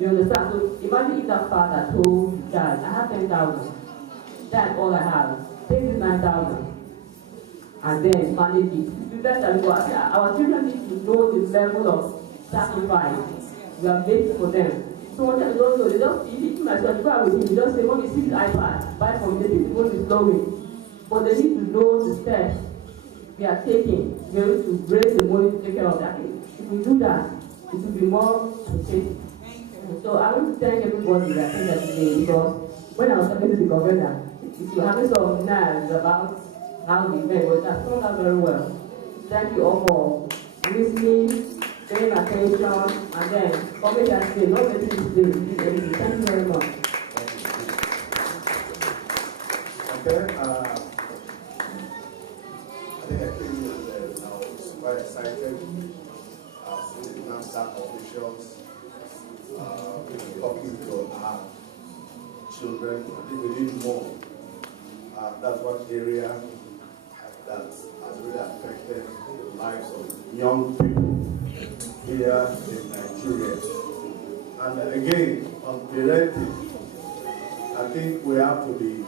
You understand? So imagine if that father told the child, I have 10,000. That's all I have. Take this 9,000. And then manage it. The better because our children need to know the level of sacrifice we have made for them. So what they don't know, they just, even my son, if I with him, they just say, Mommy, see this iPad, buy from me, they think it's going to be flowing. But they need to know the steps we are taking. We are able to raise the money to take care of that. If we do that, it will be more appreciated. So I want to thank everybody that came here today because when I was talking to the governor, if you're having some nerves about how the event was, that turned out very well. Thank you all for listening, paying attention, and then coming here today, not letting this day. Thank you very much. Okay, I think I came here and I was quite excited. Seeing the NAMSAC officials talking to our children. I think we need more. That's one area that has really affected the lives of young people here in Nigeria. And again, on parenting, I think we have to be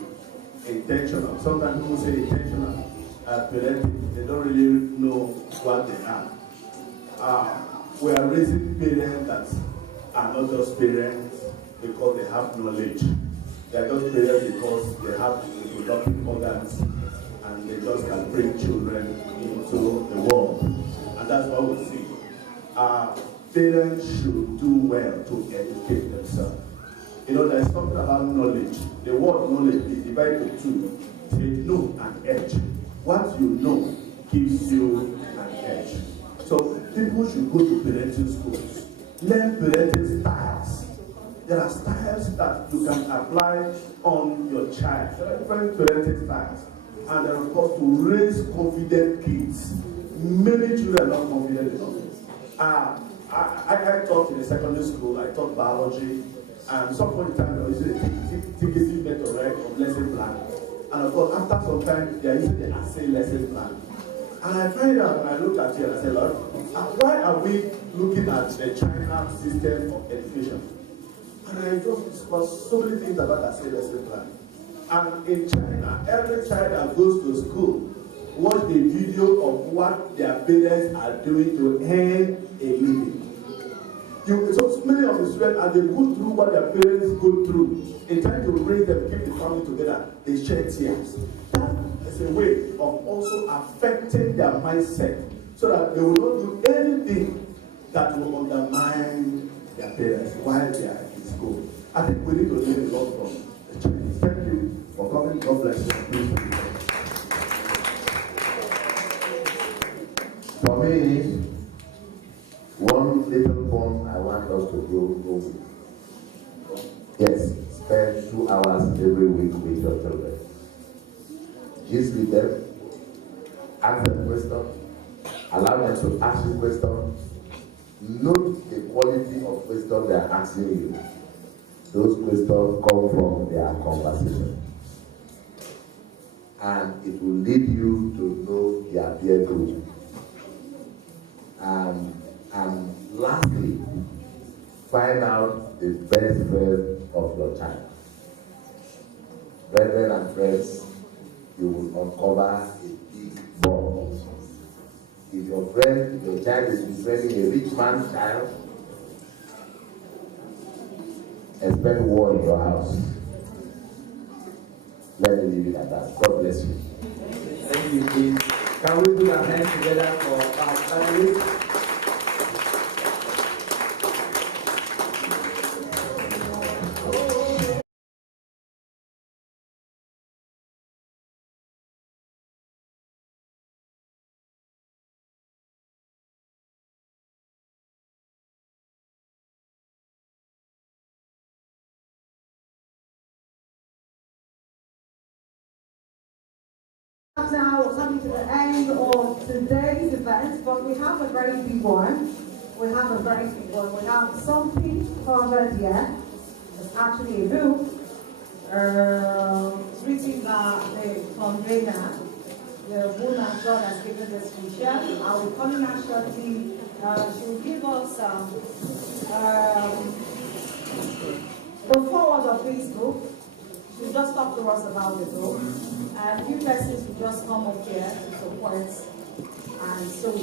intentional. Sometimes people say intentional at parenting, they don't really know what they are. We are raising parents that are not just parents because they have knowledge. They are just parents because they have reproductive organs and they just can bring children into the world. And that's what we see. Parents should do well to educate themselves. You know, there's something about knowledge. The word knowledge is divided into two. Say know and edge. What you know gives you an edge. So people should go to parenting schools. Learn parenting styles. There are styles that you can apply on your child. There are different parenting styles. And there are, of course, to raise confident kids. Many children are not confident enough. I taught in a secondary school. I taught biology. And some point in time, they were using a ticketing method, right, of lesson plan. And of course, after some time, they are using the assay lesson plan. And I find out, when I look at it, and I say, Lord, why are we looking at the China system of education? And I just discussed so many things about that same lesson plan. And in China, every child that goes to school watch a video of what their parents are doing to earn a living. So many of the students, as they go through what their parents go through, in trying to raise them, keep the family together, they shed tears. That is a way of also affecting their mindset so that they will not do anything that will undermine their parents while they are in school. I think we need to learn a lot from the Chinese. Thank you for coming. God bless you. Please be seated. For me, one little form I want us to go with. Yes, spend 2 hours every week with your children. Gist with them, ask them questions, allow them to ask you questions. Note the quality of questions they are asking you. Those questions come from their conversation. And it will lead you to know their peer group. And lastly, find out the best friend of your child. Brethren and friends, you will uncover a big bond. If your child is befriending a rich man's child, expect war in your house. Let me leave it at that. God bless you. Thank you, please. Can we put our hands together for our families? Now we're coming to the end of today's event, but we have a very big one. We have something covered here. It's actually a book. It's written by the convener, the woman God has given this feature. I will call in her shortly. She will give us the forward of this book. She'll just talk to us about the book. And a few persons will just come up here to support, and so to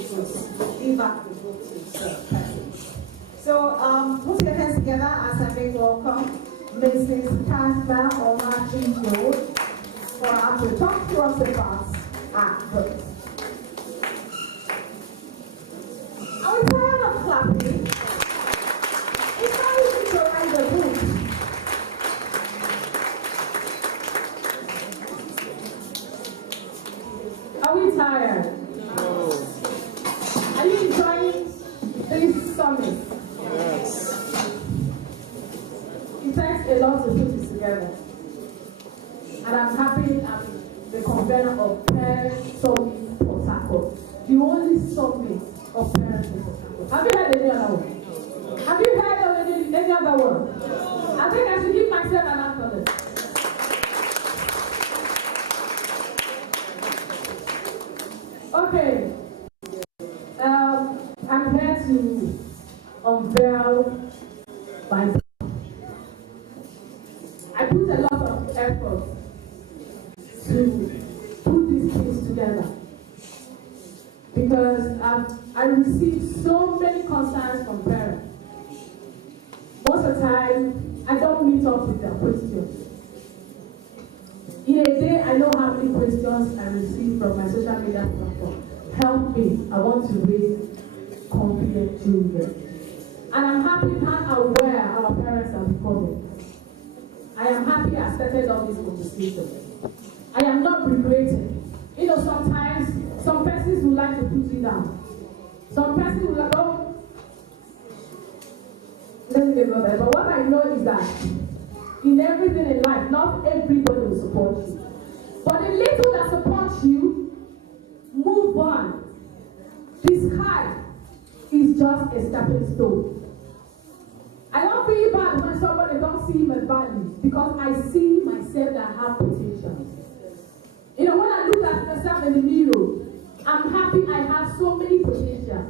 give back the book to persons. So put your hands together as I make welcome Mrs. Casper Omachijo for her to talk to us about our book. Are we tired of clapping? It's not easy to write the book. Are we tired? No. Are you enjoying this summit? Yes. It takes a lot to put this together. And I'm happy I'm the convener of Parent Summit Port Harcourt, the only summit of parents in Port Harcourt. Have you heard any other one? Have you heard of any other one? I think I should give myself an accolade. Okay, I'm here to unveil my book. I put a lot of effort to put these things together because I received so many concerns from parents. Most of the time, I don't meet up with their questions. In a day, I know how many questions I receive from my social media platform. Help me, I want to raise confident children. And I'm happy how aware our parents are becoming. I am happy I started all this conversation. I am not regretting. You know, sometimes, some persons would like to put you down. Some persons will like, oh, let me go there. But what I know is that in everything in life, not everybody will support you. But the little that supports you, move on. The sky is just a stepping stone. I don't feel bad when somebody don't see my value because I see myself that I have potential. You know, when I look at myself in the mirror, I'm happy I have so many potential.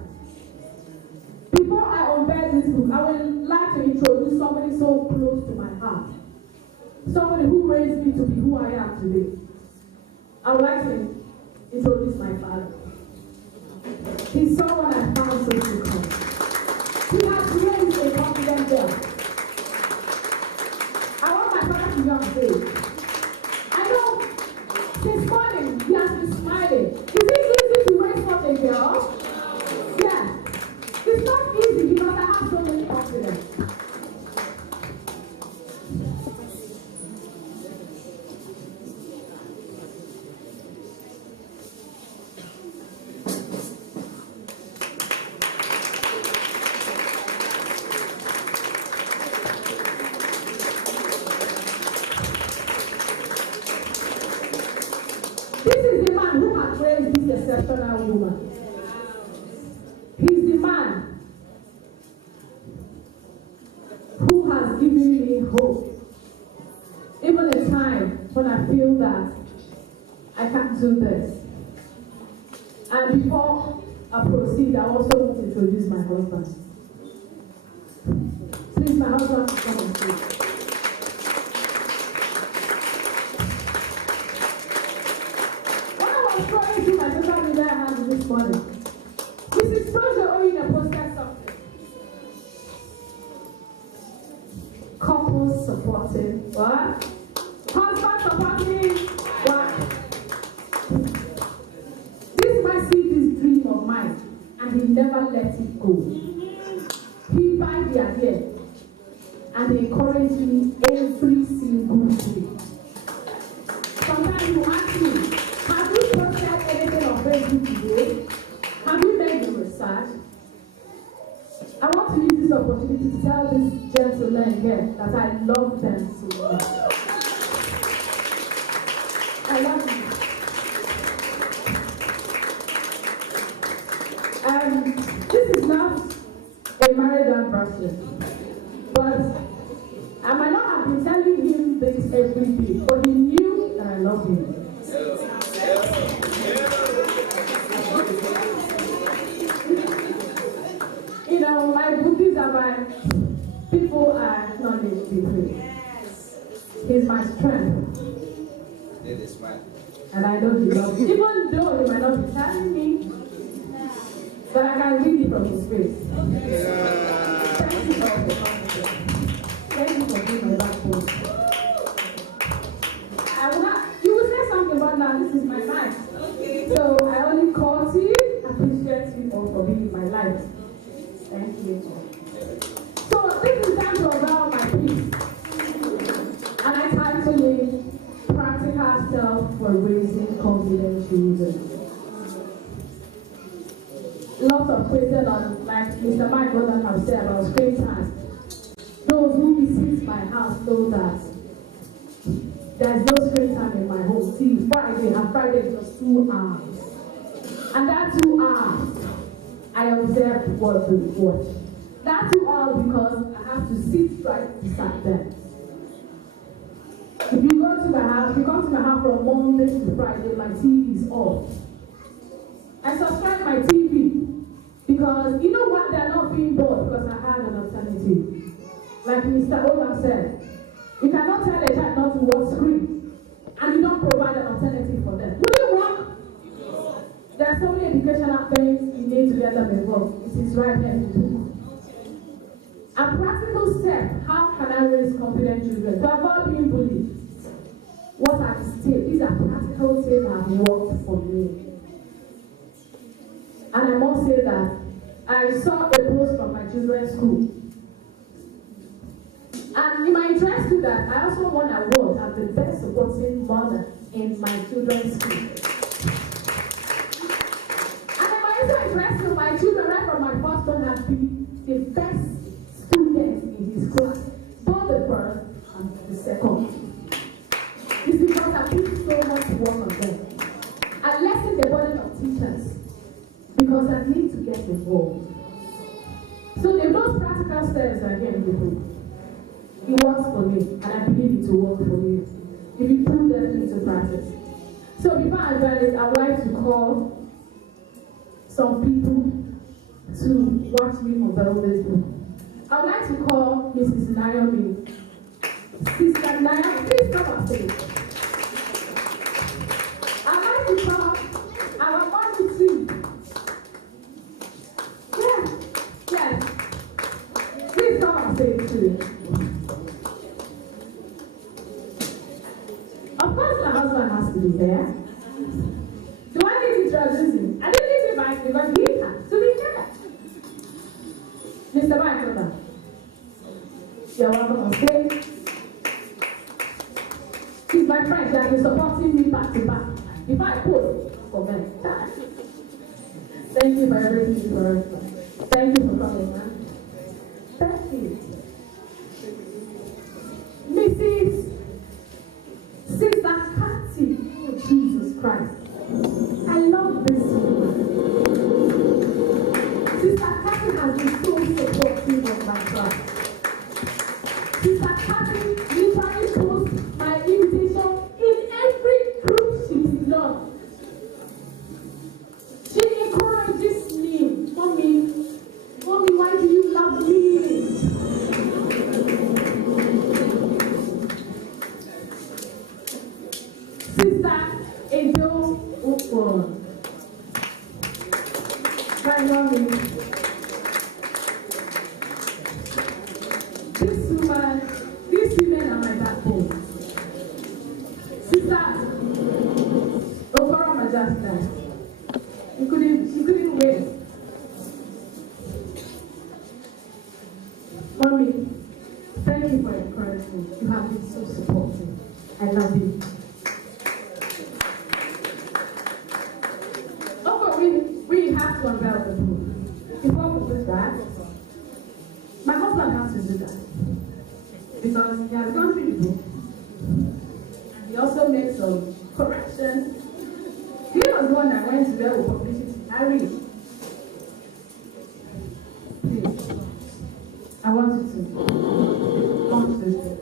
Before I unveil this book, I would like to introduce somebody so close to my heart. Somebody who raised me to be who I am today. I would like to introduce my father. He's someone I found so difficult. He has raised a confident girl. I want my father to young today. I know this morning he has been smiling. Is it easy to raise such a girl? confidence. This is the man who has raised this exceptional woman. He's the man who has given me hope. Even a time when I feel that I can't do this. And before I proceed, I also want to introduce my husband. Please, my husband, come on stage. Scrolling through my social media handle this morning. Mrs. Projo Oyina posted something. Couples supporting what? Husband supporting what? This man sees this dream of mine and he never let it go. He buys the idea and he encourages me every single day. Sometimes you ask me, have you posted anything on Facebook today? Have you made the research? I want to use this opportunity to tell this gentleman here that I love them so much. I love you. This is not a marriage anniversary, but I might not have been telling him this every day, but he knew that I love him. You know, my bookies are my people I acknowledge deeply. He's my strength. And I know he loves me. Even though he might not be telling me, but I can read it from his face. Thank you for the confidence. Thank you for being my backbone. You will say something about now, this is my life. So I only call to you, appreciate you all for being in my life. Thank you. So this is time to allow my peace. And I title it Practical Self for Raising Confident Children. Lots of questions on, like Mr. Mike Gordon have said about screen time. Those who visit my house know that there's no screen time in my home till Friday, and Friday is just 2 hours. And that 2 hours, I observe what they watch. That 2 hours because I have to sit right beside them. If you go to my house, if you come to my house from Monday to Friday, my TV is off. I subscribe my TV because you know what, they're not being bored because I have an alternative. Like Mr. Olam said, you cannot tell a child not to watch screen and you don't provide an alternative for them. Will it work? There are so many educational things you need to get them involved. It is right here in the book. A practical step, how can I raise confident children? To avoid being bullied. What are the steps? These are practical steps that have worked for me. And I must say that I saw a post from my children's school. And in my interest to that, I also won an award as the best supporting mother in my children's school. And in my interest to my children, right from my first one, have been the best students in his class, both the first and the second. It's because I put so much work on them. I lessen the burden of teachers because I need to get involved. So those practical steps are here in the book. It works for me, and I believe it will work for you if you put them into practice. So before I start it, I would like to call some people to watch me unveil this book. I would like to call Mrs. Naomi. Sister Naomi, please come on stage. I'd like to call our mommy too. Yes. Please come on stage too. Of course, my husband has to be there. Do I need to introduce him? I didn't need to invite him because he has to be there. Mr. Michael, You're welcome on stage. She's my friend. She has been supporting me back to back. If I post for men, thank you for everything you heard. Thank you for coming, man. Thank you. Mrs. Sister Cathy. Oh, Jesus Christ. I love this woman. Sister Cathy has been so supportive of my class. Sister Cathy literally posts my invitation in every group she belongs. She encourages me. Mommy, why do you love me? Sister Edo Ukon. My mommy. These women are my backbone. Sister Okoro Majasta. She couldn't wait. Mommy, thank you for encouraging me. You have been so supportive. I love you. We have to unveil the book. Before we do that, my husband has to do that. Because he has gone through the book. And he also made some corrections. He was the one that went to where we published it. Harry, please, I want you to come to this book.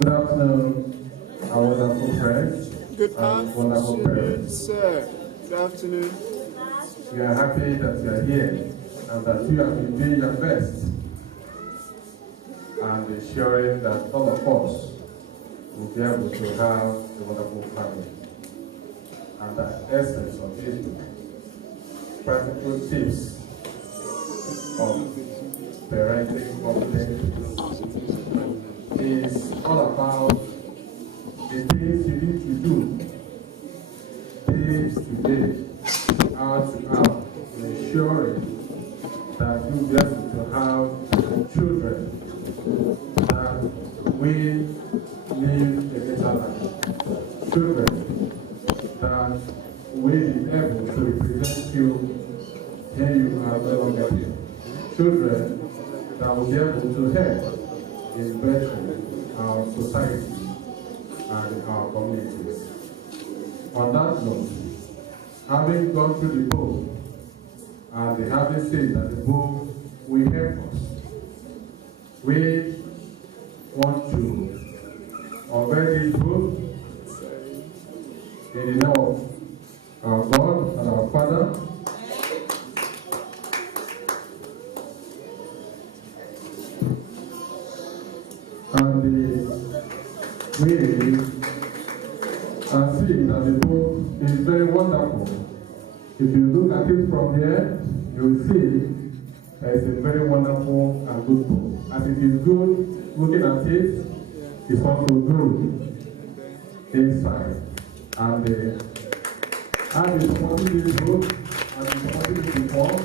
Good afternoon, our wonderful friends. Good Wonderful parents. sir. Good afternoon. We are happy that you are here and that you have been doing your best and ensuring that all of us will be able to have a wonderful family. And the essence of this book, practical tips of parenting conflict, is all about the things you need to do day to day, hour to hour, ensuring that you'll be able to have children that will live a better life, children that will be able to represent you when you are no longer here, children that will be able to help in bettering our society and our communities. On that note, having gone through the book and having said that the book will help us, we want to unveil this book in the name of our God and our Father, and we are seeing that the book is very wonderful. If you look at it from here, you will see that it's a very wonderful and good book. As it is good looking at it, it's also good inside. And as we supported this book, as we supported it before,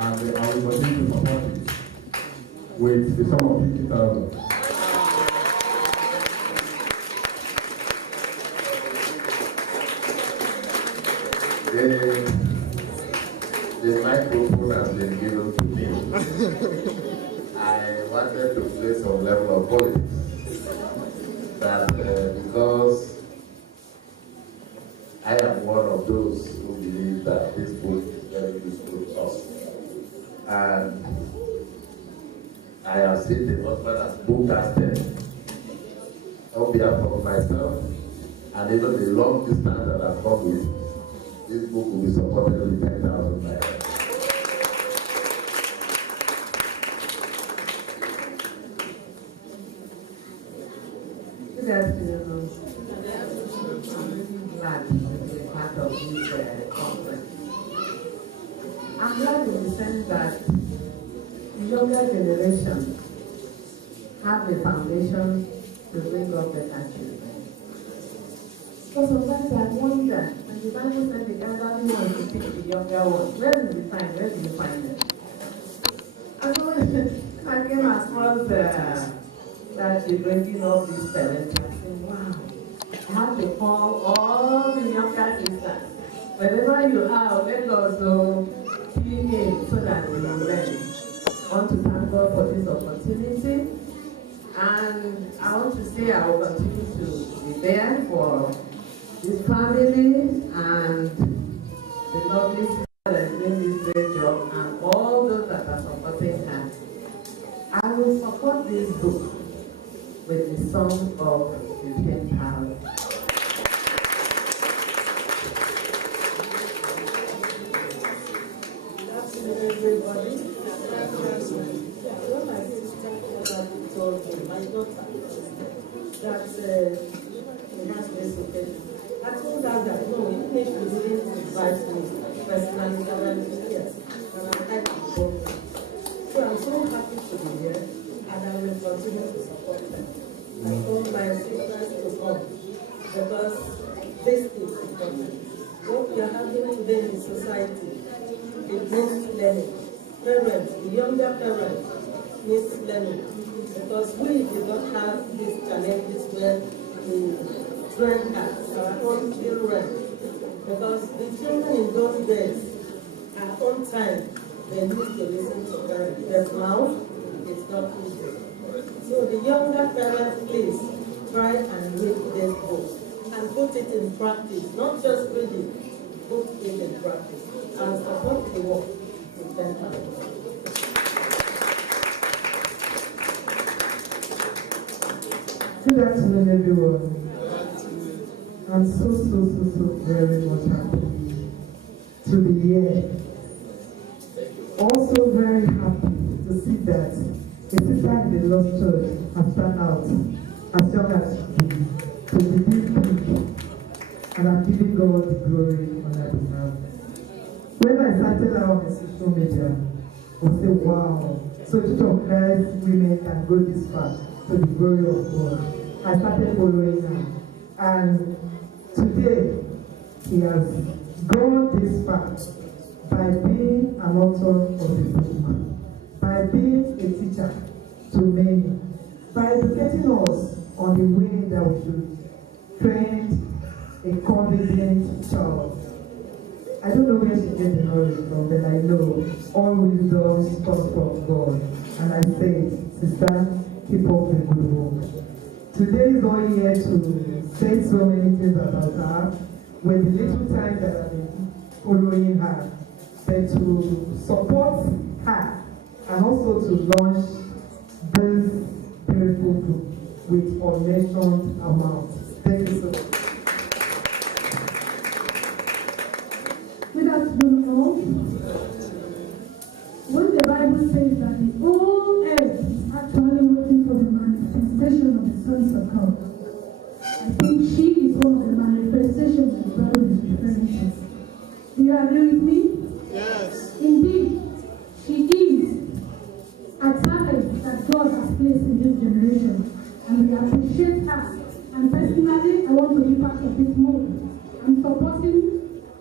and I will continue to support it with the sum of 50,000. The microphone has been given to me. I wanted to play some level of politics. That because I am one of those who believe that this book is very useful to us. And I have seen the husband as book casted on behalf of myself and even the long distance that I've come with. This book will be supported with 10,000 naira. Good afternoon. glad to be part of this conference. I'm glad in the sense that the younger generation have the foundation to bring up better children. So sometimes I wonder, when the Bible said the elderly ones to teach the younger ones, where do you find them? And so when I came across that you're breaking up these parents, I said, wow, I have to call all the younger sisters. Wherever you are, let us be in so that we will learn. I want to thank God for this opportunity. And I want to say I will continue to be there for this family and the lovely sister that is doing this great job and all those that are supporting her. I will support this book with the sum of 15,000. Good afternoon, everybody. When my sister told me, my daughter, that she has this occasion, I told her that no, even if you didn't invite me personally, that I'm here and I'm happy to go. So I'm so happy to be here and I will continue to support them. I told my sisters to come because this is important. What we are having today in society, it needs learning. Parents, the younger parents, needs learning because we did not have these challenges where we train our own children. Because the children in those days, at one time, they used to listen to parents. But now, it's not easy. So the younger parents, please, try and read this book and put it in practice. Not just read it, put it in practice. And support the work with them. Good afternoon, everyone. I'm so very much happy to be here. Also very happy to see that a sister in the Lost Church has turned out as young as she is to be this big. And I'm giving God the glory on her behalf. When I started out on social media, I said, wow, so Church of Christ women can go this far to the glory of God. I started following her. And today, he has gone this far by being an author of the book, by being a teacher to many, by educating us on the way that we should train a confident child. I don't know where she gets the knowledge from, but I know all wisdom comes from God. And I say, sister, keep up the good work. Today is all here to say so many things about her, with the little time that I've been following her, but to support her and also to launch this beautiful book with unmentioned amount. Thank you so much. Good afternoon, all. When the Bible says that the whole earth is actually waiting for the manifestation of the sons of God, I think she is one of the manifestations that the Bible is referring to. Do you agree with me? Yes. Indeed, she is a talent that God has placed in this generation, and we appreciate her. And personally, I want to be part of this movement. I'm supporting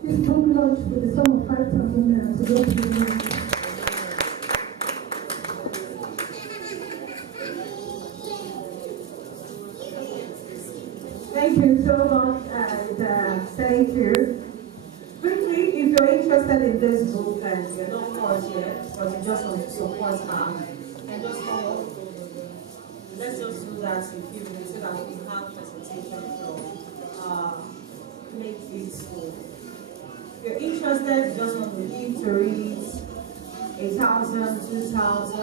this book launch with the sum of 5,000 naira to go to the world. Thank you so much, and thank you. Quickly, if you're interested in this book and you're not caught yet, but you just want to support her, and just come up. Let's just do that in a few minutes so that we have presentation from make it so. If you're interested, you just want to leave to read 1,000, 2,000.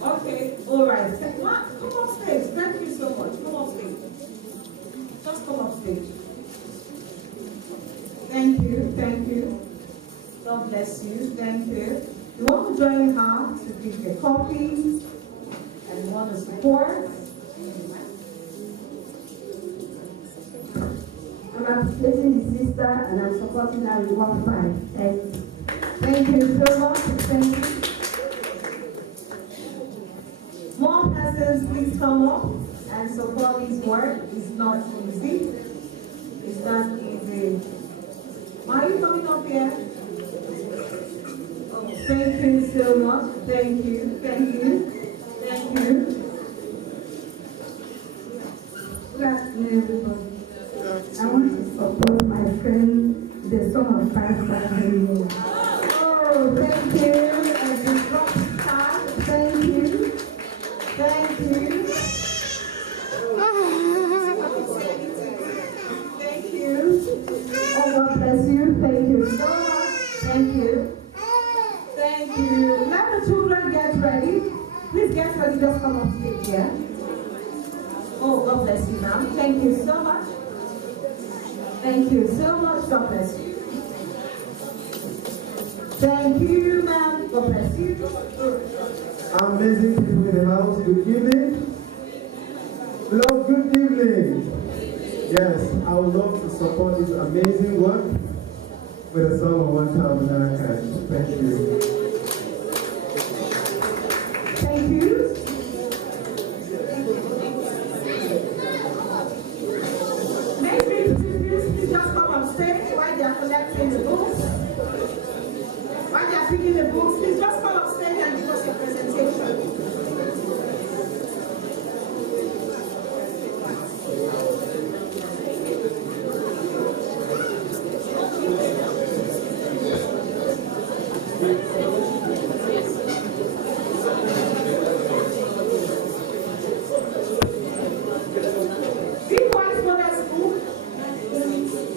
Okay, all right. Come up stage. Thank you so much. Come up stage. Just come up stage. Thank you. Thank you. God bless you. Thank you. You want to join her to give a copy and you want to support, congratulating the sister and I'm supporting her with 1-5. Thank you so much. Thank you. More persons, please come up and support this work. It's not easy. It's not easy. Why are you coming up here? Oh, thank you so much. Thank you. Thank you. Thank you. Good afternoon, everybody. I want to support my friend, the son of 5 Oh, thank you. And the rock star, thank you. Thank you. Thank you. Oh, God bless you. Thank you so much. Thank you. Thank you. Let the children get ready. Please get ready. Just come up stage here. Oh, God bless you, ma'am. Thank you so much. Thank you so much. God bless you. Thank you, ma'am. God bless you. Amazing people in the house. Good evening. Love, good evening. Yes, I would love to support this amazing work with a sum of 1,000 naira cash. Thank you. Thank you. Maybe please just come on stage while they are collecting the books. While they are picking the books, please just come on stage and give us your presentation.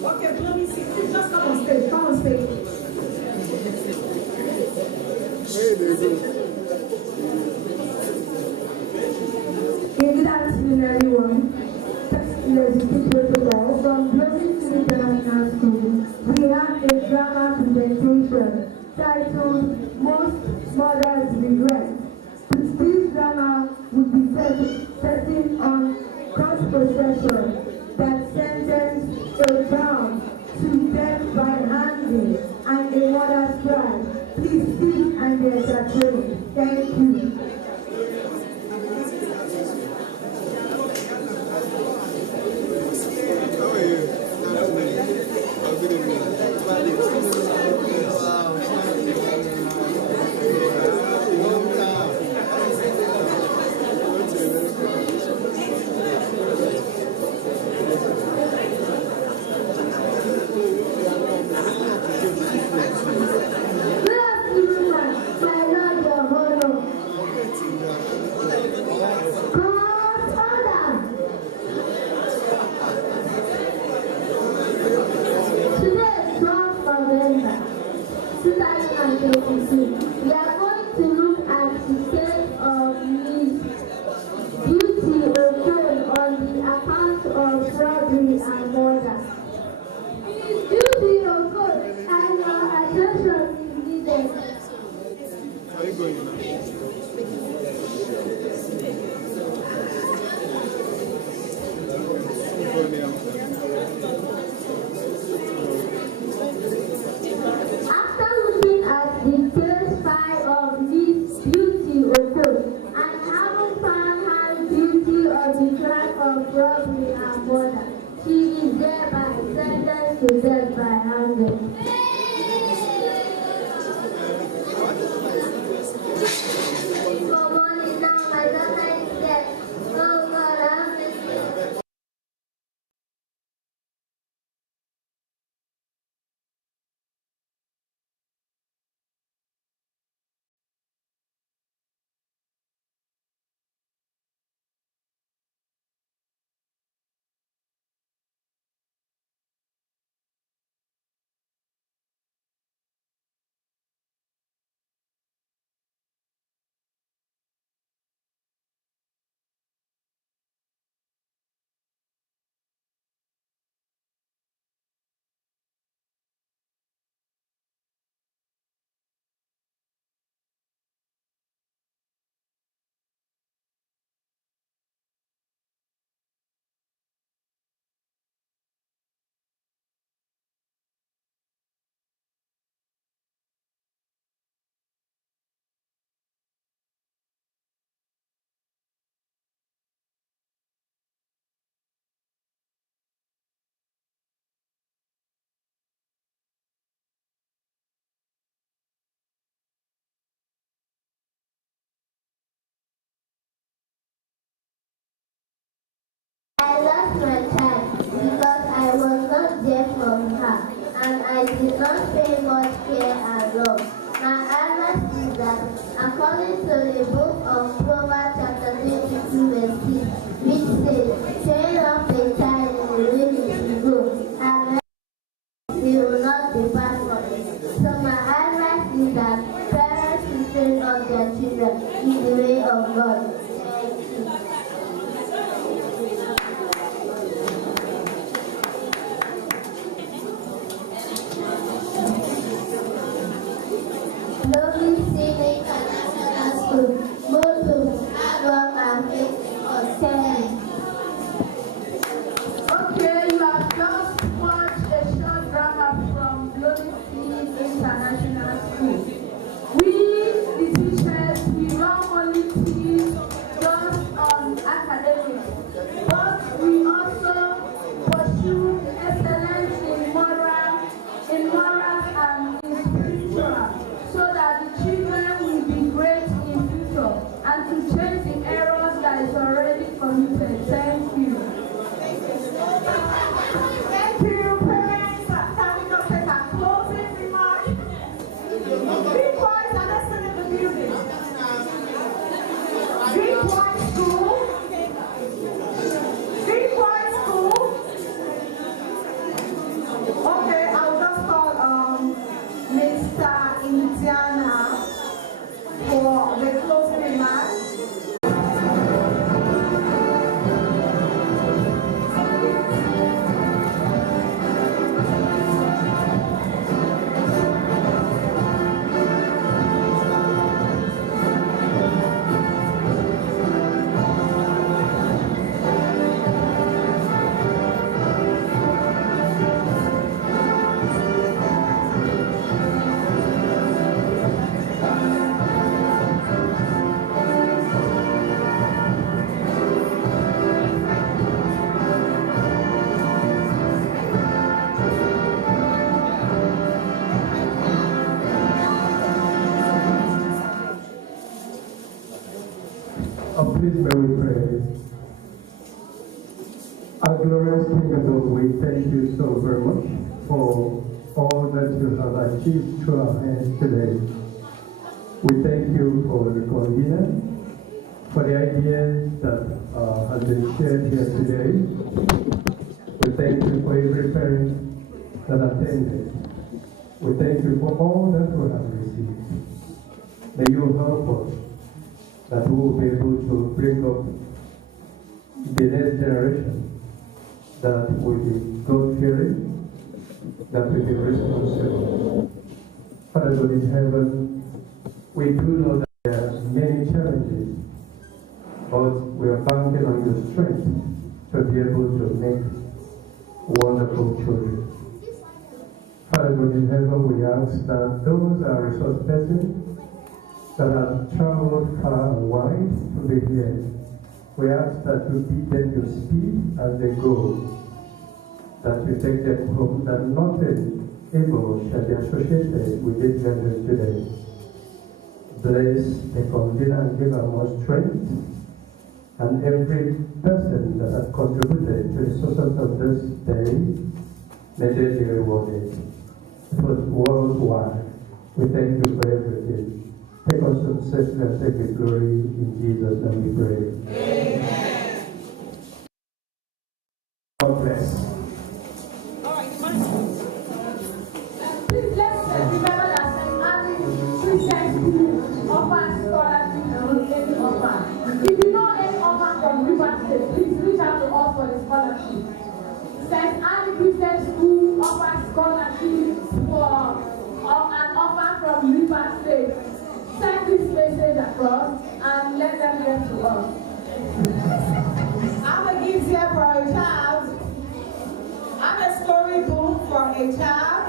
Okay, Blooming, please just come on stage. Come on stage. Good afternoon, everyone. From Blooming City International School, we have a drama presentation titled Most Mothers Regret. This drama will be setting on court procession that sentenced a child to death by hanging and a mother's cry. Please sit and be entertained. Thank you. We are going to look at the case of Miss Beauty Okon on the account of robbery and murder. Miss Beauty Okon, and your attention is needed. Are you going now? After looking at the case file of Miss Beauty Okon and having found her guilty of the crime of robbery and murder, she is thereby sentenced to death by hanging. Please may we pray. Our glorious King of God, we thank you so very much for all that you have achieved through our hands today. We thank you for the convener, for the ideas that have been shared here today. We thank you for every parent that attended. We thank you for all that we have received. May you help us that we will be able to bring up the next generation that will be God-fearing, that will be responsible. Father God in heaven, we do know that there are many challenges, but we are banking on your strength to be able to make wonderful children. Father God in heaven, we ask that those are resource persons that have traveled far and wide to be here. We ask that you give them your speed as they go, that you take them home, that nothing evil shall be associated with this gathering today. Bless the convener and give her more strength, and every person that has contributed to the success of this day, may they be rewarded. It was worldwide. We thank you for everything. Take us successfully and take the glory in Jesus' name we pray. Amen. God bless. Please let's remember that St. Anne's Christian School offers scholarships to any orphan. If you know any orphan from River State, please reach out to us for the scholarship. St. Anne's Christian School offers scholarships for an orphan from River State. Send this message across and let them get to us. I'm a gift here for a child. I'm a storybook for a child.